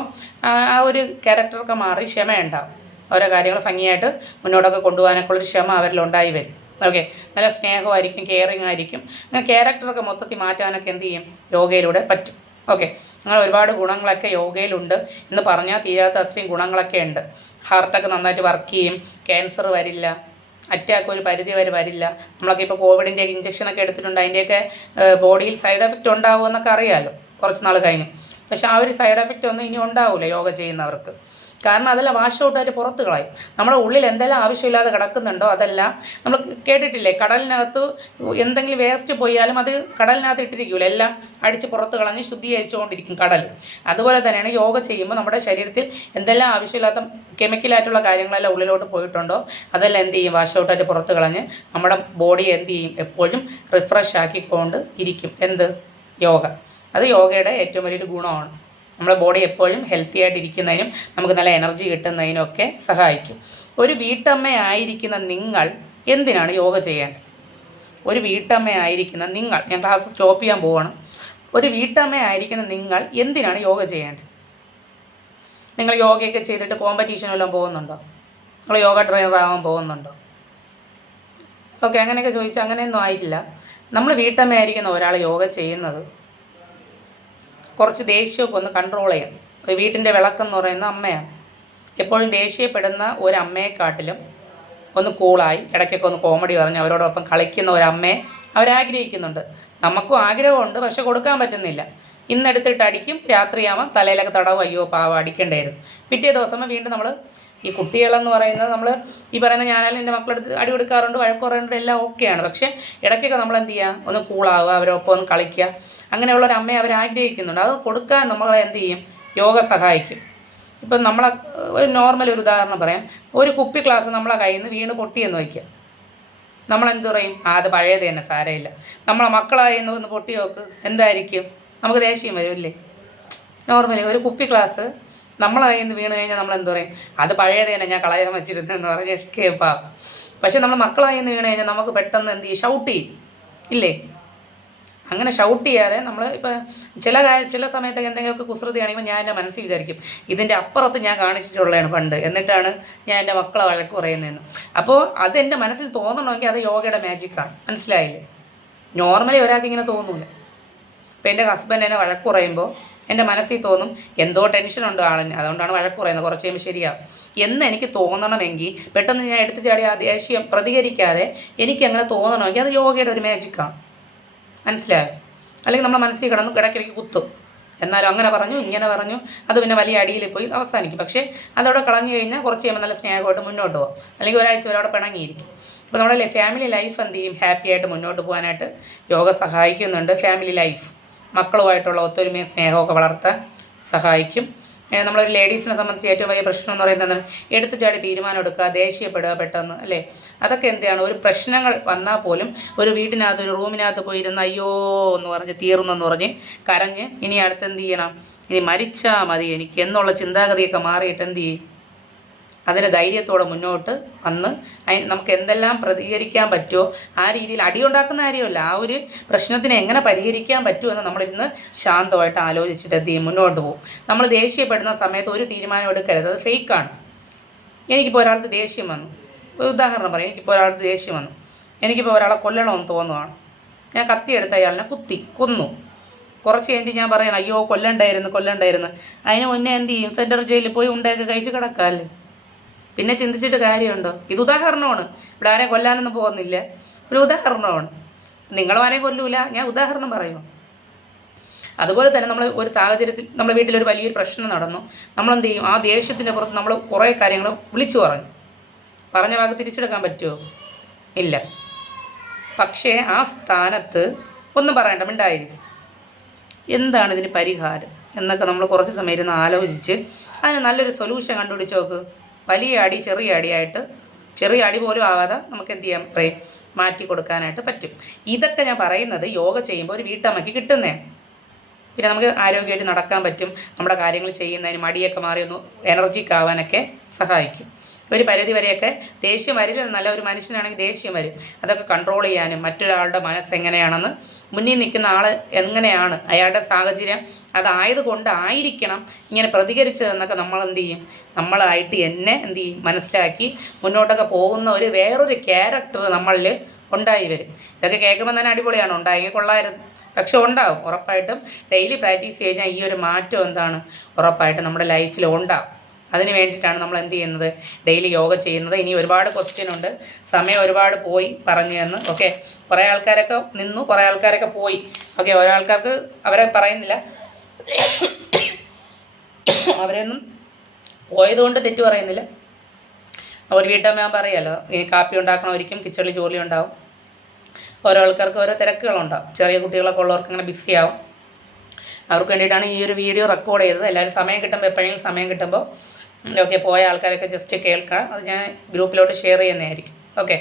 ആ ഒരു ക്യാരക്ടറൊക്കെ മാറി ക്ഷമയുണ്ടാവും. ഓരോ കാര്യങ്ങൾ ഭംഗിയായിട്ട് മുന്നോട്ടൊക്കെ കൊണ്ടുപോകാനൊക്കെ ഉള്ളൊരു ക്ഷമ അവരിലുണ്ടായി വരും. ഓക്കെ, നല്ല സ്നേഹമായിരിക്കും, കെയറിങ് ആയിരിക്കും. അങ്ങനെ ക്യാരക്ടറൊക്കെ മൊത്തത്തിൽ മാറ്റാനൊക്കെ എന്ത് ചെയ്യും, യോഗയിലൂടെ പറ്റും. ഓക്കെ, അങ്ങനെ ഒരുപാട് ഗുണങ്ങളൊക്കെ യോഗയിലുണ്ട് എന്ന് പറഞ്ഞാൽ തീരാത്ത അത്രയും ഗുണങ്ങളൊക്കെ ഉണ്ട്. ഹാർട്ടൊക്കെ നന്നായിട്ട് വർക്ക് ചെയ്യും, ക്യാൻസർ വരില്ല, അറ്റാക്ക് ഒരു പരിധി വരെ വരില്ല. നമ്മളൊക്കെ ഇപ്പോൾ കോവിഡിൻ്റെ ഇഞ്ചക്ഷനൊക്കെ എടുത്തിട്ടുണ്ട്, അതിൻ്റെയൊക്കെ ബോഡിയിൽ സൈഡ് എഫക്റ്റ് ഉണ്ടാകുമെന്നൊക്കെ അറിയാമല്ലോ കുറച്ച് നാൾ കഴിഞ്ഞ്. പക്ഷേ ആ ഒരു സൈഡ് എഫക്റ്റ് ഒന്നും ഇനി ഉണ്ടാവില്ല യോഗ ചെയ്യുന്നവർക്ക്. കാരണം അതെല്ലാം വാഷ് ഔട്ടായിട്ട് പുറത്ത് കളയും. നമ്മുടെ ഉള്ളിൽ എന്തെല്ലാം ആവശ്യമില്ലാതെ കിടക്കുന്നുണ്ടോ അതെല്ലാം നമ്മൾ കേട്ടിട്ടില്ലേ, കടലിനകത്ത് എന്തെങ്കിലും വേസ്റ്റ് പോയാലും അത് കടലിനകത്ത് ഇട്ടിരിക്കില്ല, എല്ലാം അടിച്ച് പുറത്ത് കളഞ്ഞ് ശുദ്ധീകരിച്ചുകൊണ്ടിരിക്കും കടൽ. അതുപോലെ തന്നെയാണ് യോഗ ചെയ്യുമ്പോൾ നമ്മുടെ ശരീരത്തിൽ എന്തെല്ലാം ആവശ്യമില്ലാത്ത കെമിക്കലായിട്ടുള്ള കാര്യങ്ങളെല്ലാം ഉള്ളിലോട്ട് പോയിട്ടുണ്ടോ അതെല്ലാം എന്ത് ചെയ്യും, വാഷ് ഔട്ടായിട്ട് പുറത്ത് കളഞ്ഞ് നമ്മുടെ ബോഡി എന്ത് ചെയ്യും, എപ്പോഴും റിഫ്രഷ് ആക്കിക്കൊണ്ട് ഇരിക്കും. എന്ത്, യോഗ. അത് യോഗയുടെ ഏറ്റവും വലിയൊരു ഗുണമാണ്. നമ്മുടെ ബോഡി എപ്പോഴും ഹെൽത്തി ആയിട്ടിരിക്കുന്നതിനും നമുക്ക് നല്ല എനർജി കിട്ടുന്നതിനൊക്കെ സഹായിക്കും. ഒരു വീട്ടമ്മയായിരിക്കുന്ന നിങ്ങൾ എന്തിനാണ് യോഗ ചെയ്യേണ്ടത്? ഒരു വീട്ടമ്മയായിരിക്കുന്ന നിങ്ങൾ, ഞാൻ ക്ലാസ് സ്റ്റോപ്പ് ചെയ്യാൻ പോവാണ്. ഒരു വീട്ടമ്മയായിരിക്കുന്ന നിങ്ങൾ എന്തിനാണ് യോഗ ചെയ്യേണ്ടത്? നിങ്ങൾ യോഗയൊക്കെ ചെയ്തിട്ട് കോമ്പറ്റീഷനെല്ലാം പോകുന്നുണ്ടോ? നിങ്ങൾ യോഗ ട്രെയിനർ ആവാൻ പോകുന്നുണ്ടോ? ഓക്കെ, അങ്ങനെയൊക്കെ ചോദിച്ചാൽ അങ്ങനെയൊന്നും ആയിട്ടില്ല. നമ്മൾ വീട്ടമ്മയായിരിക്കുന്ന ഒരാൾ യോഗ ചെയ്യുന്നത് കുറച്ച് ദേഷ്യമൊക്കെ ഒന്ന് കൺട്രോൾ ചെയ്യാം. വീട്ടിൻ്റെ വിളക്കെന്ന് പറയുന്ന അമ്മയാണ്. എപ്പോഴും ദേഷ്യപ്പെടുന്ന ഒരമ്മയെക്കാട്ടിലും ഒന്ന് കൂളായി ഇടയ്ക്കൊക്കെ ഒന്ന് കോമഡി പറഞ്ഞ് അവരോടൊപ്പം കളിക്കുന്ന ഒരമ്മയെ അവരാഗ്രഹിക്കുന്നുണ്ട്. നമുക്കും ആഗ്രഹമുണ്ട്, പക്ഷെ കൊടുക്കാൻ പറ്റുന്നില്ല. ഇന്നെടുത്തിട്ട് അടിക്കും, രാത്രിയാവാം തലയിലൊക്കെ തടവും, അയ്യോ പാവം അടിക്കേണ്ടായിരുന്നു. പിറ്റേ ദിവസം വീണ്ടും നമ്മൾ ഈ കുട്ടികളെന്ന് പറയുന്നത് നമ്മൾ ഈ പറയുന്ന ഞാനാലും എൻ്റെ മക്കളെടുത്ത് അടി കൊടുക്കാറുണ്ട്, വഴക്ക് പറയാറുണ്ട്, എല്ലാം ഓക്കെയാണ്. പക്ഷേ ഇടയ്ക്കൊക്കെ നമ്മൾ എന്ത് ചെയ്യുക, ഒന്ന് കൂളാവുക, അവരൊപ്പം ഒന്ന് കളിക്കുക. അങ്ങനെയുള്ളൊരു അമ്മയെ അവർ ആഗ്രഹിക്കുന്നുണ്ട്. അത് കൊടുക്കാൻ നമ്മളെ എന്ത് ചെയ്യും, യോഗ സഹായിക്കും. ഇപ്പം നമ്മളെ ഒരു നോർമൽ ഒരു ഉദാഹരണം പറയാം. ഒരു കുപ്പി ഗ്ലാസ് നമ്മളെ കയ്യിൽ നിന്ന് വീണ് പൊട്ടിയെന്ന് വയ്ക്കുക. നമ്മളെന്ത് പറയും, അത് പഴയത് തന്നെ, സാരമില്ല. നമ്മളെ മക്കളായി ഒന്ന് പൊട്ടി നോക്ക്, എന്തായിരിക്കും, നമുക്ക് ദേഷ്യം വരുമല്ലേ. നോർമലി ഒരു കുപ്പി ഗ്ലാസ് നമ്മളെ കയ്യിൽ നിന്ന് വീണ് കഴിഞ്ഞാൽ നമ്മൾ എന്ത് പറയും, അത് പഴയത് തന്നെ, ഞാൻ കളയാൻ വെച്ചിരുന്നെന്ന് പറഞ്ഞ് എസ്കേപ്പാകും. പക്ഷേ നമ്മൾ മക്കളായി നിന്ന് വീണ് കഴിഞ്ഞാൽ നമുക്ക് പെട്ടെന്ന് എന്ത് ചെയ്യും, ഷൗട്ട് ചെയ്യും ഇല്ലേ. അങ്ങനെ ഷൗട്ട് ചെയ്യാതെ നമ്മൾ ഇപ്പോൾ ചില സമയത്തൊക്കെ എന്തെങ്കിലുമൊക്കെ കുസൃതിയാണെങ്കിൽ ഞാൻ എൻ്റെ മനസ്സിൽ വിചാരിക്കും, ഇതിൻ്റെ അപ്പുറത്ത് ഞാൻ കാണിച്ചിട്ടുള്ളതാണ് പണ്ട്, എന്നിട്ടാണ് ഞാൻ എൻ്റെ മക്കളെ വഴക്ക് പറയുന്നതെന്ന്. അപ്പോൾ അത് എൻ്റെ മനസ്സിൽ തോന്നണമെങ്കിൽ അത് യോഗയുടെ മാജിക്കാണ്. മനസ്സിലായില്ലേ? നോർമലി ഒരാൾക്ക് ഇങ്ങനെ തോന്നൂല. ഇപ്പോൾ എൻ്റെ ഹസ്ബൻഡ് എന്നെ വഴക്ക് പറയുമ്പോൾ എൻ്റെ മനസ്സിൽ തോന്നും, എന്തോ ടെൻഷനുണ്ട് ആളിന്, അതുകൊണ്ടാണ് വഴക്ക് പറയുന്നത്, കുറച്ച് കഴിയുമ്പോൾ ശരിയാവും എന്ന് എനിക്ക് തോന്നണമെങ്കിൽ, പെട്ടെന്ന് ഞാൻ എടുത്തു ചാടി ആ ദേഷ്യം പ്രതികരിക്കാതെ എനിക്കങ്ങനെ തോന്നണമെങ്കിൽ അത് യോഗയുടെ ഒരു മാജിക്കാണ്. മനസ്സിലായോ? അല്ലെങ്കിൽ നമ്മുടെ മനസ്സിൽ കിടന്ന് ഇടയ്ക്കിടയ്ക്ക് കുത്തും, എന്നാലും അങ്ങനെ പറഞ്ഞു ഇങ്ങനെ പറഞ്ഞു, അത് പിന്നെ വലിയ അടിയിൽ പോയി അവസാനിക്കും. പക്ഷേ അതവിടെ കളഞ്ഞു കഴിഞ്ഞാൽ കുറച്ച് കഴിയുമ്പോൾ നല്ല സ്നേഹമായിട്ട് മുന്നോട്ട് പോകും. അല്ലെങ്കിൽ ഒരാഴ്ച വരെ അവിടെ പിണങ്ങിയിരിക്കും. അപ്പോൾ നമ്മുടെ ഫാമിലി ലൈഫ് എന്ത് ചെയ്യും, ഹാപ്പി ആയിട്ട് മുന്നോട്ട് പോകാനായിട്ട് യോഗ സഹായിക്കുന്നുണ്ട്. ഫാമിലി ലൈഫ്, മക്കളുമായിട്ടുള്ള ഒത്തൊരുമയും സ്നേഹമൊക്കെ വളർത്താൻ സഹായിക്കും. നമ്മളൊരു ലേഡീസിനെ സംബന്ധിച്ച് ഏറ്റവും വലിയ പ്രശ്നം എന്ന് പറയുന്നത് എന്താണ്? എടുത്തു ചാടി തീരുമാനം എടുക്കുക, ദേഷ്യപ്പെടുക പെട്ടെന്ന്, അല്ലേ? അതൊക്കെ എന്താണ്? ഒരു പ്രശ്നങ്ങൾ വന്നാൽ പോലും ഒരു വീട്ടിനകത്ത് ഒരു റൂമിനകത്ത് പോയിരുന്ന് അയ്യോ എന്ന് പറഞ്ഞ് തീർന്നെന്ന് പറഞ്ഞ് കരഞ്ഞ് ഇനി അടുത്തെന്ത് ചെയ്യണം? ഇനി മരിച്ചാൽ മതി എനിക്ക് എന്നുള്ള ചിന്താഗതിയൊക്കെ മാറിയിട്ട് എന്ത് ചെയ്യും? അതിന് ധൈര്യത്തോടെ മുന്നോട്ട് വന്ന് നമുക്ക് എന്തെല്ലാം പ്രതികരിക്കാൻ പറ്റുമോ ആ രീതിയിൽ അടിയുണ്ടാക്കുന്ന കാര്യമല്ല, ആ ഒരു പ്രശ്നത്തിനെ എങ്ങനെ പരിഹരിക്കാൻ പറ്റുമെന്ന് നമ്മളിരുന്ന് ശാന്തമായിട്ട് ആലോചിച്ചിട്ട് എന്ത് ചെയ്യും? മുന്നോട്ട് പോകും. നമ്മൾ ദേഷ്യപ്പെടുന്ന സമയത്ത് ഒരു തീരുമാനം എടുക്കരുത്, അത് ഫേക്കാണ്. എനിക്കിപ്പോൾ ഒരാൾക്ക് ദേഷ്യം വന്നു, ഒരു ഉദാഹരണം പറയാം. എനിക്കിപ്പോൾ ഒരാൾക്ക് ദേഷ്യം വന്നു, എനിക്കിപ്പോൾ ഒരാളെ കൊല്ലണമെന്ന് തോന്നുവാണ്. ഞാൻ കത്തിയെടുത്ത് അയാളിനെ കൊന്നു. കുറച്ച് കഴിഞ്ഞിട്ട് ഞാൻ പറയണം അയ്യോ കൊല്ലണ്ടായിരുന്നു. അതിന് മുന്നേ എന്ത് ചെയ്യും? സെൻട്രൽ ജയിലിൽ പോയി ഉണ്ടയൊക്കെ കഴിച്ച് കിടക്കാമല്ലേ? പിന്നെ ചിന്തിച്ചിട്ട് കാര്യമുണ്ടോ? ഇത് ഉദാഹരണമാണ്, ഇവിടെ ആരെയും കൊല്ലാനൊന്നും പോകുന്നില്ല, ഒരു ഉദാഹരണമാണ്. നിങ്ങളും ആരെയും കൊല്ലൂല, ഞാൻ ഉദാഹരണം പറയുമോ? അതുപോലെ തന്നെ നമ്മൾ ഒരു സാഹചര്യത്തിൽ നമ്മുടെ വീട്ടിലൊരു വലിയൊരു പ്രശ്നം നടന്നു, നമ്മളെന്ത് ചെയ്യും? ആ ദേഷ്യത്തിൻ്റെ പുറത്ത് നമ്മൾ കുറേ കാര്യങ്ങൾ വിളിച്ചു പറഞ്ഞ വാക്ക് തിരിച്ചെടുക്കാൻ പറ്റുമോ? ഇല്ല. പക്ഷേ ആ സ്ഥാനത്ത് ഒന്നും പറയണ്ട, മിണ്ടായിരിക്കും. എന്താണ് ഇതിന് പരിഹാരം എന്നൊക്കെ നമ്മൾ കുറച്ച് സമയം ഇരുന്ന് ആലോചിച്ച് അതിന് നല്ലൊരു സൊല്യൂഷൻ കണ്ടുപിടിച്ച് നോക്ക്. വലിയ അടി ചെറിയ അടിയായിട്ട്, ചെറിയ അടി പോലും ആവാതെ നമുക്ക് എന്ത് ചെയ്യാൻ പറയും? മാറ്റി കൊടുക്കാനായിട്ട് പറ്റും. ഇതൊക്കെ ഞാൻ പറയുന്നത് യോഗ ചെയ്യുമ്പോൾ ഒരു വീട്ടമ്മയ്ക്ക് കിട്ടുന്നതാണ്. പിന്നെ നമുക്ക് ആരോഗ്യമായിട്ട് നടക്കാൻ പറ്റും, നമ്മുടെ കാര്യങ്ങൾ ചെയ്യുന്നതിന് മടിയൊക്കെ മാറി ഒന്ന് എനർജിക്ക് ആവാനൊക്കെ സഹായിക്കും. ഒരു പരിധി വരെയൊക്കെ ദേഷ്യം വരില്ല, നല്ല ഒരു മനുഷ്യനാണെങ്കിൽ ദേഷ്യം വരും. അതൊക്കെ കൺട്രോൾ ചെയ്യാനും മറ്റൊരാളുടെ മനസ്സെങ്ങനെയാണെന്ന്, മുന്നിൽ നിൽക്കുന്ന ആൾ എങ്ങനെയാണ്, അയാളുടെ സാഹചര്യം അതായതുകൊണ്ടായിരിക്കണം ഇങ്ങനെ പ്രതികരിച്ചതെന്നൊക്കെ നമ്മൾ എന്ത് ചെയ്യും? നമ്മളായിട്ട് എന്ത് ചെയ്യും? മനസ്സിലാക്കി മുന്നോട്ടൊക്കെ പോകുന്ന ഒരു വേറൊരു ക്യാരക്ടർ നമ്മളിൽ ഉണ്ടായി വരും. ഇതൊക്കെ കേൾക്കുമ്പോൾ തന്നെ അടിപൊളിയാണ്, ഉണ്ടായെങ്കിൽ കൊള്ളായിരുന്നു. പക്ഷെ ഉണ്ടാവും, ഉറപ്പായിട്ടും ഡെയിലി പ്രാക്ടീസ് കഴിഞ്ഞാൽ ഈ ഒരു മാറ്റം എന്താണ്? ഉറപ്പായിട്ടും നമ്മുടെ ലൈഫിൽ ഉണ്ടാവും. അതിന് വേണ്ടിയിട്ടാണ് നമ്മൾ എന്ത് ചെയ്യുന്നത്? ഡെയിലി യോഗ ചെയ്യുന്നത്. ഇനി ഒരുപാട് ക്വസ്റ്റ്യൻ ഉണ്ട്, സമയം ഒരുപാട് പോയി പറഞ്ഞു തന്ന്. ഓക്കെ, കുറേ ആൾക്കാരൊക്കെ നിന്നു, കുറേ ആൾക്കാരൊക്കെ പോയി. ഓക്കെ, ഓരോ ആൾക്കാർക്ക് അവരെ പറയുന്നില്ല, അവരൊന്നും പോയതുകൊണ്ട് തെറ്റ് പറയുന്നില്ല. ഒരു വീട്ടമ്മ പറയാമല്ലോ, ഈ കാപ്പി ഉണ്ടാക്കണമായിരിക്കും, കിച്ചണിൽ ജോലി ഉണ്ടാവും. ഓരോ ആൾക്കാർക്ക് ഓരോ തിരക്കുകളുണ്ടാവും. ചെറിയ കുട്ടികളൊക്കെ ഉള്ളവർക്ക് അങ്ങനെ ബിസിയാവും. അവർക്ക് വേണ്ടിയിട്ടാണ് ഈ ഒരു വീഡിയോ റെക്കോർഡ് ചെയ്തത്. എല്ലാവരും സമയം കിട്ടുമ്പോൾ, എപ്പോഴെങ്കിലും സമയം കിട്ടുമ്പോൾ ഓക്കെ, പോയ ആൾക്കാരൊക്കെ ജസ്റ്റ് കേൾക്കാം, അത് ഞാൻ ഗ്രൂപ്പിലോട്ട് ഷെയർ ചെയ്യുന്നതായിരിക്കും. ഓക്കെ.